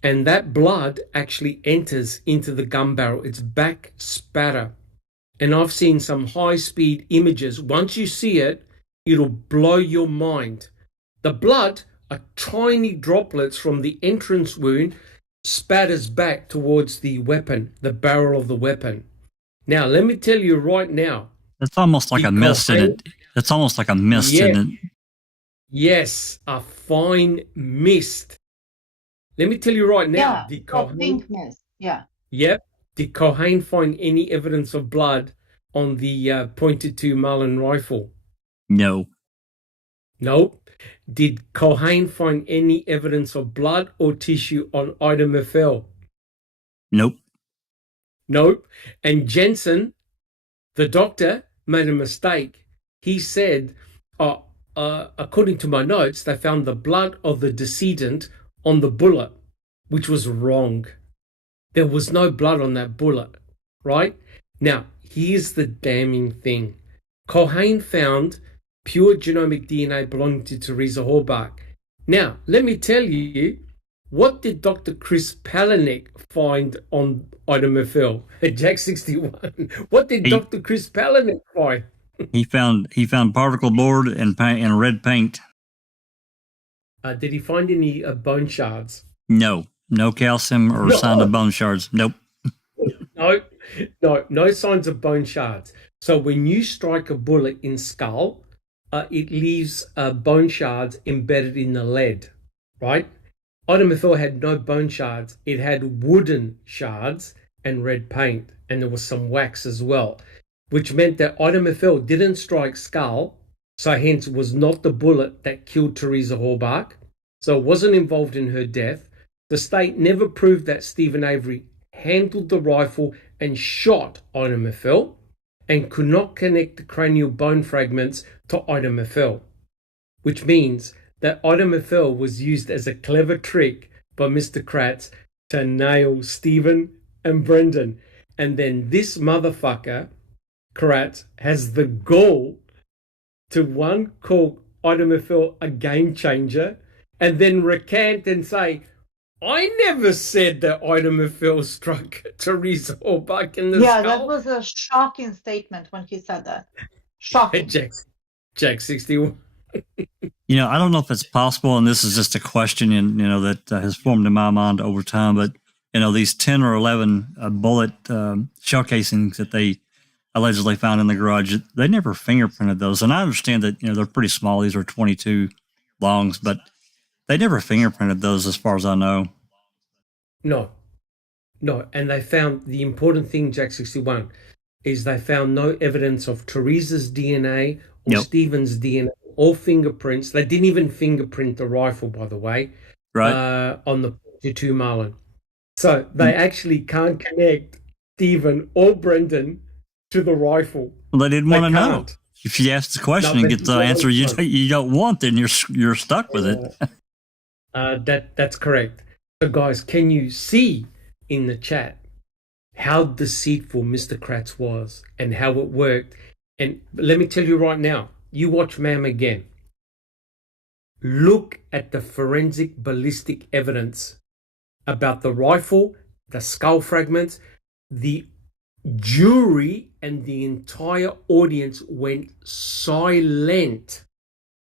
And that blood actually enters into the gun barrel. It's back spatter. And I've seen some high-speed images. Once you see it, it'll blow your mind. The blood are tiny droplets from the entrance wound, spatters back towards the weapon, the barrel of the weapon. Now, let me tell you right now. It's almost like a mist in it. It's almost like a mist in it. Yes, a fine mist. Let me tell you right now. Pink mist. Yeah. Yep. Did Cohane find any evidence of blood on the .22 Marlin rifle? No. Nope. Did Cohane find any evidence of blood or tissue on Ida Meffel? Nope. Nope. And Jensen, the doctor, made a mistake. He said, according to my notes, they found the blood of the decedent on the bullet, which was wrong. There was no blood on that bullet, right? Now, here's the damning thing. Cohane found pure genomic DNA belonging to Teresa Halbach. Now, let me tell you, what did Dr. Chris Palahniuk find on IMFL at Jack 61? What did Dr. Chris Palahniuk find? He found particle board and paint and red paint. Did he find any bone shards? No calcium or sign of bone shards. Nope. No signs of bone shards. So when you strike a bullet in skull, it leaves bone shards embedded in the lead, right? IMFL had no bone shards. It had wooden shards and red paint, and there was some wax as well, which meant that IMFL didn't strike skull, so hence was not the bullet that killed Teresa Halbach, so it wasn't involved in her death. The state never proved that Steven Avery handled the rifle and shot IMFL, and could not connect the cranial bone fragments to IMFL, which means that IMFL was used as a clever trick by Mr. Kratz to nail Stephen and Brendan. And then this motherfucker, Kratz, has the gall to call IMFL a game changer and then recant and say, I never said that IMFL struck Teresa Halbach in the skull. Yeah, that was a shocking statement when he said that. Shocking. Jack 61. I don't know if it's possible, and this is just a question, that has formed in my mind over time. But these 10 or 11 bullet shell casings that they allegedly found in the garage, they never fingerprinted those. And I understand that they're pretty small; these are 22 longs, but they never fingerprinted those, as far as I know. No, and they found the important thing, Jack 61, is they found no evidence of Teresa's DNA or Stephen's DNA. All fingerprints. They didn't even fingerprint the rifle, by the way, right? On the .22 Marlin. So they actually can't connect Stephen or Brendan to the rifle. Well, they didn't want to know. If you ask the question and get the answer you don't want, then you're stuck with it. That's correct. So, guys, can you see in the chat how deceitful Mr. Kratz was and how it worked? And let me tell you right now. You watch Ma'am again. Look at the forensic ballistic evidence about the rifle, the skull fragments. The jury and the entire audience went silent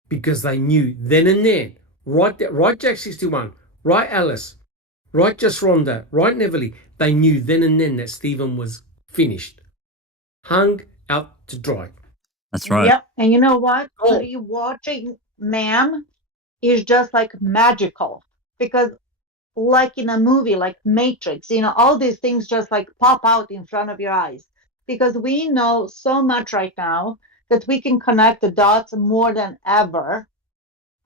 because they knew then and there, right Jack 61, right Alice, right Just Rhonda, right Neverly, they knew then and then that Stephen was finished, hung out to dry. That's right. Yep. And you know what? Rewatching Ma'am is just like magical, because like in a movie like Matrix, all these things just like pop out in front of your eyes, because we know so much right now that we can connect the dots more than ever.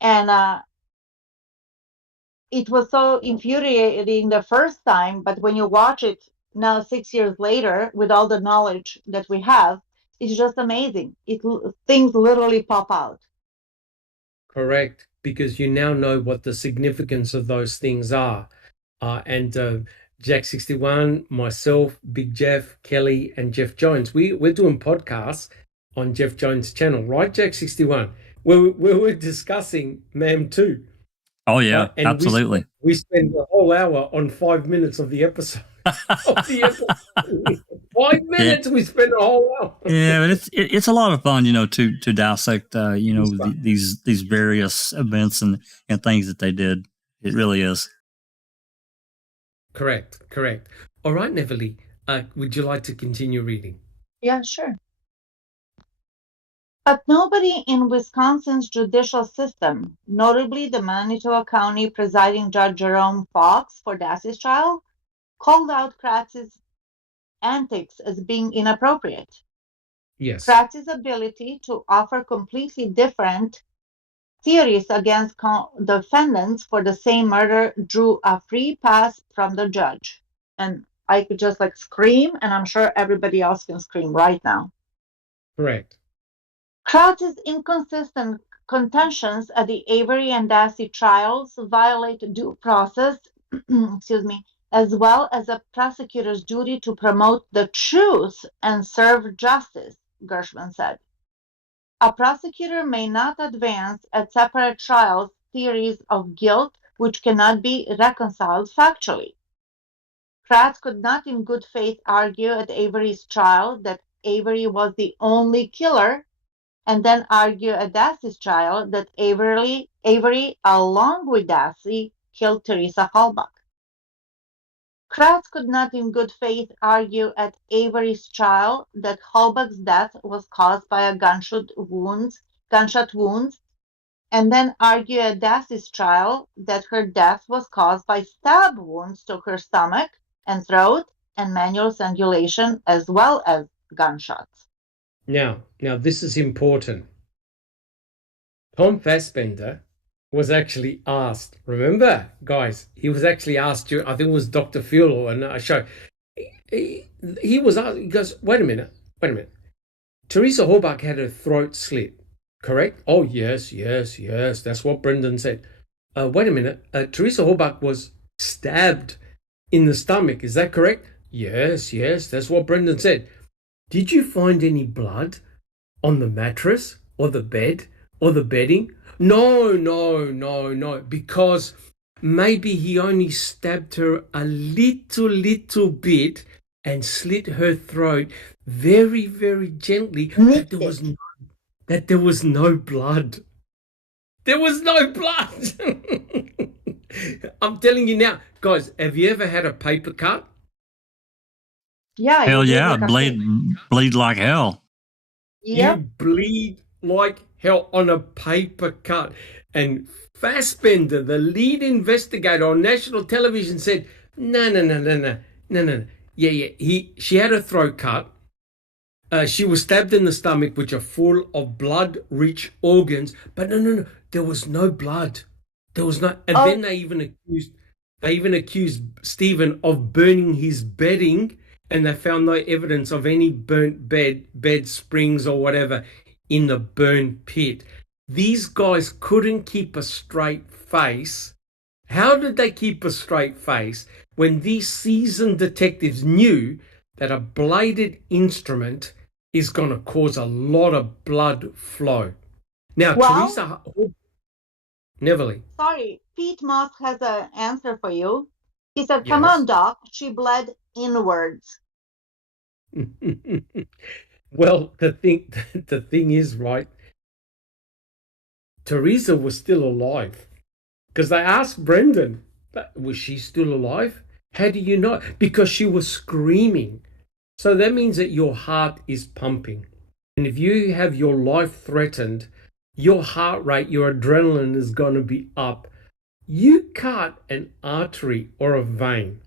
And it was so infuriating the first time, but when you watch it now 6 years later with all the knowledge that we have, it's just amazing. Things literally pop out. Correct, because you now know what the significance of those things are. And Jack 61, myself, Big Jeff, Kelly, and Jeff Jones, we're doing podcasts on Jeff Jones' channel, right, Jack 61? Where we're discussing Ma'am 2. Oh, yeah, absolutely. We spend the whole hour on 5 minutes of the episode. 5 minutes, we spend a whole hour. Yeah, but it's a lot of fun, to dissect, these various events and things that they did. It really is. Correct. All right, Neverly, would you like to continue reading? Yeah, sure. But nobody in Wisconsin's judicial system, notably the Manitoba County presiding Judge Jerome Fox for Dassey's trial, called out Kratz's antics as being inappropriate. Yes. Kratz's ability to offer completely different theories against defendants for the same murder drew a free pass from the judge. And I could just scream, and I'm sure everybody else can scream right now. Correct. Kratz's inconsistent contentions at the Avery and Dassey trials violate due process, as well as a prosecutor's duty to promote the truth and serve justice, Gershman said. A prosecutor may not advance at separate trials theories of guilt which cannot be reconciled factually. Kratz could not in good faith argue at Avery's trial that Avery was the only killer, and then argue at Dassey's trial that Avery, along with Dassey, killed Teresa Halbach. Kratz could not in good faith argue at Avery's trial that Halbach's death was caused by a gunshot wounds, and then argue at Dassey's trial that her death was caused by stab wounds to her stomach and throat and manual strangulation as well as gunshots. Now, this is important. Tom Fassbender was actually asked, remember, guys, he was actually asked, I think it was Dr. Phil or a show. He was asked, he goes, wait a minute. Teresa Halbach had her throat slit, correct? Oh, yes, that's what Brendan said. Wait a minute, Teresa Halbach was stabbed in the stomach, is that correct? Yes, that's what Brendan said. Did you find any blood on the mattress or the bed or the bedding? No, because maybe he only stabbed her a little bit and slit her throat very, very gently, that there was no blood. There was no blood. I'm telling you now, guys, have you ever had a paper cut? Yeah. Hell yeah, bleed like hell. Yep. You bleed like hell on a paper cut. And Fassbender, the lead investigator on national television, said, no. Yeah. She had her throat cut. She was stabbed in the stomach, which are full of blood-rich organs. But no, there was no blood. There was no. And then they even accused Stephen of burning his bedding, and they found no evidence of any burnt bed springs or whatever in the burn pit. These guys couldn't keep a straight face. How did they keep a straight face when these seasoned detectives knew that a bladed instrument is going to cause a lot of blood flow? Now, Teresa Neverly. Sorry, Pete Moss has an answer for you. He said, come Yes. on, Doc, she bled inwards. Well, the thing is, right, Teresa was still alive, because they asked Brendan, was she still alive? How do you know? Because she was screaming. So that means that your heart is pumping. And if you have your life threatened, your heart rate, your adrenaline is going to be up. You cut an artery or a vein,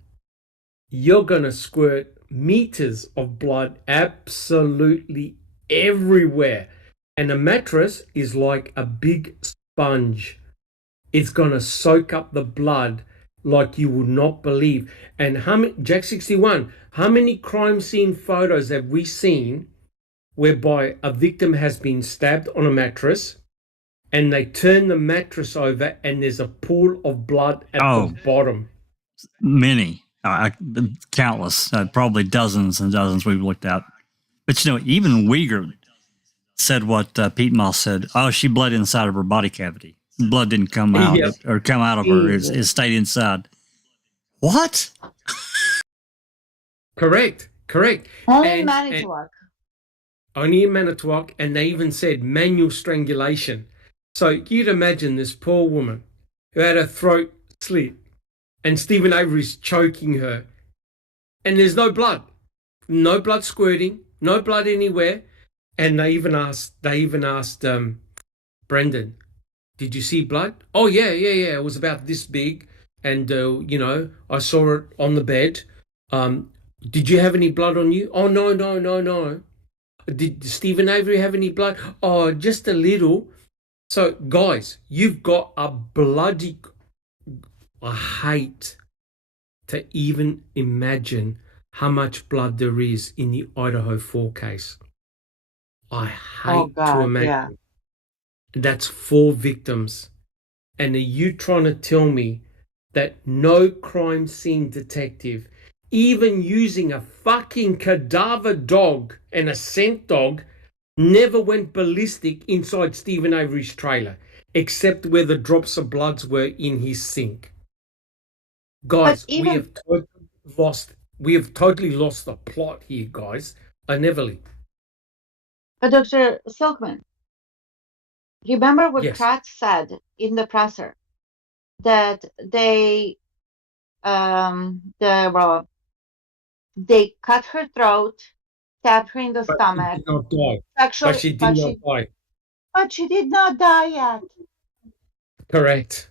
you're going to squirt meters of blood absolutely everywhere. And a mattress is like a big sponge. It's going to soak up the blood like you would not believe. And Jack 61, how many crime scene photos have we seen whereby a victim has been stabbed on a mattress and they turn the mattress over and there's a pool of blood at the bottom? Many. Countless, probably dozens and dozens we've looked at. But, even Uyghur said what Pete Moss said. Oh, she bled inside of her body cavity. Blood didn't come out or come out of her. It stayed inside. What? Correct. Only in Manitowoc. Only in Manitowoc, and they even said manual strangulation. So you'd imagine this poor woman who had her throat slit, and Stephen Avery's choking her, and there's no blood squirting, no blood anywhere. And they even asked Brendan, did you see blood? Oh yeah, it was about this big, and I saw it on the bed. Did you have any blood on you? Oh no. Did Stephen Avery have any blood? Oh, just a little. So guys, you've got a bloody, I hate to even imagine how much blood there is in the Idaho 4 case. I hate to imagine. Yeah. That's 4 victims. And are you trying to tell me that no crime scene detective, even using a fucking cadaver dog and a scent dog, never went ballistic inside Stephen Avery's trailer, except where the drops of bloods were in his sink. Guys, we have totally lost the plot here, guys. I never leave. But Dr. Silkman, remember what Yes. Kratz said in the presser, that they cut her throat, stabbed her in the stomach. She did not die. Sexually, But she did not die. But she did not die yet. Correct.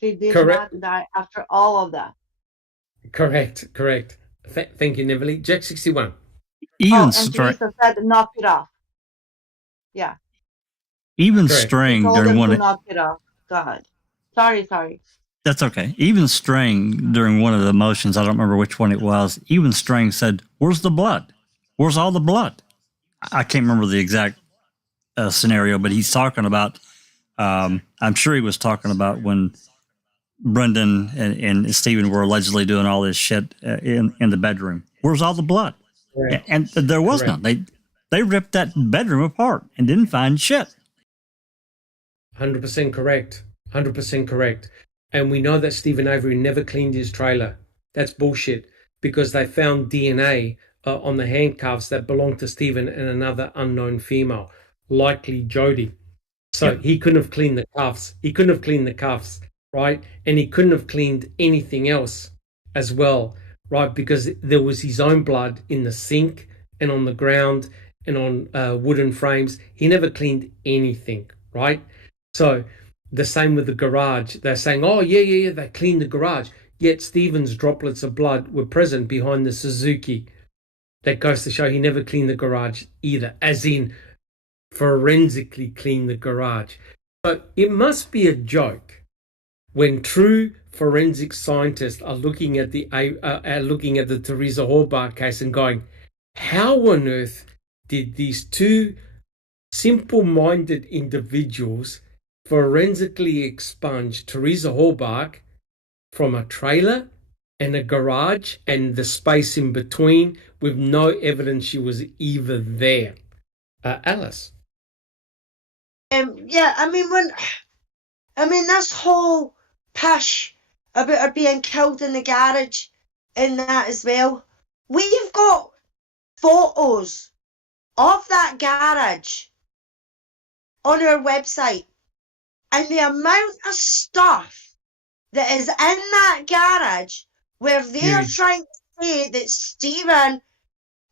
She did Correct. not die after all of that. Correct. Thank you, Neverly. Jack 61. And Teresa said, knock it off. Yeah. Even Correct. Strang Told during them one to of, knock it off. Go ahead. Sorry. that's okay. Even Strang during one of the motions, I don't remember which one it was. Even Strang said, "Where's the blood? Where's all the blood?" I can't remember the exact scenario, but he's talking about. I'm sure he was talking about when Brendan and Stephen were allegedly doing all this shit in the bedroom. Where's all the blood? Correct. And there was Correct. none. They ripped that bedroom apart and didn't find shit. 100% correct. 100% correct. And we know that Stephen Avery never cleaned his trailer. That's bullshit, because they found DNA on the handcuffs that belonged to Stephen and another unknown female, likely Jody. So he couldn't have cleaned the cuffs. He couldn't have cleaned the cuffs, right? And he couldn't have cleaned anything else as well, right? Because there was his own blood in the sink and on the ground and on wooden frames. He never cleaned anything, right? So the same with the garage. They're saying, oh, yeah, they cleaned the garage. Yet Stephen's droplets of blood were present behind the Suzuki. That goes to show he never cleaned the garage either, as in forensically cleaned the garage. So it must be a joke when true forensic scientists are looking at the Teresa Halbach case and going, how on earth did these two simple-minded individuals forensically expunge Teresa Halbach from a trailer and a garage and the space in between with no evidence she was even there? Alice. This whole push about her being killed in the garage and that as well. We've got photos of that garage on our website, and the amount of stuff that is in that garage where they're trying to say that Stephen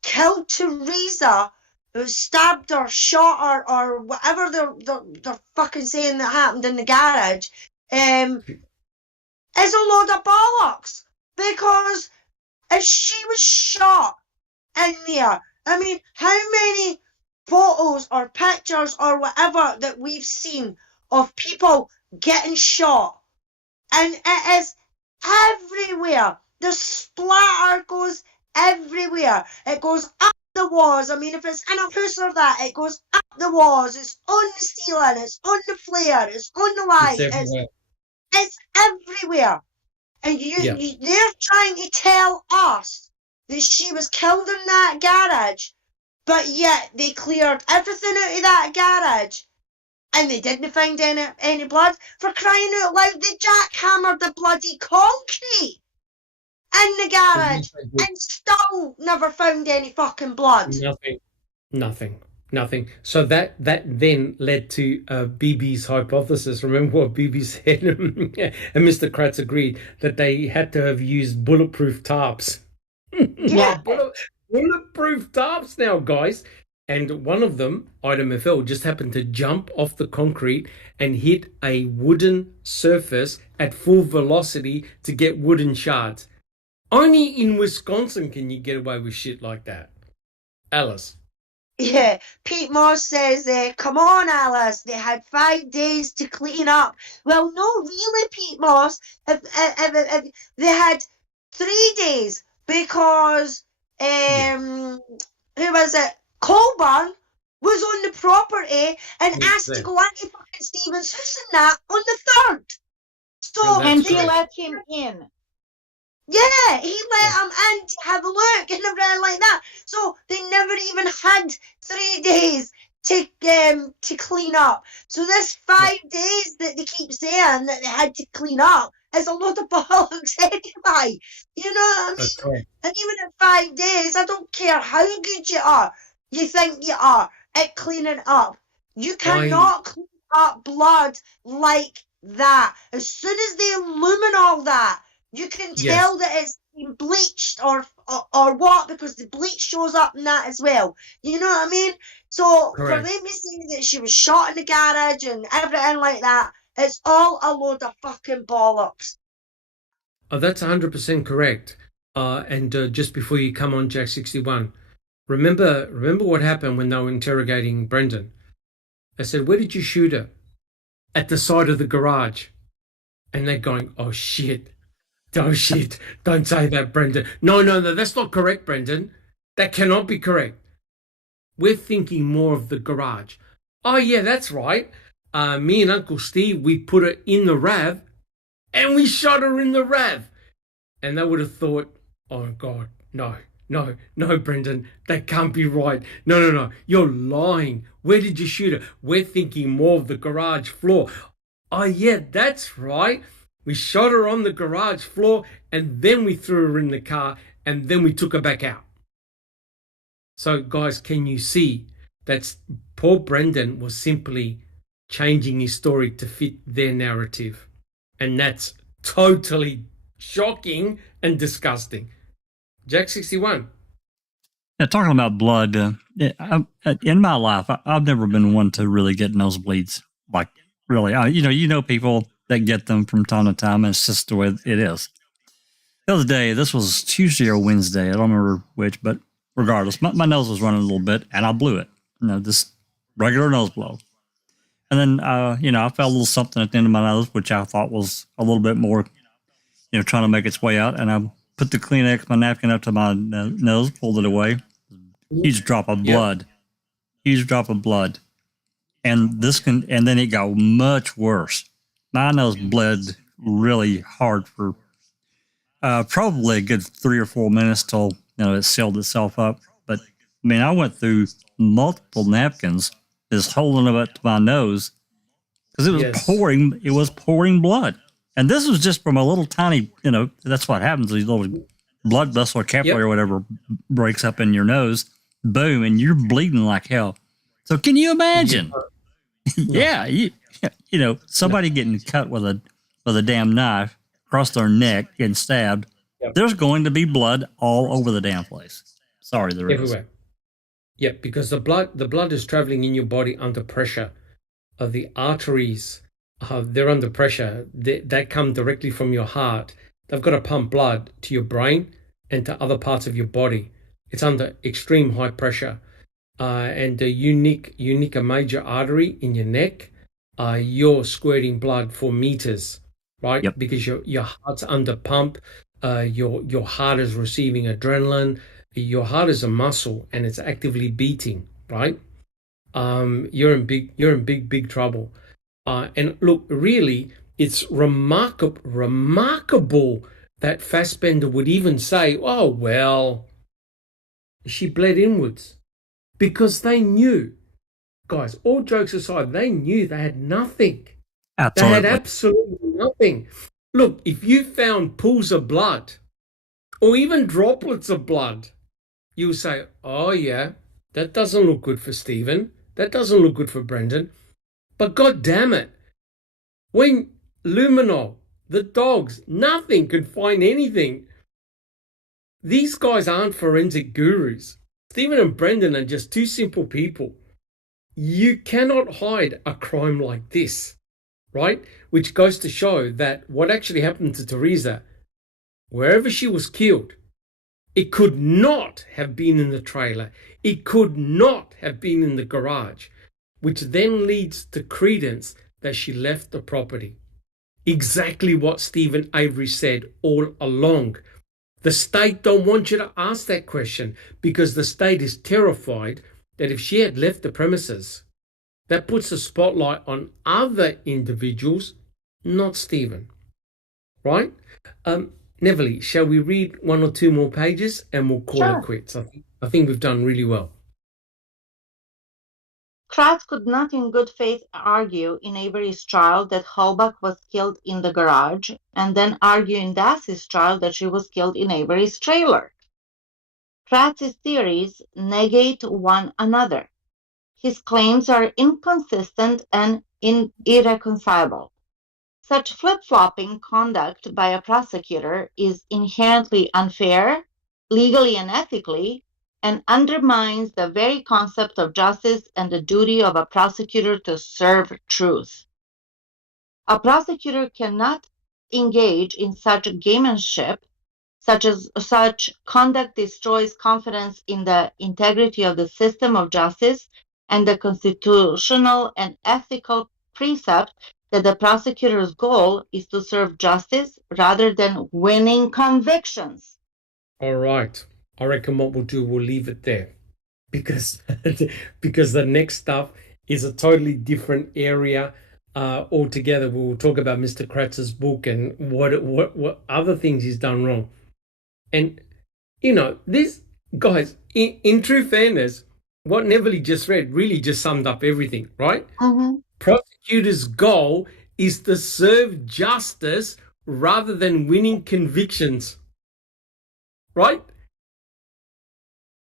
killed Teresa, who stabbed her, shot her, or whatever they're fucking saying that happened in the garage, is a load of bollocks. Because if she was shot in there, how many photos or pictures or whatever that we've seen of people getting shot? And it is everywhere. The splatter goes everywhere. It goes up the walls. If it's in a house or that, it goes up the walls. It's on the ceiling. It's on the flare. It's on the light. It's everywhere. And they're trying to tell us that she was killed in that garage, but yet they cleared everything out of that garage and they didn't find any blood. For crying out loud, they jackhammered the bloody concrete in the garage and still never found any fucking blood. Nothing. So that then led to BB's hypothesis. Remember what BB said? And Mr. Kratz agreed that they had to have used bulletproof tarps. Yeah. Bulletproof tarps now, guys. And one of them, Item FL, just happened to jump off the concrete and hit a wooden surface at full velocity to get wooden shards. Only in Wisconsin can you get away with shit like that. Alice. Yeah, Pete Moss says, come on, Alice, they had 5 days to clean up. Well, no, really, Pete Moss, if they had 3 days, because, who was it? Colburn was on the property and asked to go into fucking Stephen's house and that on the 3rd. So and he let him in. Yeah, he let him in to have a look and everything like that. So they never even had 3 days to clean up. So this 5 days that they keep saying that they had to clean up is a lot of bollocks anyway. You know what I mean? Okay. And even in 5 days, I don't care how good you think you are at cleaning up. You cannot clean up blood like that. As soon as they illumine all that, you can tell that it's been bleached or what, because the bleach shows up in that as well. You know what I mean? So for them to say that she was shot in the garage and everything like that, it's all a load of fucking bollocks. Oh, that's 100% correct. And just before you come on, Jack 61, remember what happened when they were interrogating Brendan? They said, "Where did you shoot her?" "At the side of the garage." And they're going, "Oh shit. Oh shit. Don't say that, Brendan." No, that's not correct, Brendan. That cannot be correct. We're thinking more of the garage. "Oh yeah, that's right. Me and Uncle Steve, we put her in the RAV and we shot her in the RAV." And they would have thought, "Oh God, no, Brendan, that can't be right. No, you're lying. Where did you shoot her?" We're thinking more of the garage floor. "Oh yeah, that's right. We shot her on the garage floor and then we threw her in the car and then we took her back out." So guys, can you see that poor Brendan was simply changing his story to fit their narrative? And that's totally shocking and disgusting. Jack 61. Yeah, talking about blood, in my life, I've never been one to really get nosebleeds. Like, really, you know people that get them from time to time, and it's just the way it is. The other day, this was Tuesday or Wednesday, I don't remember which, but regardless, my nose was running a little bit, and I blew it. Just regular nose blow. And then, I felt a little something at the end of my nose, which I thought was a little bit more, trying to make its way out. And I put the Kleenex, my napkin up to my nose, pulled it away. Huge drop of blood. Huge drop of blood. And then it got much worse. My nose bled really hard for probably a good 3 or 4 minutes till, it sealed itself up. But, I went through multiple napkins, just holding it up to my nose, because it was pouring blood. And this was just from a little tiny, that's what happens. These little blood vessel or capillary or whatever breaks up in your nose. Boom, and you're bleeding like hell. So can you imagine? Yeah, somebody getting cut with a damn knife across their neck, getting stabbed. There's going to be blood all over the damn place. Sorry, there is. Everywhere. Yeah, because the blood is traveling in your body under pressure. The arteries, they're under pressure. They come directly from your heart. They've got to pump blood to your brain and to other parts of your body. It's under extreme high pressure. And a unique major artery in your neck, you're squirting blood for meters, right? Yep. Because your heart's under pump. Your heart is receiving adrenaline. Your heart is a muscle and it's actively beating, right? You're in big trouble. And look, really, it's remarkable that Fassbender would even say, "Oh well, she bled inwards," because they knew, guys. All jokes aside, they knew they had nothing. Absolutely. They had absolutely nothing. Look, if you found pools of blood or even droplets of blood, you'll say, "Oh yeah, that doesn't look good for Stephen. That doesn't look good for Brendan." But God damn it, when Luminol, the dogs, nothing could find anything. These guys aren't forensic gurus. Stephen and Brendan are just two simple people. You cannot hide a crime like this, right? Which goes to show that what actually happened to Teresa, wherever she was killed, it could not have been in the trailer. It could not have been in the garage, which then leads to credence that she left the property. Exactly what Stephen Avery said all along. The state don't want you to ask that question because the state is terrified that if she had left the premises, that puts a spotlight on other individuals, not Stephen. Right? Neville, shall we read one or two more pages and we'll call it quits? I think we've done really well. Kratz could not in good faith argue in Avery's trial that Holbach was killed in the garage and then argue in Dassey's trial that she was killed in Avery's trailer. Kratz's theories negate one another. His claims are inconsistent and irreconcilable. Such flip-flopping conduct by a prosecutor is inherently unfair, legally and ethically, and undermines the very concept of justice and the duty of a prosecutor to serve truth. A prosecutor cannot engage in such gamemanship, such conduct destroys confidence in the integrity of the system of justice and the constitutional and ethical precept that the prosecutor's goal is to serve justice rather than winning convictions. All right. I reckon what we'll do, we'll leave it there because the next stuff is a totally different area altogether. We'll talk about Mr. Kratz's book and what other things he's done wrong. And, you know, this, guys, in true fairness, what Neville just read really just summed up everything, right? Mm-hmm. Prosecutor's goal is to serve justice rather than winning convictions, right?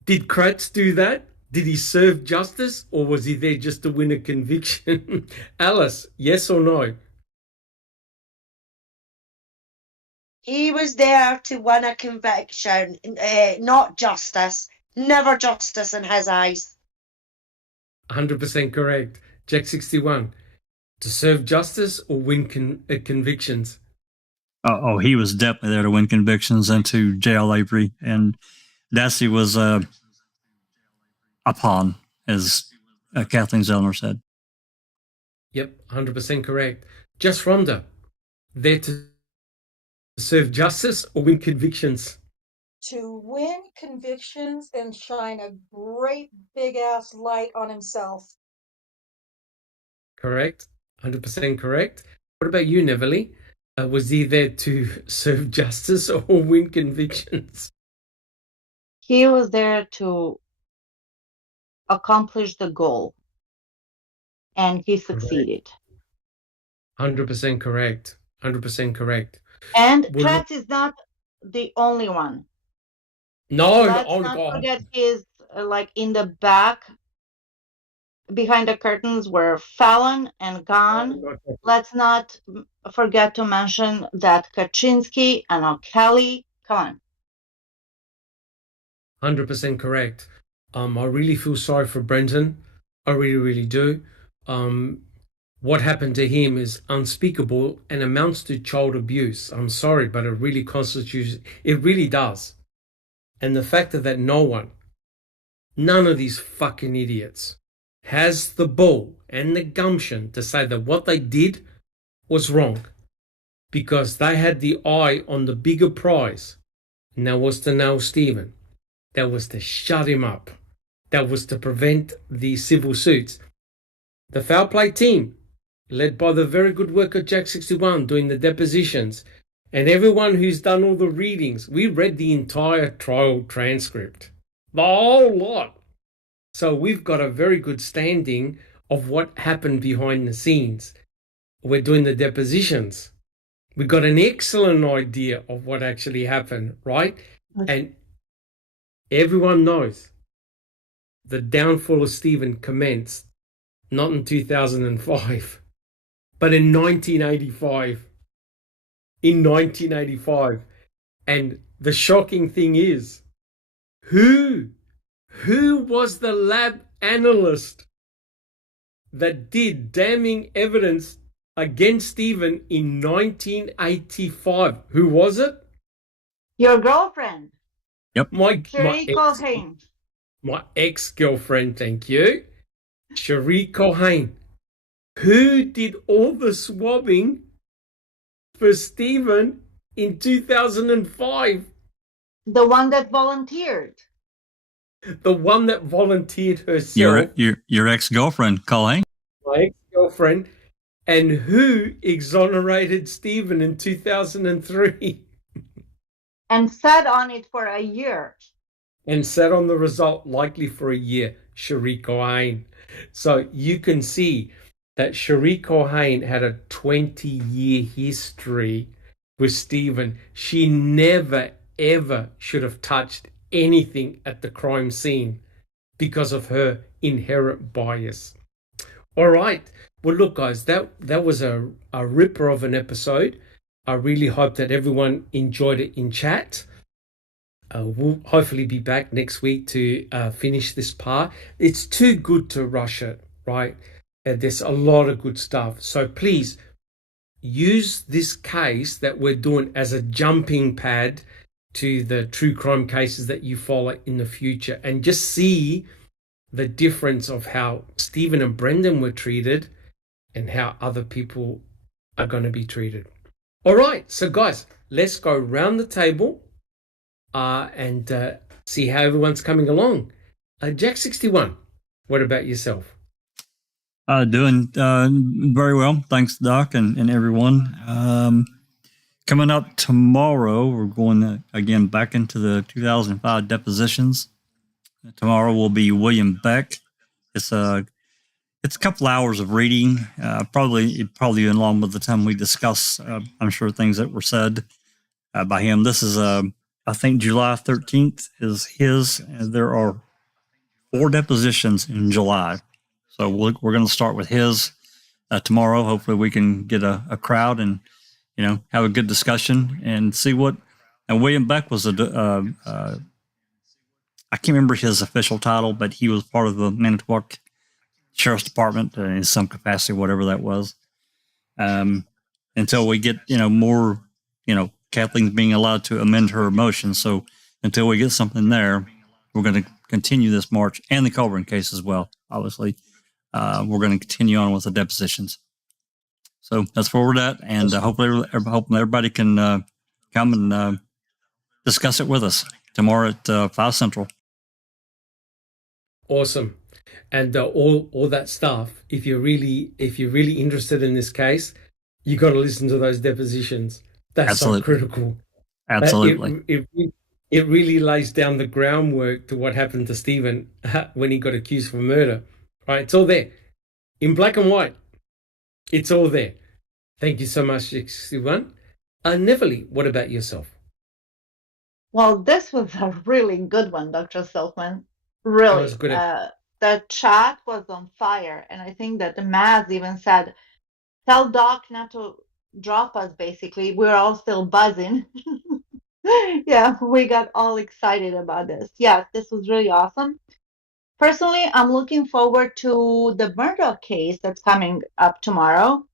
Did Kratz do that? Did he serve justice, or was he there just to win a conviction? Alice, yes or no? He was there to win a conviction, not justice. Never justice in his eyes. 100% correct. Jack 61. To serve justice or win convictions? He was definitely there to win convictions and to jail Avery. And Dassey was a pawn, as Kathleen Zellner said. Yep, 100% correct. Just Rhonda, there to serve justice or win convictions? To win convictions and shine a great big ass light on himself. Correct, 100% correct. What about you, Neville? Was he there to serve justice or win convictions? He was there to accomplish the goal, and he succeeded. 100% correct. 100% correct. And Kratz is not the only one. No, let's not forget his like in the back, behind the curtains were Fallon and Gahn. Let's not forget to mention that Kaczynski and O'Kelly. Come on. 100% correct. I really feel sorry for Brenton. I really, really do. What happened to him is unspeakable and amounts to child abuse. I'm sorry, but it really constitutes, it really does. And the fact that none of these fucking idiots has the ball and the gumption to say that what they did was wrong because they had the eye on the bigger prize, and that was to nail Stephen. That was to shut him up. That was to prevent the civil suits. The foul play team, led by the very good work of Jack 61 doing the depositions, and everyone who's done all the readings, we read the entire trial transcript. The whole lot. So we've got a very good standing of what happened behind the scenes. We're doing the depositions. We've got an excellent idea of what actually happened, right? And everyone knows the downfall of Stephen commenced not in 2005, but in 1985. In 1985. And the shocking thing is, who was the lab analyst that did damning evidence against Stephen in 1985? Who was it? Your girlfriend. Yep. My ex-girlfriend, thank you. Cherie Cohen. Who did all the swabbing for Stephen in 2005? The one that volunteered. The one that volunteered herself. Your ex-girlfriend, Colleen. My ex-girlfriend. And who exonerated Stephen in 2003? and sat on it for a year. And sat on the result likely for a year, Cherie Cohen. So you can see that Cherie Cohen had a 20-year history with Stephen. She never, ever should have touched anything at the crime scene because of her inherent bias. All right. Well, look, guys, that was a ripper of an episode. I really hope that everyone enjoyed it in chat. We'll hopefully be back next week to finish this part. It's too good to rush it, right? There's a lot of good stuff. So please use this case that we're doing as a jumping pad to the true crime cases that you follow in the future, and just see the difference of how Stephen and Brendan were treated and how other people are going to be treated. All right, so guys, let's go round the table and see how everyone's coming along. Jack 61, what about yourself? Doing very well. Thanks, Doc, and everyone. Coming up tomorrow, we're going again back into the 2005 depositions. Tomorrow will be William Beck. It's a couple hours of reading, probably along with the time we discuss, I'm sure, things that were said by him. This is, I think, July 13th is his. There are 4 depositions in July. So we're going to start with his tomorrow. Hopefully we can get a crowd and, have a good discussion and see what. And William Beck was I can't remember his official title, but he was part of the Manitowoc Sheriff's Department in some capacity, whatever that was. Until we get, more, Kathleen's being allowed to amend her motion. So until we get something there, we're going to continue this march, and the Colburn case as well, obviously. We're going to continue on with the depositions. So that's where we're at, and hopefully everybody can come and discuss it with us tomorrow at 5 Central. Awesome. And all that stuff, if you're really interested in this case, you got to listen to those depositions. That's so critical. Absolutely. It really lays down the groundwork to what happened to Stephen when he got accused for murder. Right? It's all there in black and white. It's all there. Thank you so much, 61. Neverly, what about yourself? Well, this was a really good one, Dr. Silkman. Really. That was good. The chat was on fire, and I think that the Maz even said, tell Doc not to drop us, basically. We're all still buzzing. Yeah, we got all excited about this. Yeah, this was really awesome. Personally, I'm looking forward to the murder case that's coming up tomorrow.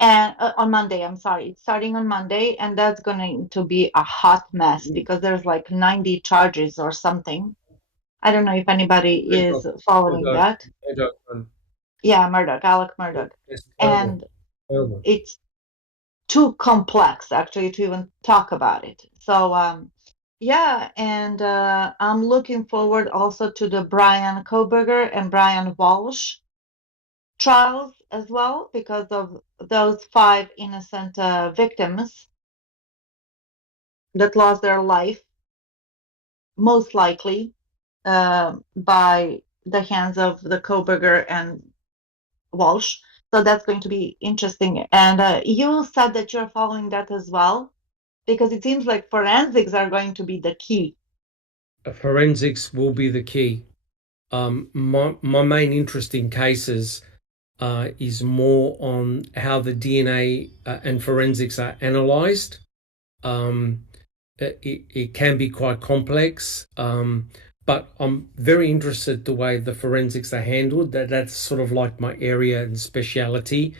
And on Monday, I'm sorry. It's starting on Monday, and that's going to be a hot mess because there's like 90 charges or something. I don't know if anybody is following that. Yeah, Alec Murdoch. And it's too complex, actually, to even talk about it. So, yeah, and I'm looking forward also to the Brian Kohberger and Brian Walsh trials as well, because of those 5 innocent victims that lost their life, most likely by the hands of the Kohberger and Walsh. So that's going to be interesting. And you said that you're following that as well, because it seems like forensics are going to be the key. Forensics will be the key. My main interest in cases is more on how the DNA and forensics are analyzed. It can be quite complex, but I'm very interested the way the forensics are handled. That's sort of like my area and speciality.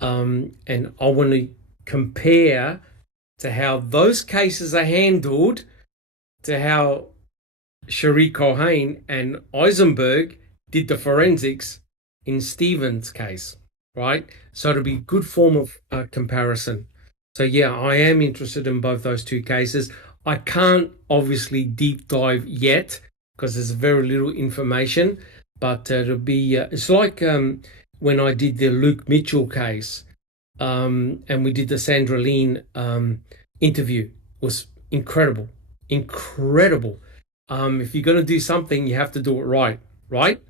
And I want to compare to how those cases are handled to how Cherie Cohen and Eisenberg did the forensics in Stephen's case, right? So it'll be a good form of comparison. So yeah, I am interested in both those 2 cases. I can't obviously deep dive yet because there's very little information, but it'll be, it's like when I did the Luke Mitchell case and we did the Sandra Lean interview. It was incredible, incredible. If you're going to do something, you have to do it right, right?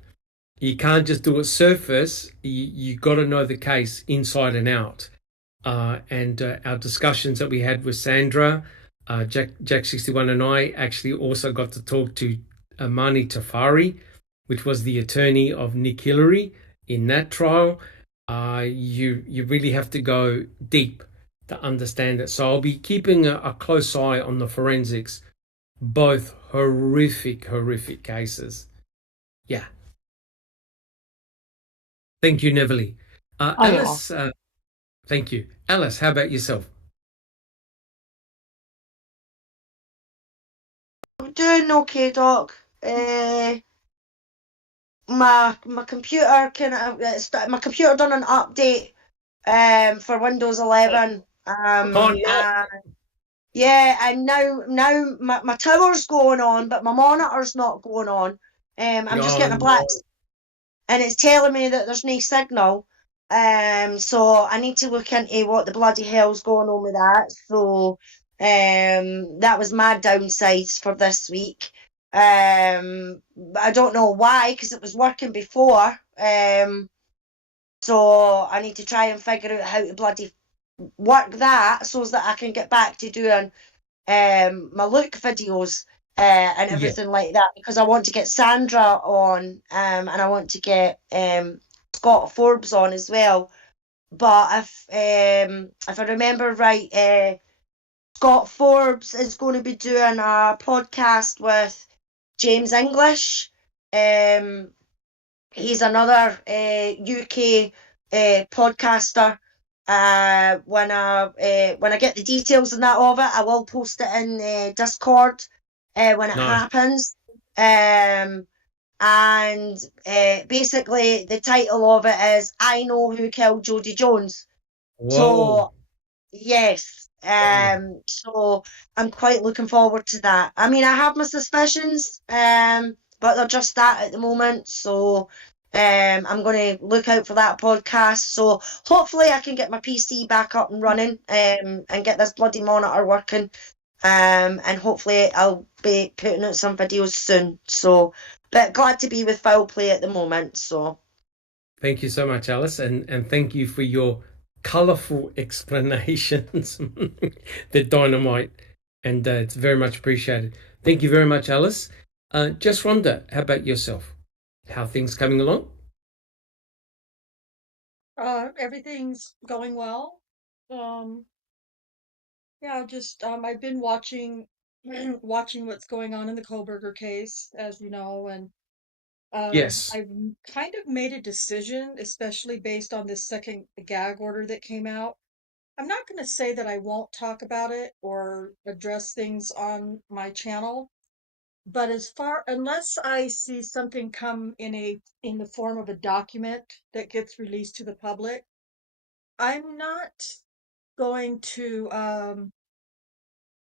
You can't just do it surface. You got to know the case inside and out. And our discussions that we had with Sandra, Jack 61 and I actually also got to talk to Amani Tafari, which was the attorney of Nick Hillary in that trial. You really have to go deep to understand it. So I'll be keeping a close eye on the forensics, both horrific cases. Yeah. Thank you, Neverly. Alice, thank you. Alice, how about yourself? I'm doing okay, Doc. My computer my computer done an update for Windows 11. Oh, no. Yeah, and now my tower's going on, but my monitor's not going on. I'm just getting a black, and it's telling me that there's no signal. So I need to look into what the bloody hell's going on with that. So that was my downsides for this week. I don't know why, because it was working before. So I need to try and figure out how to bloody work that so that I can get back to doing my look videos and everything like that, because I want to get Sandra on and I want to get Scott Forbes on as well. But if I remember right, Scott Forbes is going to be doing a podcast with James English. He's another UK podcaster. When I get the details and that of it, I will post it in Discord when it happens. And basically the title of it is "I Know Who Killed Jodie Jones." Whoa. So yes, so I'm quite looking forward to that. I mean, I have my suspicions, but they're just that at the moment. So I'm going to look out for that podcast. So hopefully I can get my PC back up and running and get this bloody monitor working. And hopefully I'll be putting out some videos soon. So, but glad to be with Foul Play at the moment. So thank you so much, Alice, and thank you for your colorful explanations. They're dynamite, and it's very much appreciated. Thank you very much, Alice. Just Rhonda, how about yourself? How are things coming along? Everything's going well. Yeah, just I've been watching watching what's going on in the Koberger case, as you know, and Yes. I've kind of made a decision, especially based on this second gag order that came out. I'm not going to say that I won't talk about it or address things on my channel, but unless I see something come in the form of a document that gets released to the public, I'm not going to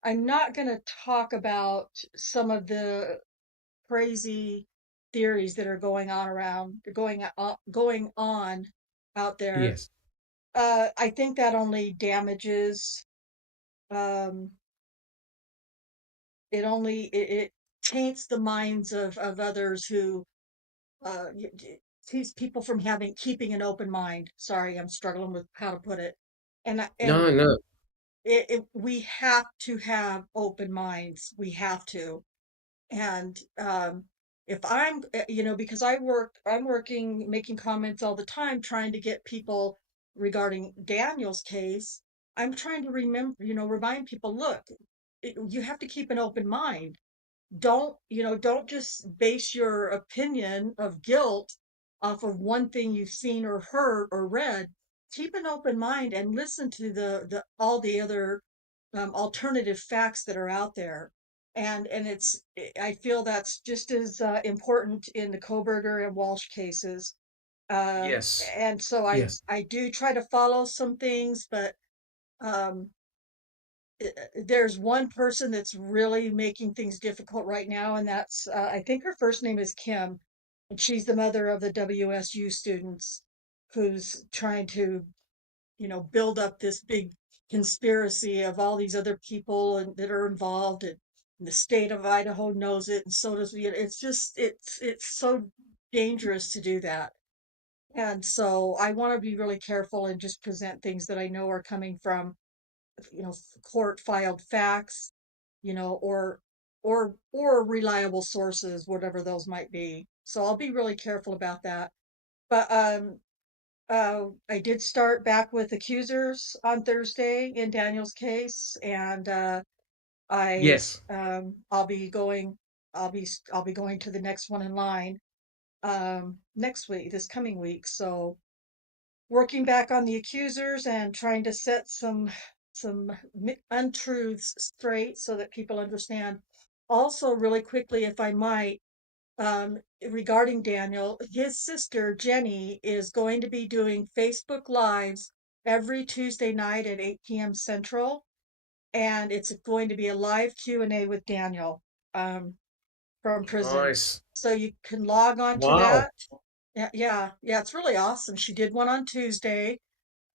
I'm not going to talk about some of the crazy theories that are going on out there. Yes. I think that only damages. Um, it taints the minds of others who keeps people from keeping an open mind. Sorry, I'm struggling with how to put it. And No. we have to have open minds. We have to. And if because I'm working, making comments all the time, trying to get people regarding Daniel's case. I'm trying to remind people, look, you have to keep an open mind. Don't just base your opinion of guilt off of one thing you've seen or heard or read. Keep an open mind and listen to the all the other alternative facts that are out there. And I feel that's just as important in the Koberger and Walsh cases. Yes. And so Yes. I do try to follow some things, but um, there's one person that's really making things difficult right now, and that's I think her first name is Kim, and she's the mother of the WSU students, who's trying to build up this big conspiracy of all these other people and that are involved, and the state of Idaho knows it, and so does we. It's just it's so dangerous to do that. And so I want to be really careful and just present things that I know are coming from, court filed facts, or reliable sources, whatever those might be. So I'll be really careful about that. But I did start back with accusers on Thursday in Daniel's case, and Yes. I'll be going to the next one in line next week, this coming week. So working back on the accusers and trying to set some untruths straight so that people understand. Also, really quickly, if I might, regarding Daniel, his sister Jenny is going to be doing Facebook Lives every Tuesday night at 8 p.m. Central, and it's going to be a live Q&A with Daniel from prison. Nice. So you can log on to Wow. that. Yeah, it's really awesome. She did one on Tuesday,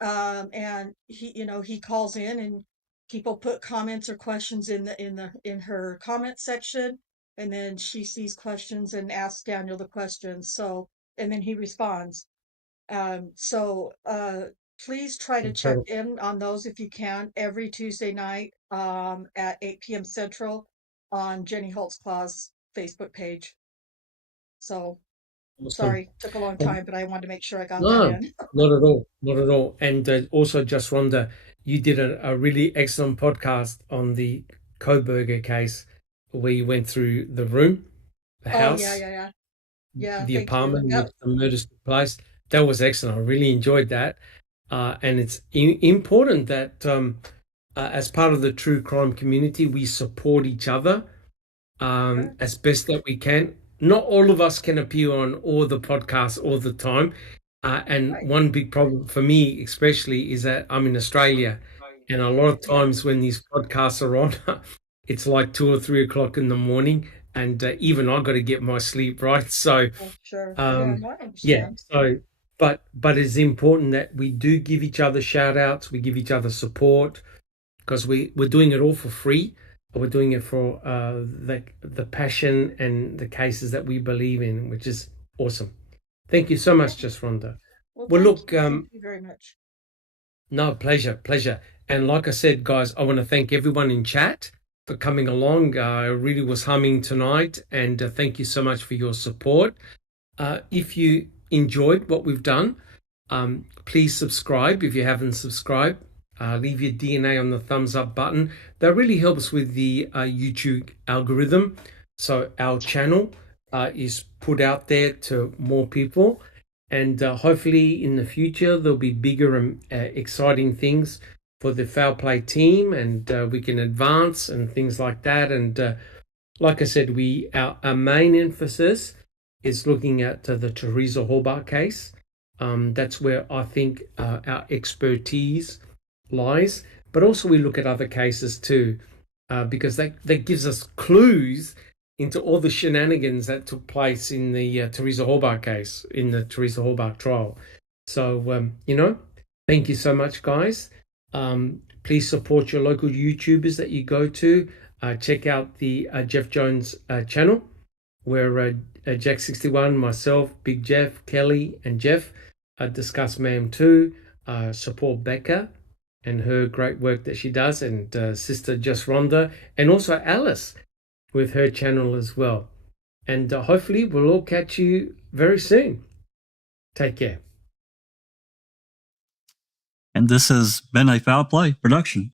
and he calls in, and people put comments or questions in her comment section, and then she sees questions and asks Daniel the questions. So, and then he responds. So please try to check in on those if you can every Tuesday night at 8 p.m. Central on Jenny Holtzclaw's Facebook page. So Awesome. sorry, took a long time, but I wanted to make sure I got that No, in. not at all. Not at all. And also, just Rhonda, you did a really excellent podcast on the Koberger case where you went through the room, the house, Yeah, the thank apartment you. in which the murders took place. That was excellent. I really enjoyed that. And it's important that as part of the true crime community, we support each other as best that we can. Not all of us can appear on all the podcasts all the time. And one big problem for me, especially, is that I'm in Australia. And a lot of times when these podcasts are on, it's like 2 or 3 o'clock in the morning. And even I got to get my sleep, right? So, Sure. I understand. So, but it's important that we do give each other shout outs. We give each other support, because we're doing it all for free. We're doing it for the passion and the cases that we believe in, which is awesome. Thank you so much, Just Rhonda. Well, look, thank you very much. No, pleasure. And like I said, guys, I want to thank everyone in chat for coming along. I really was humming tonight, and thank you so much for your support. If you enjoyed what we've done, please subscribe if you haven't subscribed. Leave your DNA on the thumbs up button. That really helps with the YouTube algorithm. So our channel is put out there to more people. And hopefully in the future, there'll be bigger and exciting things for the Foul Play team, and we can advance and things like that. And like I said, our main emphasis is looking at the Teresa Halbach case. That's where I think our expertise lies. But also we look at other cases too, because that gives us clues into all the shenanigans that took place in the Teresa Halbach case, in the Teresa Halbach trial. So, thank you so much, guys. Please support your local YouTubers that you go to. Check out the Jeff Jones channel, where Jack61, myself, Big Jeff, Kelly, and Jeff discuss MAM 2, support Becca and her great work that she does, and sister Just Rhonda, and also Alice with her channel as well. And hopefully we'll all catch you very soon. Take care. And this has been a Foul Play production.